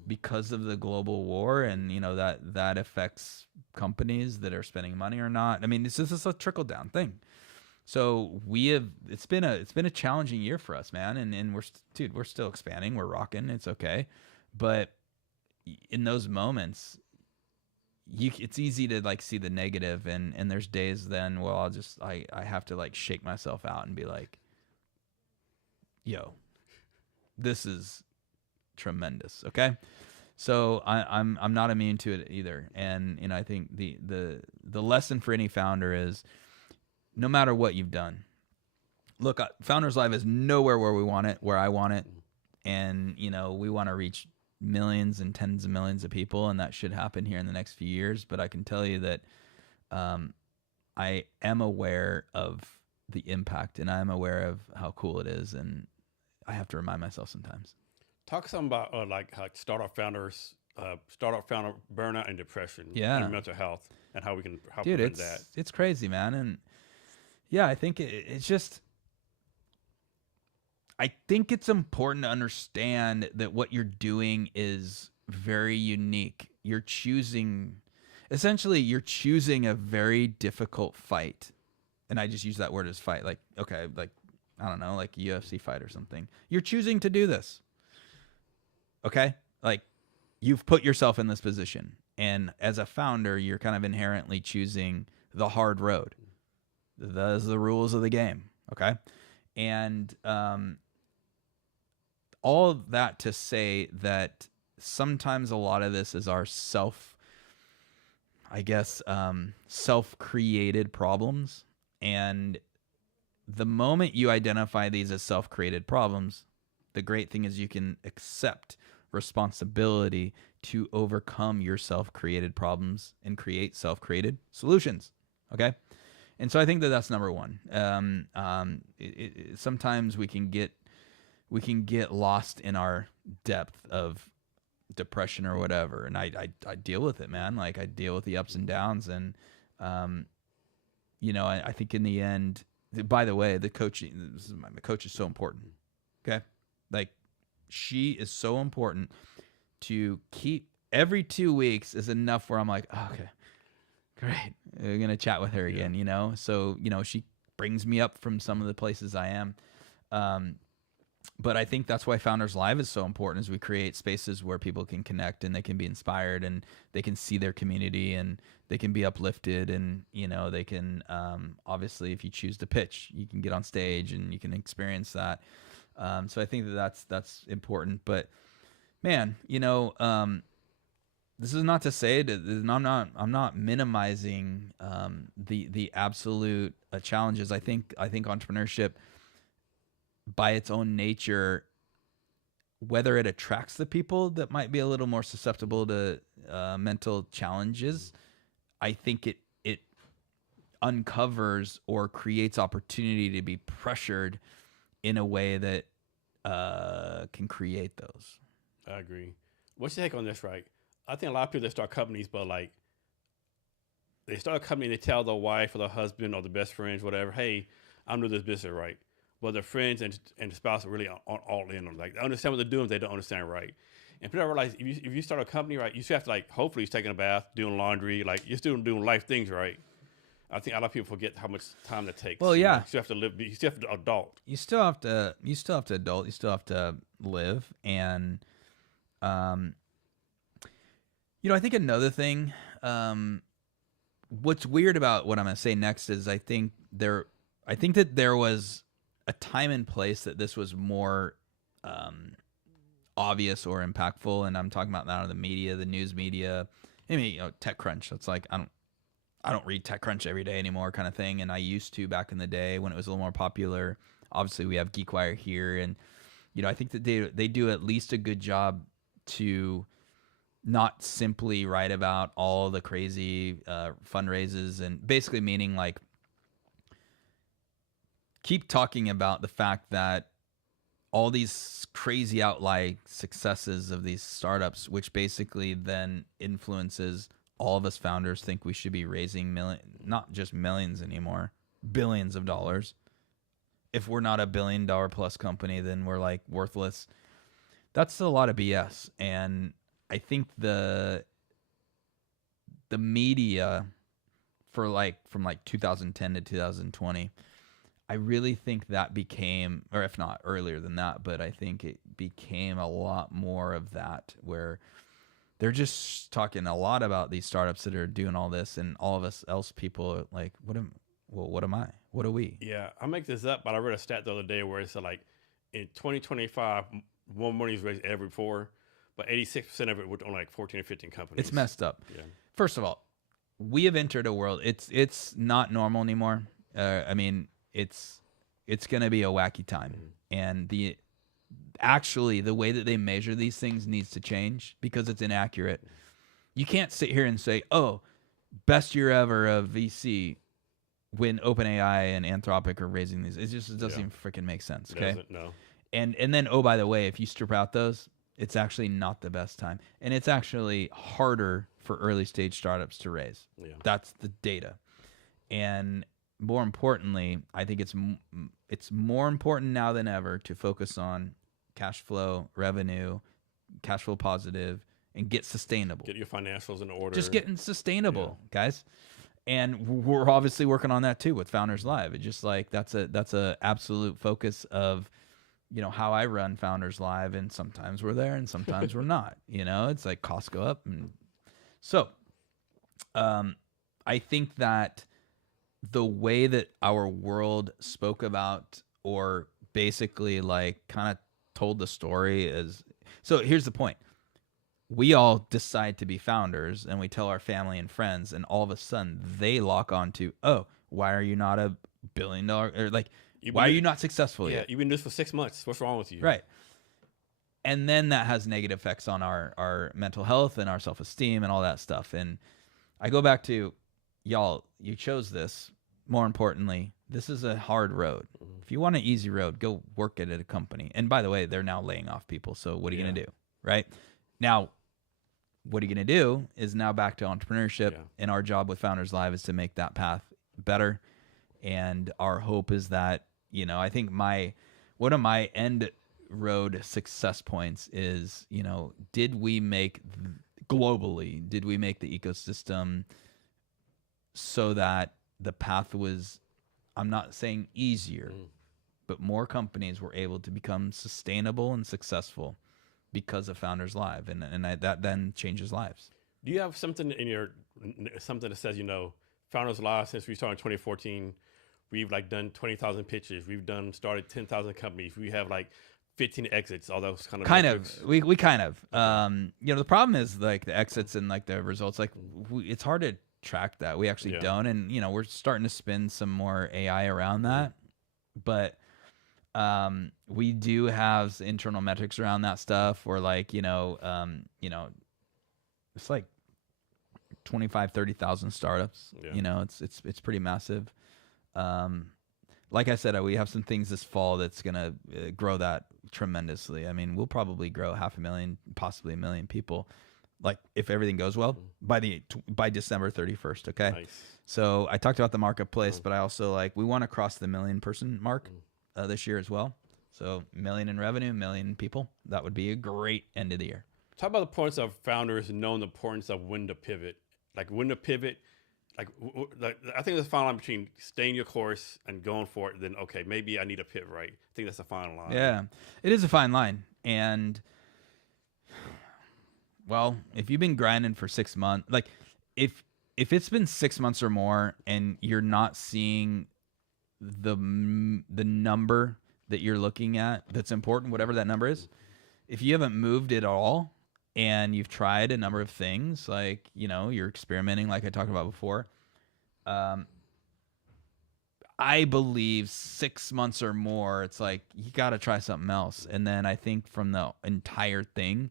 because of the global war, and that affects companies that are spending money or not. I mean, it's just a trickle down thing. So it's been a challenging year for us, man. And we're still expanding. We're rocking. It's okay. But in those moments, it's easy to like see the negative, and there's days then, well, I have to like shake myself out and be like, yo, this is tremendous. Okay. So I'm not immune to it either. And, I think the lesson for any founder is, no matter what you've done, look, Founders Live is nowhere where I want it. And, we want to reach millions and tens of millions of people, and that should happen here in the next few years. But I can tell you that I am aware of the impact, and I'm aware of how cool it is. And I have to remind myself sometimes. Talk some about like how startup founder burnout and depression, and mental health, and how we can help prevent that. It's crazy, man. And yeah, I think it's just, I think it's important to understand that what you're doing is very unique. You're choosing a very difficult fight. And I just use that word as fight. Like, okay, like, I don't know, like a UFC fight or something. You're choosing to do this. Okay? Like, you've put yourself in this position. And as a founder, you're kind of inherently choosing the hard road. Those are the rules of the game. Okay? And all of that to say that sometimes a lot of this is our self-created problems. And the moment you identify these as self-created problems, the great thing is you can accept responsibility to overcome your self-created problems and create self-created solutions. Okay? And so I think that that's number one. Sometimes we can get lost in our depth of depression or whatever, and I deal with it, man. Like, I deal with the ups and downs, and I think in the end, by the way, the coach is so important. Okay, like, she is so important to keep. Every 2 weeks is enough where I'm like, oh, okay, great, we're gonna chat with her again. So she brings me up from some of the places I am. But I think that's why Founders Live is so important, is we create spaces where people can connect, and they can be inspired, and they can see their community, and they can be uplifted, and they can obviously, if you choose to pitch, you can get on stage and you can experience that. So I think that's important. But man, this is not to say that I'm not minimizing the absolute challenges. I think entrepreneurship, by its own nature, whether it attracts the people that might be a little more susceptible to mental challenges, I think it uncovers or creates opportunity to be pressured in a way that can create those. I agree. What's your take on this, right? I think a lot of people that start companies, but like they start a company, they tell their wife or their husband or the best friends, whatever, hey, I'm doing this business, right? But their friends and the spouse are really all in on, like, they understand what they're doing, they don't understand, right? And people realize if you start a company, right, you still have to, like, hopefully you're taking a bath, doing laundry, like you're still doing life things, right? I think a lot of people forget how much time that takes. Well, You know, yeah, you still have to live, you still have to adult. you still have to adult, you still have to live, and um, I think another thing, what's weird about what I'm going to say next is I think that there was a time and place that this was more obvious or impactful, and I'm talking about now the media, the news media. I mean, TechCrunch. It's like I don't read TechCrunch every day anymore, kind of thing, and I used to back in the day when it was a little more popular. Obviously, we have GeekWire here, and I think that they do at least a good job to not simply write about all the crazy fundraisers, and basically meaning like keep talking about the fact that all these crazy outlier successes of these startups, which basically then influences all of us founders think we should be raising not just millions anymore, billions of dollars. If we're not a $1 billion plus company, then we're like worthless. That's a lot of BS. And I think the media for from 2010 to 2020, I really think that became, or if not earlier than that, but I think it became a lot more of that, where they're just talking a lot about these startups that are doing all this, and all of us else people are like, what am I? What are we? Yeah, I make this up, but I read a stat the other day where it said, like, in 2025, more money is raised ever before, but 86% of it was only like 14 or 15 companies. It's messed up. Yeah. First of all, we have entered a world. It's not normal anymore. I mean, it's gonna be a wacky time, and the way that they measure these things needs to change because it's inaccurate. You can't sit here and say, "Oh, best year ever of VC," when OpenAI and Anthropic are raising these. It doesn't even freaking make sense. Okay. Doesn't, no. And then, oh, by the way, if you strip out those, it's actually not the best time, and it's actually harder for early stage startups to raise. Yeah. That's the data. And more importantly, I think it's more important now than ever to focus on cash flow, revenue, cash flow positive, and get sustainable. Get your financials in order. Just getting sustainable, guys. And we're obviously working on that too with Founders Live. It's just like that's a absolute focus of how I run Founders Live, and sometimes we're there and sometimes we're not. It's like costs go up, and so I think that the way that our world spoke about, or basically like kind of told the story, is, so here's the point. We all decide to be founders, and we tell our family and friends, and all of a sudden they lock on to, oh, why are you not a $1 billion, or like, why are you not successful yet? You've been doing this for 6 months. What's wrong with you? Right. And then that has negative effects on our mental health and our self-esteem and all that stuff. And I go back to, y'all, you chose this. More importantly, this is a hard road. If you want an easy road, go work at a company. And by the way, they're now laying off people. So what are you going to do? Right? Now, what are you going to do is now back to entrepreneurship. Yeah. And our job with Founders Live is to make that path better. And our hope is that, I think one of my end road success points is, did we make the ecosystem so that the path was, I'm not saying easier, but more companies were able to become sustainable and successful because of Founders Live, and that then changes lives. Do you have something in something that says, Founders Live, since we started in 2014, we've like done 20,000 pitches, we've started 10,000 companies, we have like 15 exits, all those kind of metrics. We kind of the problem is like the exits and like the results, like it's hard to track that. We actually don't, and we're starting to spin some more AI around that, but we do have internal metrics around that stuff, or like it's like 25, 30,000 startups. Yeah. You know, it's pretty massive. Like I said, we have some things this fall that's going to grow that tremendously. I mean, we'll probably grow 500,000, possibly 1,000,000 people, like if everything goes well by December 31st. Okay. Nice. So I talked about the marketplace, but I also we want to cross the 1,000,000 person mark this year as well. So 1,000,000 in revenue, 1,000,000 people. That would be a great end of the year. Talk about the importance of founders knowing the importance of when to pivot. Like when to pivot. Like I think there's a fine line between staying your course and going for it. Then okay, maybe I need a pivot. Right. I think that's a fine line. Yeah, it is a fine line. And well, if you've been grinding for 6 months, like if it's been 6 months or more and you're not seeing the number that you're looking at that's important, whatever that number is, if you haven't moved at all and you've tried a number of things, like, you know, you're experimenting like I talked about before, I believe 6 months or more, it's like you got to try something else. And then I think from the entire thing,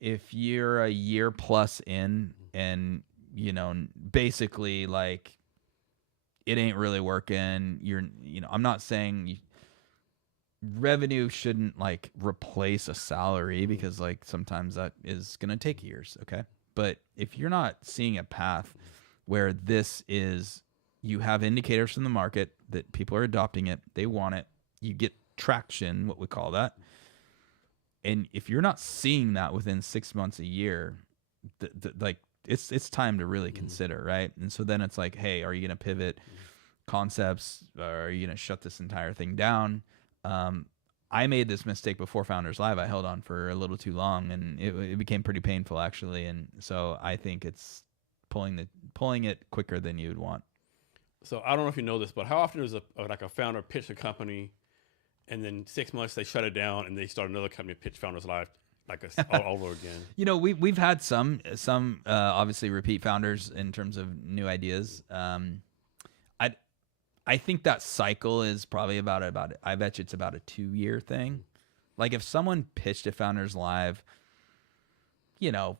if you're a year plus in and, you know, basically like it ain't really working, I'm not saying revenue shouldn't like replace a salary, because like sometimes that is going to take years. Okay. But if you're not seeing a path where you have indicators from the market that people are adopting it, they want it, you get traction, what we call that. And if you're not seeing that within 6 months, a year, like it's time to really consider, right? And so then it's like, hey, are you going to pivot concepts? Or are you going to shut this entire thing down? I made this mistake before Founders Live. I held on for a little too long, and it became pretty painful actually. And so I think it's pulling it quicker than you would want. So I don't know if you know this, but how often does a founder pitch a company, and then 6 months they shut it down and they start another company to pitch Founders Live all over again? You know, we've had some obviously repeat founders in terms of new ideas. I think that cycle is probably about I bet you it's about a 2-year thing. Like if someone pitched at Founders Live, you know,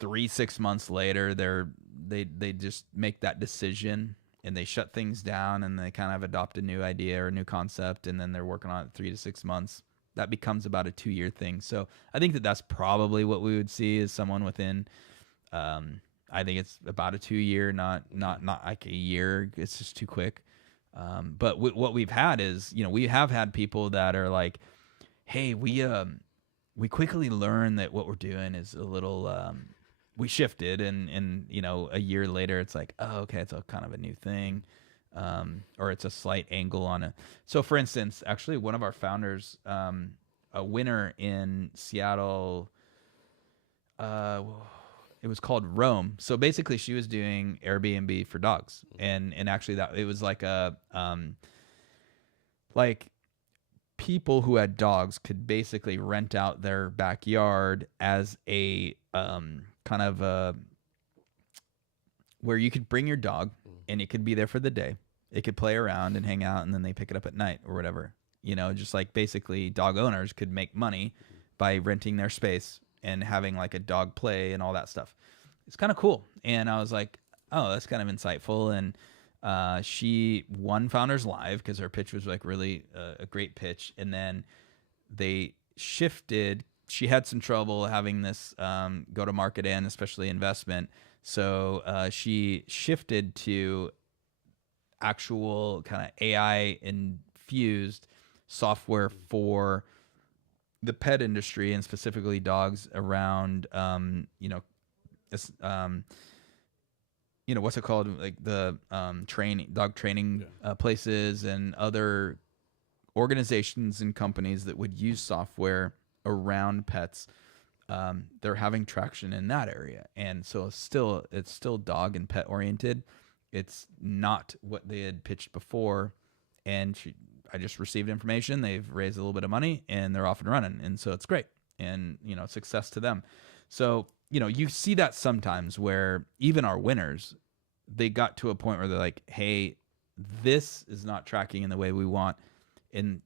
3-6 months later, they just make that decision and they shut things down and they kind of adopt a new idea or a new concept, and then they're working on it 3 to 6 months. That becomes about a 2-year thing. So I think that's probably what we would see is someone within. I think it's about a 2-year, not like a year. It's just too quick. But what we've had is, you know, we have had people that are like, hey, we quickly learned that what we're doing is a little, we shifted and, you know, a year later it's like, oh, okay, it's a kind of a new thing. Or it's a slight angle on it. So for instance, actually one of our founders, a winner in Seattle, it was called Rome. So basically she was doing Airbnb for dogs. And actually that it was like like people who had dogs could basically rent out their backyard as a kind of a where you could bring your dog and it could be there for the day. It could play around and hang out, and then they pick it up at night or whatever. You know, just like basically dog owners could make money by renting their space and having like a dog play and all that stuff. It's kind of cool. And I was like, oh, that's kind of insightful. And she won Founders Live because her pitch was like really a great pitch. And then they shifted. She had some trouble having this go to market and especially investment. So she shifted to actual kind of AI infused software for the pet industry and specifically dogs around, you know, this, you know, what's it called? Like the dog training places and other organizations and companies that would use software around pets. They're having traction in that area. And so it's still dog and pet oriented. It's not what they had pitched before. And I just received information. They've raised a little bit of money and they're off and running. And so it's great. And, you know, success to them. So, you know, you see that sometimes where even our winners, they got to a point where they're like, hey, this is not tracking in the way we want. And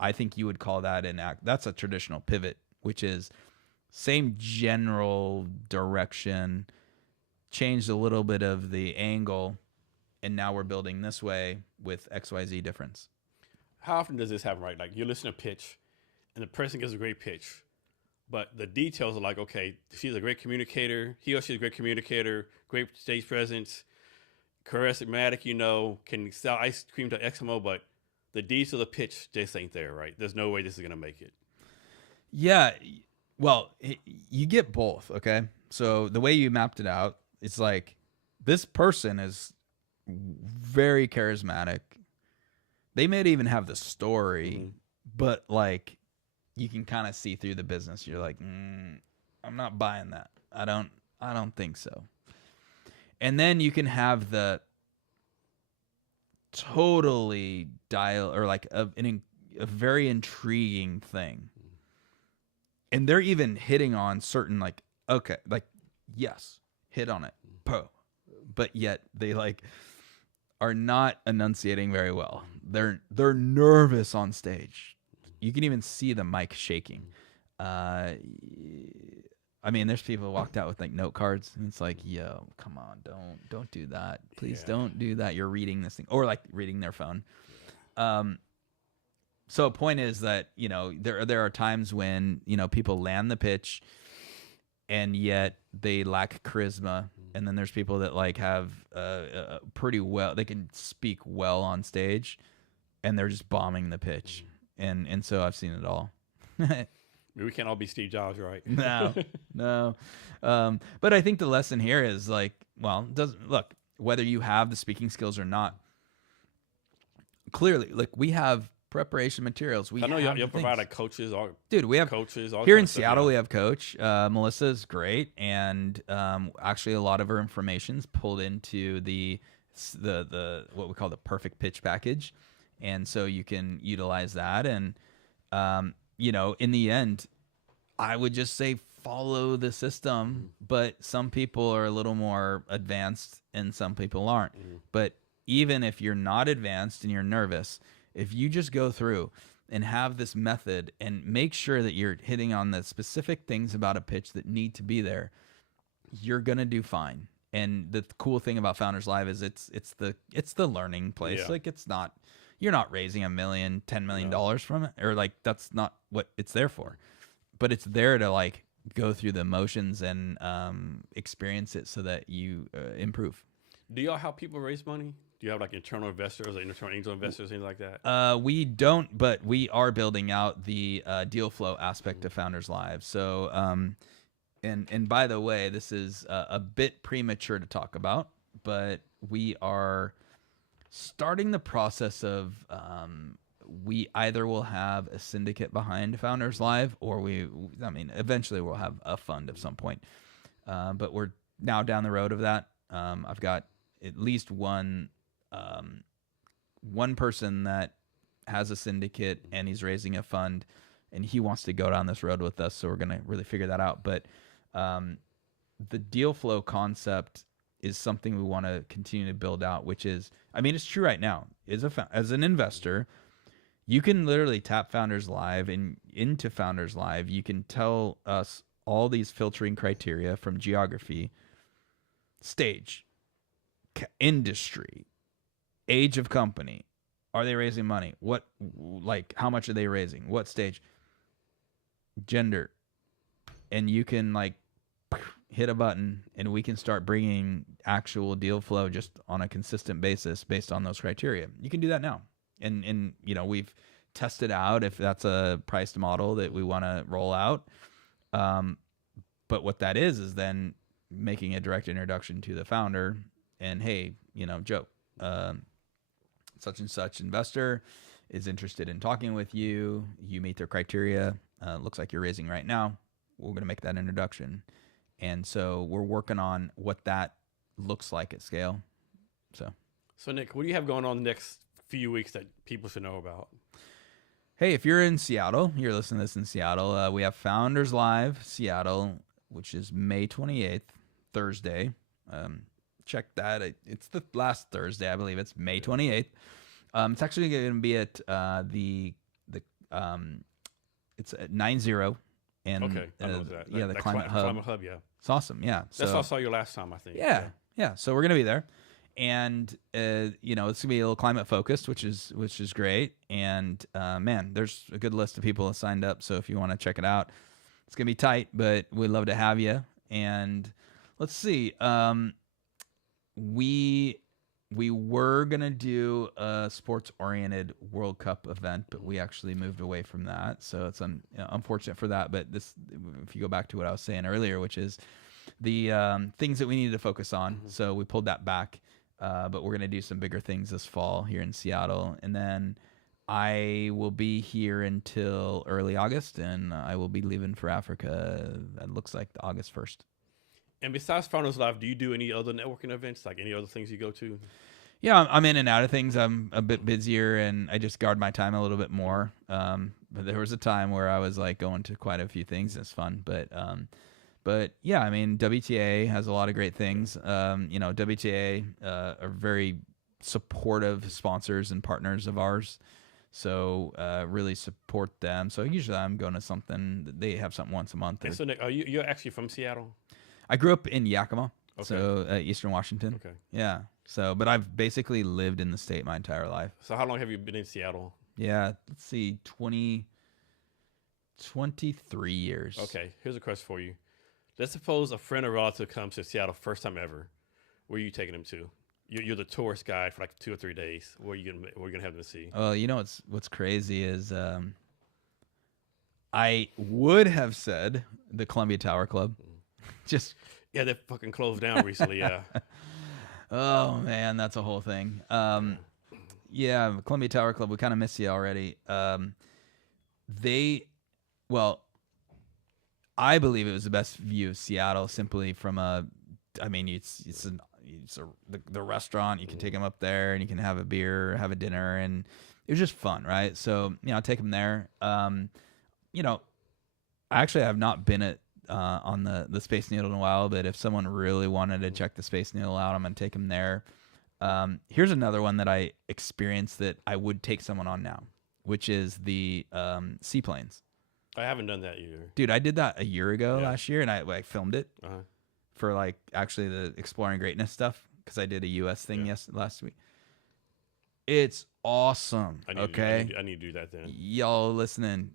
I think you would call that that's a traditional pivot, which is same general direction, changed a little bit of the angle, and now we're building this way with XYZ difference. How often does this happen, right? Like you listen to pitch and the person gives a great pitch, but the details are like, okay, she's a great communicator. He or she's a great communicator, great stage presence, charismatic, can sell ice cream to XMO, but the details of the pitch just ain't there, right? There's no way this is going to make it. Yeah. Well, you get both, okay? So the way you mapped it out, it's like this person is very charismatic. They may even have the story, but like you can kind of see through the business. You're like, I'm not buying that. I don't think so. And then you can have the totally or like a very intriguing thing. And they're even hitting on certain like, okay, like, yes, hit on it. But yet they like are not enunciating very well. They're nervous on stage. You can even see the mic shaking. I mean, there's people who walked out with like note cards, and it's like, yo, come on, don't do that. Please don't do that. You're reading this thing, or like reading their phone. So point is that, there are times when, people land the pitch and yet they lack charisma. And then there's people that like have pretty well, they can speak well on stage and they're just bombing the pitch. And so I've seen it all. We can't all be Steve Jobs, right? No. But I think the lesson here is like, well, look, whether you have the speaking skills or not, clearly, like we have preparation materials. I know y'all provide like coaches. Dude, we have coaches. Here in Seattle, we have Coach. Melissa's great. And actually a lot of her information's pulled into the what we call the perfect pitch package. And so you can utilize that. And, in the end, I would just say follow the system. But some people are a little more advanced and some people aren't. But even if you're not advanced and you're nervous, if you just go through and have this method and make sure that you're hitting on the specific things about a pitch that need to be there, you're going to do fine. And the cool thing about Founders Live is it's the learning place. Yeah. Like you're not raising $1 million, $10 million from it, or like that's not what it's there for. But it's there to like go through the motions and experience it so that you improve. Do y'all help people raise money? Do you have like internal investors or internal angel investors, things like that? We don't, but we are building out the deal flow aspect of Founders Live. So, and by the way, this is a bit premature to talk about, but we are starting the process of we either will have a syndicate behind Founders Live, or eventually we'll have a fund of some point. But we're now down the road of that. I've got at least one person that has a syndicate and he's raising a fund and he wants to go down this road with us. So we're going to really figure that out. But the deal flow concept is something we want to continue to build out, which is, it's true right now. As an investor, you can literally tap Founders Live, and into Founders Live, you can tell us all these filtering criteria from geography, stage, industry, age of company. Are they raising money? How much are they raising? What stage? Gender. And you can hit a button and we can start bringing actual deal flow just on a consistent basis based on those criteria. You can do that now. And we've tested out if that's a priced model that we want to roll out. But what that is then making a direct introduction to the founder and, hey, Joe, such and such investor is interested in talking with you. You meet their criteria. Looks like you're raising right now. We're going to make that introduction. And so we're working on what that looks like at scale. So Nick, what do you have going on the next few weeks that people should know about? Hey, if you're in Seattle, you're listening to this in Seattle, we have Founders Live Seattle, which is May 28th, Thursday. Check that. It's the last Thursday, I believe. It's May 28th. It's actually going to be at it's at 90 and Okay, I know that. yeah, the That Climate Hub. Climate Hub, yeah. It's awesome. Yeah. That's So what I saw you last time, I think. yeah, yeah. So we're gonna be there, and it's gonna be a little climate focused, which is great. And man, there's a good list of people that signed up. So if you want to check it out, it's gonna be tight, but we'd love to have you. And let's see, we were gonna do a sports oriented World Cup event, but we actually moved away from that. So it's unfortunate for that. But this, if you go back to what I was saying earlier, which is the things that we needed to focus on. So we pulled that back, but we're gonna do some bigger things this fall here in Seattle, and then I will be here until early August, and I will be leaving for Africa. That looks like August 1st. And besides Founders Live, do you do any other networking events, like any other things you go to? Yeah, I'm in and out of things. I'm a bit busier, and I just guard my time a little bit more. But there was a time where I was like going to quite a few things. It's fun, but yeah, I mean, WTA has a lot of great things. WTA are very supportive sponsors and partners of ours, so really support them. So usually I'm going to something. They have something once a month. And so, Nick, you're actually from Seattle? I grew up in Yakima, Okay. so Eastern Washington. Okay. Yeah. So, but I've basically lived in the state my entire life. So how long have you been in Seattle? Yeah, let's see, 23 years. Okay, here's a question for you. Let's suppose a friend or relative comes to Seattle first time ever. Where are you taking them to? You're the tourist guide for like 2 or 3 days. Where are you gonna have them to see? You know what's crazy is I would have said the Columbia Tower Club. Just yeah, they fucking closed down recently. Yeah. Oh man, that's a whole thing. Yeah, Columbia Tower Club. We kind of miss you already. I believe it was the best view of Seattle simply from the restaurant. You can take them up there and you can have a beer, have a dinner, and it was just fun, right? So I'll take them there. I actually have not been on the Space Needle in a while, but if someone really wanted to check the Space Needle out, I'm gonna take them there. Here's another one that I experienced that I would take someone on now, which is the seaplanes. I haven't done that either. Dude, I did that a year ago last year, and I filmed it Uh-huh. for like actually the Exploring Greatness stuff because I did a US thing last week. It's awesome. I need to do that then. Y'all listening?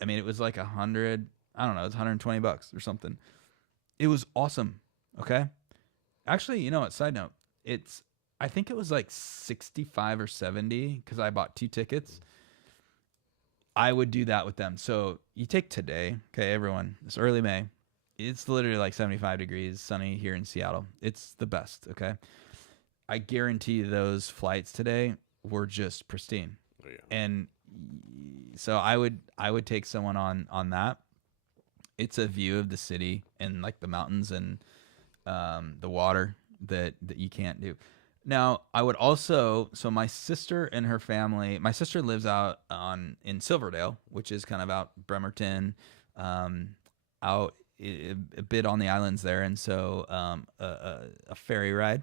I mean, it was like 100. I don't know. It's $120 or something. It was awesome. Okay. Actually, you know what? Side note, I think it was like 65 or 70 because I bought 2 tickets. I would do that with them. So you take today, okay, everyone. It's early May. It's literally like 75 degrees, sunny here in Seattle. It's the best, okay? I guarantee those flights today were just pristine. Oh, yeah. And so I would take someone on that. It's a view of the city and like the mountains and the water that you can't do. Now, I would also, so my sister and her family, my sister lives out in Silverdale, which is kind of out Bremerton, out a bit on the islands there. And so a ferry ride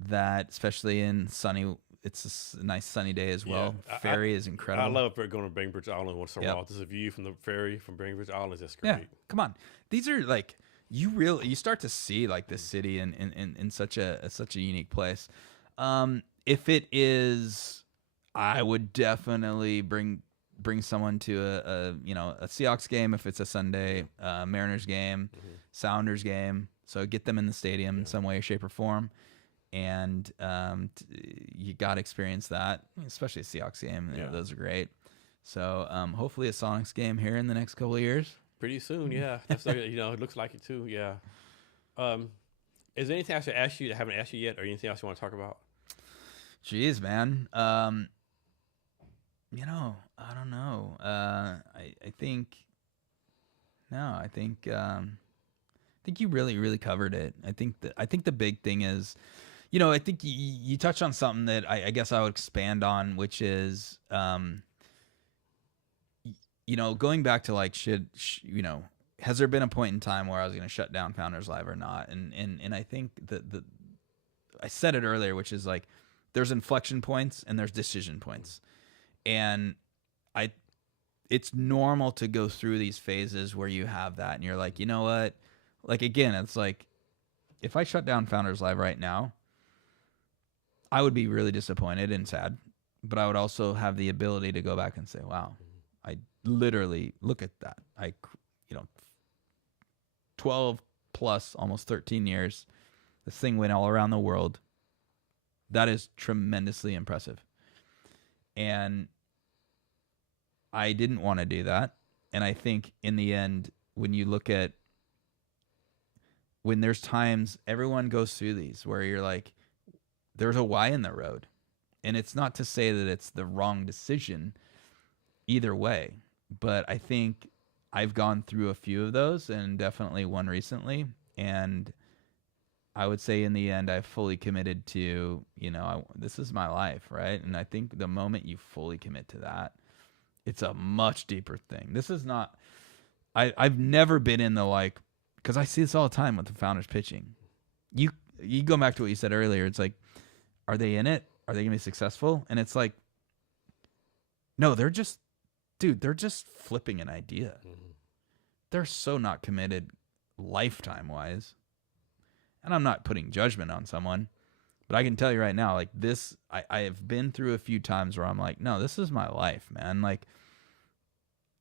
that, especially in sunny, it's a nice sunny day as well. Yeah, Ferry is incredible. I love going to Bainbridge Island once in a while. There's a view from the ferry from Bainbridge Island. That's great. Yeah, come on. These are like, you start to see like this city in such a unique place. If it is, I would definitely bring someone to a Seahawks game if it's a Sunday, Mariners game, Sounders game. So get them in the stadium in some way, shape, or form, and you got to experience that, especially a Seahawks game. You know, those are great. So hopefully a Sonics game here in the next couple of years. Pretty soon, yeah. That's it looks like it too, yeah. Is there anything I should ask you that I haven't asked you yet, or anything else you want to talk about? Jeez, man. I don't know. I think you really, really covered it. I think the big thing is, I think you touched on something that I guess I would expand on, which is, going back to like, has there been a point in time where I was going to shut down Founders Live or not? And I think that I said it earlier, which is like, there's inflection points and there's decision points. And it's normal to go through these phases where you have that and you're like, you know what? Like, again, it's like, if I shut down Founders Live right now, I would be really disappointed and sad, but I would also have the ability to go back and say, wow, I literally look at that. 12 plus almost 13 years, this thing went all around the world. That is tremendously impressive. And I didn't want to do that. And I think in the end, when you look at, when there's times, everyone goes through these where you're like, there's a Y in the road. And it's not to say that it's the wrong decision either way. But I think I've gone through a few of those, and definitely one recently. And I would say in the end, I've fully committed to, this is my life, right? And I think the moment you fully commit to that, it's a much deeper thing. This is not, I've never been in the like, because I see this all the time with the founders pitching. You go back to what you said earlier. It's like, are they in it? Are they going to be successful? And it's like, no, they're just flipping an idea. Mm-hmm. They're so not committed lifetime wise. And I'm not putting judgment on someone, but I can tell you right now, like this, I have been through a few times where I'm like, no, this is my life, man. Like,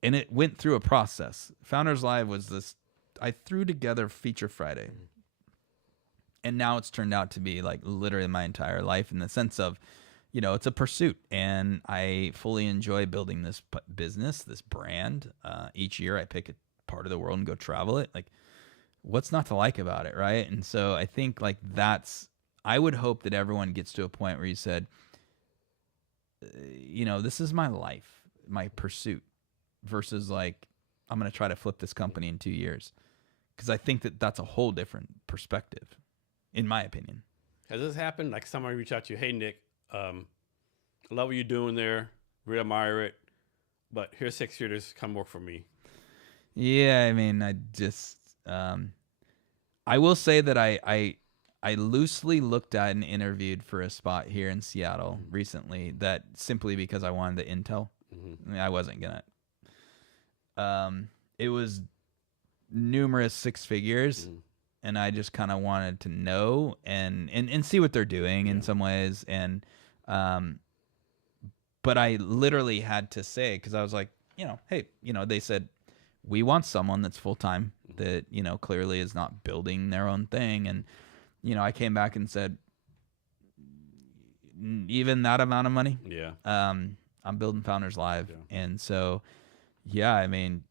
and it went through a process. Founders Live was this, I threw together Feature Friday. Mm-hmm. And now it's turned out to be like literally my entire life in the sense of, it's a pursuit, and I fully enjoy building this business, this brand. Each year I pick a part of the world and go travel it. Like, what's not to like about it, right? And so I think like I would hope that everyone gets to a point where you said, this is my life, my pursuit, versus like, I'm going to try to flip this company in 2 years. Because I think that that's a whole different perspective, in my opinion. Has this happened? Like somebody reach out to you, hey, Nick, I love what you're doing there. Really admire it. But here's 6 years, come work for me. Yeah, I mean, I will say that I loosely looked at and interviewed for a spot here in Seattle recently, that simply because I wanted the intel. Mm-hmm. I mean, I wasn't going to. It was numerous 6 figures. Mm-hmm. And I just kind of wanted to know and see what they're doing in some ways. And, but I literally had to say, because I was like, hey, they said, we want someone that's full-time, that, clearly is not building their own thing. And, I came back and said, even that amount of money, I'm building Founders Live. Yeah. And so, yeah, I mean,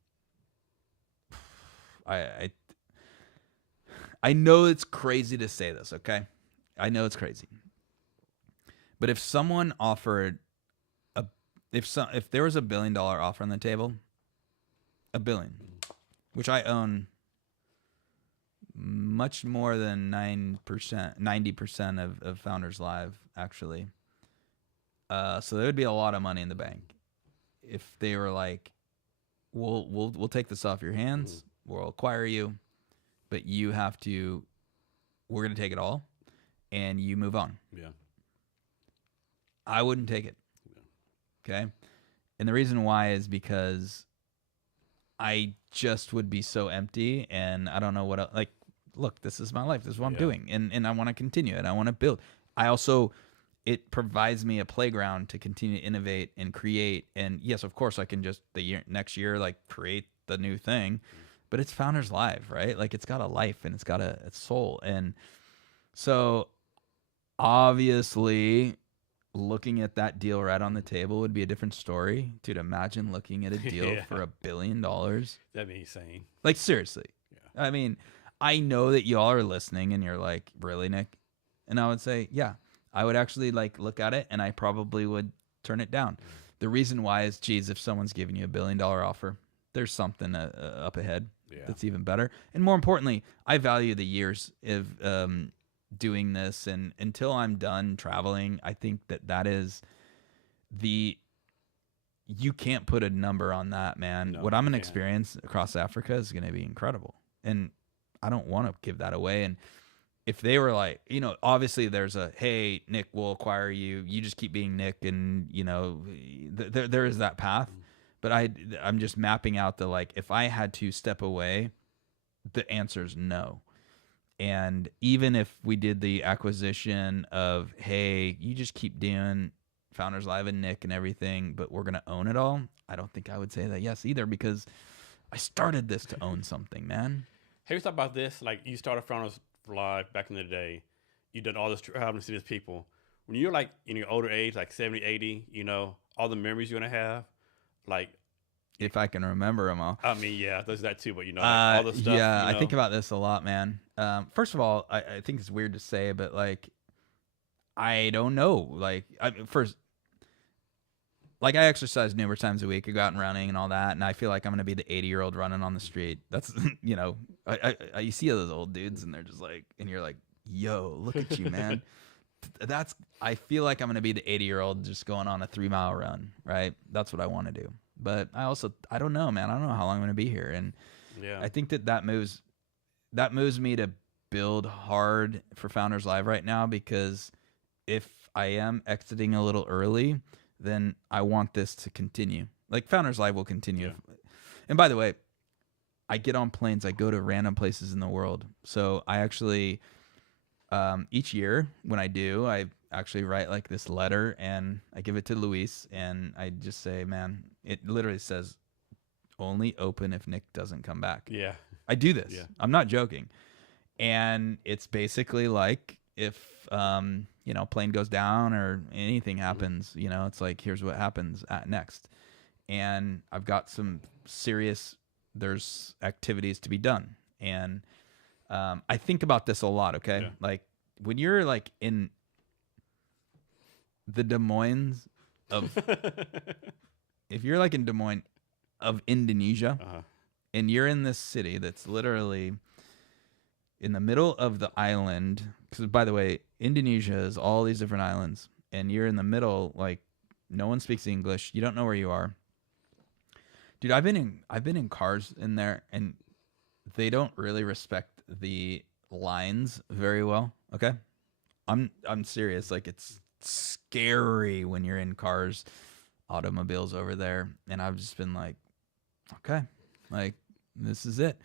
I know it's crazy to say this, okay? I know it's crazy. But if someone offered if there was $1 billion offer on the table, $1 billion, which I own much more than 90% of Founders Live, actually. So there would be a lot of money in the bank if they were like, we'll take this off your hands, we'll acquire you, but we're going to take it all, and you move on. Yeah. I wouldn't take it. Yeah. Okay. And the reason why is because I just would be so empty, and I don't know what else. Like, look, this is my life. This is what I'm doing. And I want to continue it. I want to build. It provides me a playground to continue to innovate and create. And yes, of course I can just next year, like create the new thing. But it's Founders Live, right? Like, it's got a life and it's got a soul. And so obviously looking at that deal right on the table would be a different story. Dude, imagine looking at a deal for $1 billion. That'd be insane. Like, seriously. Yeah. I mean, I know that y'all are listening and you're like, really, Nick? And I would say, yeah, I would actually like look at it, and I probably would turn it down. The reason why is, geez, if someone's giving you $1 billion offer, there's something up ahead that's even better. And more importantly, I value the years of doing this. And until I'm done traveling, I think that is you can't put a number on that, man. No, what I'm going to experience across Africa is going to be incredible. And I don't want to give that away. And if they were like, obviously there's hey, Nick, we'll acquire you. You just keep being Nick. And, there is that path. But I'm just mapping out the, like, if I had to step away, the answer is no. And even if we did the acquisition of, hey, you just keep doing Founders Live and Nick and everything, but we're going to own it all, I don't think I would say that yes either, because I started this to own something, man. Have you thought about this? Like, you started Founders Live back in the day. You did all this traveling to see these people. When you're like in your older age, like 70, 80, you know, all the memories you're going to have, like, If I can remember them all. I mean, yeah, there's that too, but you know, like all the stuff. Yeah, you know? I think about this a lot, man. First of all, I think it's weird to say, but like, I don't know. Like, first, like, I exercise numerous times a week. I go out and running and all that, and I feel like I'm gonna be the 80-year-old running on the street. That's you know, you see those old dudes, and they're just like, and you're like, yo, look at you, man. I feel like I'm gonna be the 80-year-old just going on a 3-mile run, right? That's what I want to do. But I don't know, man. I don't know how long I'm gonna be here, and Yeah. I think that moves me to build hard for Founders Live right now, because if I am exiting a little early, then I want this to continue. Like, Founders Live will continue. Yeah. And by the way, I get on planes. I go to random places in the world. So I actually, each year when I do, I actually write like this letter and I give it to Luis, and I just say, man, it literally says, only open if Nick doesn't come back. Yeah. I do this. Yeah. I'm not joking. And it's basically like, if you know, plane goes down or anything happens, you know, it's like, here's what happens next. And I've got some serious, there's activities to be done. And I think about this a lot, okay? Yeah. Like, when you're like in the Des Moines of, if you're like in Des Moines of Indonesia, and you're in this city that's literally in the middle of the island, because by the way, Indonesia is all these different islands, and you're in the middle, like, no one speaks English, you don't know where you are. Dude, I've been in cars in there, and they don't really respect the lines very well, okay? I'm serious. Like, it's scary when you're in cars, automobiles over there, and I've just been like, okay, like, this is it.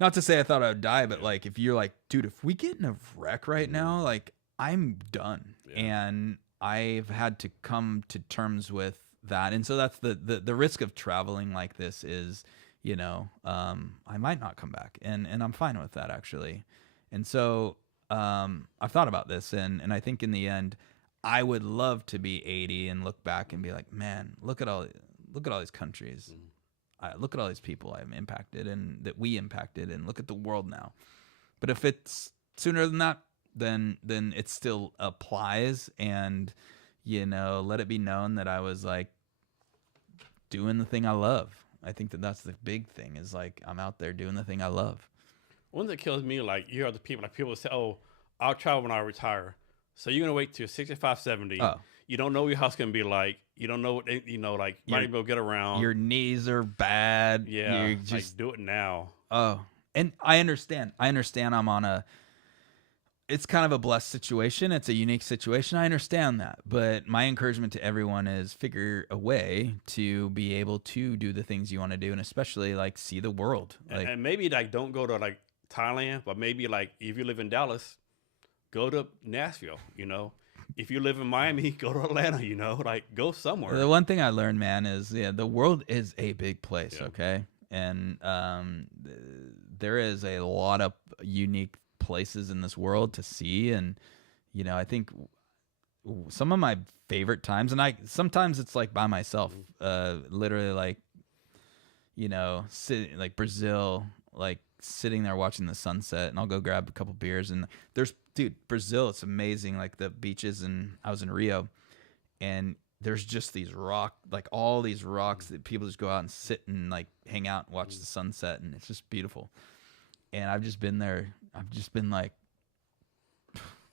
Not to say I thought I would die, but like, if you're like, dude, if we get in a wreck right now, like, I'm done. Yeah. And I've had to come to terms with that. And so that's the risk of traveling like this is, you know, I might not come back, and I'm fine with that, actually. And so I've thought about this, and I think in the end, I would love to be 80 and look back and be like, man, look at all these countries. Look at all these people I've impacted and that we impacted, and look at the world now. But if it's sooner than that, then it still applies, and, you know, let it be known that I was like doing the thing I love. I think that's the big thing, is like, I'm out there doing the thing I love. One that kills me, like, you hear other people, like, people say, oh, I'll travel when I retire. So you're going to wait till 65, 70. Oh. You don't know what your house going to be like. You don't know what, you know, like, you might be able to get around. Your knees are bad. Yeah. You're just, like, do it now. oh, and I understand. I'm on it's kind of a blessed situation. It's a unique situation. I understand that. But my encouragement to everyone is figure a way to be able to do the things you want to do, and especially, like, see the world. Like, And maybe, like, don't go to, like, Thailand, but maybe, like, if you live in Dallas, go to Nashville, you know. If you live in Miami, go to Atlanta, you know, like, go somewhere. the one thing I learned, man, is, yeah, the world is a big place, Yeah. okay? And there is a lot of unique places in this world to see, and, you know, I think some of my favorite times, and sometimes it's like by myself, literally, like, you know, like Brazil, like sitting there watching the sunset, and I'll go grab a couple beers, and dude, Brazil, it's amazing, like the beaches, and I was in Rio, and there's just these all these rocks that people just go out and sit and, like, hang out and watch the sunset, and it's just beautiful. And I've just been there. I've just been like,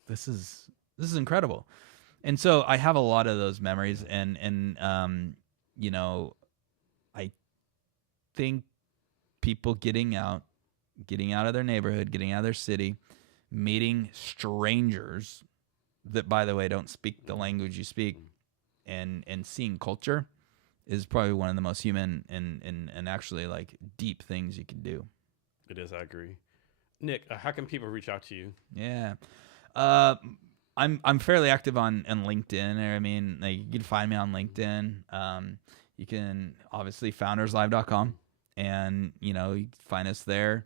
this is incredible. And so I have a lot of those memories, and you know, I think people getting out of their neighborhood, getting out of their city, meeting strangers that, by the way, don't speak the language you speak, and seeing culture is probably one of the most human and actually like deep things you can do. It is. I agree. Nick, how can people reach out to you? Yeah. Uh, I'm fairly active on LinkedIn. I mean, like, you can find me on LinkedIn. You can obviously founderslive.com, and you know, you can find us there.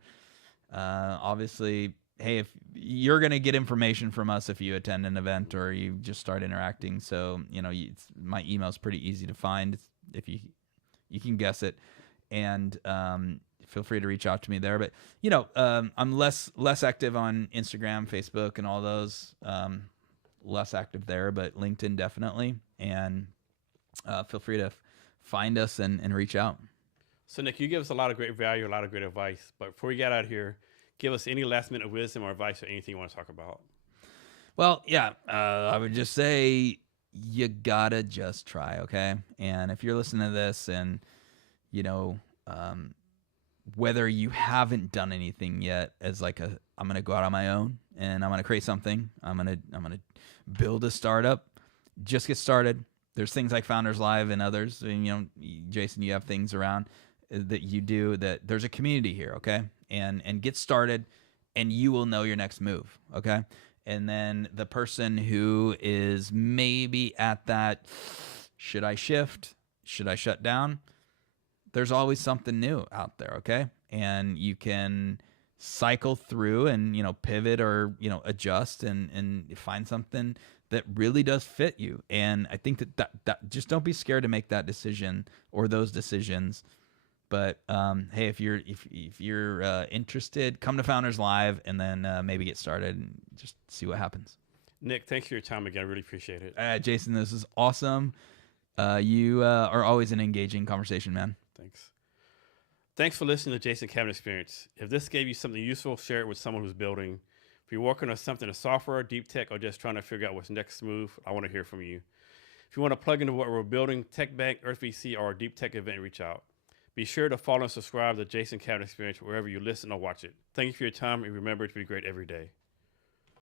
Obviously, hey, if you're gonna get information from us if you attend an event or you just start interacting, so you know, my email's pretty easy to find if you can guess it, and feel free to reach out to me there. But you know, I'm less active on Instagram, Facebook, and all those. Less active there, but LinkedIn definitely. And feel free to find us and reach out. So, Nick, you give us a lot of great value, a lot of great advice. But before we get out of here, give us any last minute wisdom or advice or anything you want to talk about. Well, yeah, I would just say you gotta just try, okay? And if you're listening to this and, you know, whether you haven't done anything yet as like I'm gonna go out on my own and I'm gonna create something, I'm gonna build a startup, just get started. There's things like Founders Live and others. And, you know, Jason, you have things around that you do, that there's a community here, okay? And get started, and you will know your next move, okay? And then the person who is maybe at that, should I shift? Should I shut down? There's always something new out there, okay? And you can cycle through and, you know, pivot or, you know, adjust and find something that really does fit you. And I think that just don't be scared to make that decision or those decisions. But hey, if you're interested, come to Founders Live and then maybe get started and just see what happens. Nick, thanks for your time again. I really appreciate it. Jason, this is awesome. You are always an engaging conversation, man. Thanks. Thanks for listening to Jason Cabinet Experience. If this gave you something useful, share it with someone who's building. If you're working on something in software, deep tech, or just trying to figure out what's next move, I want to hear from you. If you want to plug into what we're building, Tech Bank, EarthVC, or a deep tech event, reach out. Be sure to follow and subscribe to Jason Cabinet Experience wherever you listen or watch it. Thank you for your time, and remember to be great every day.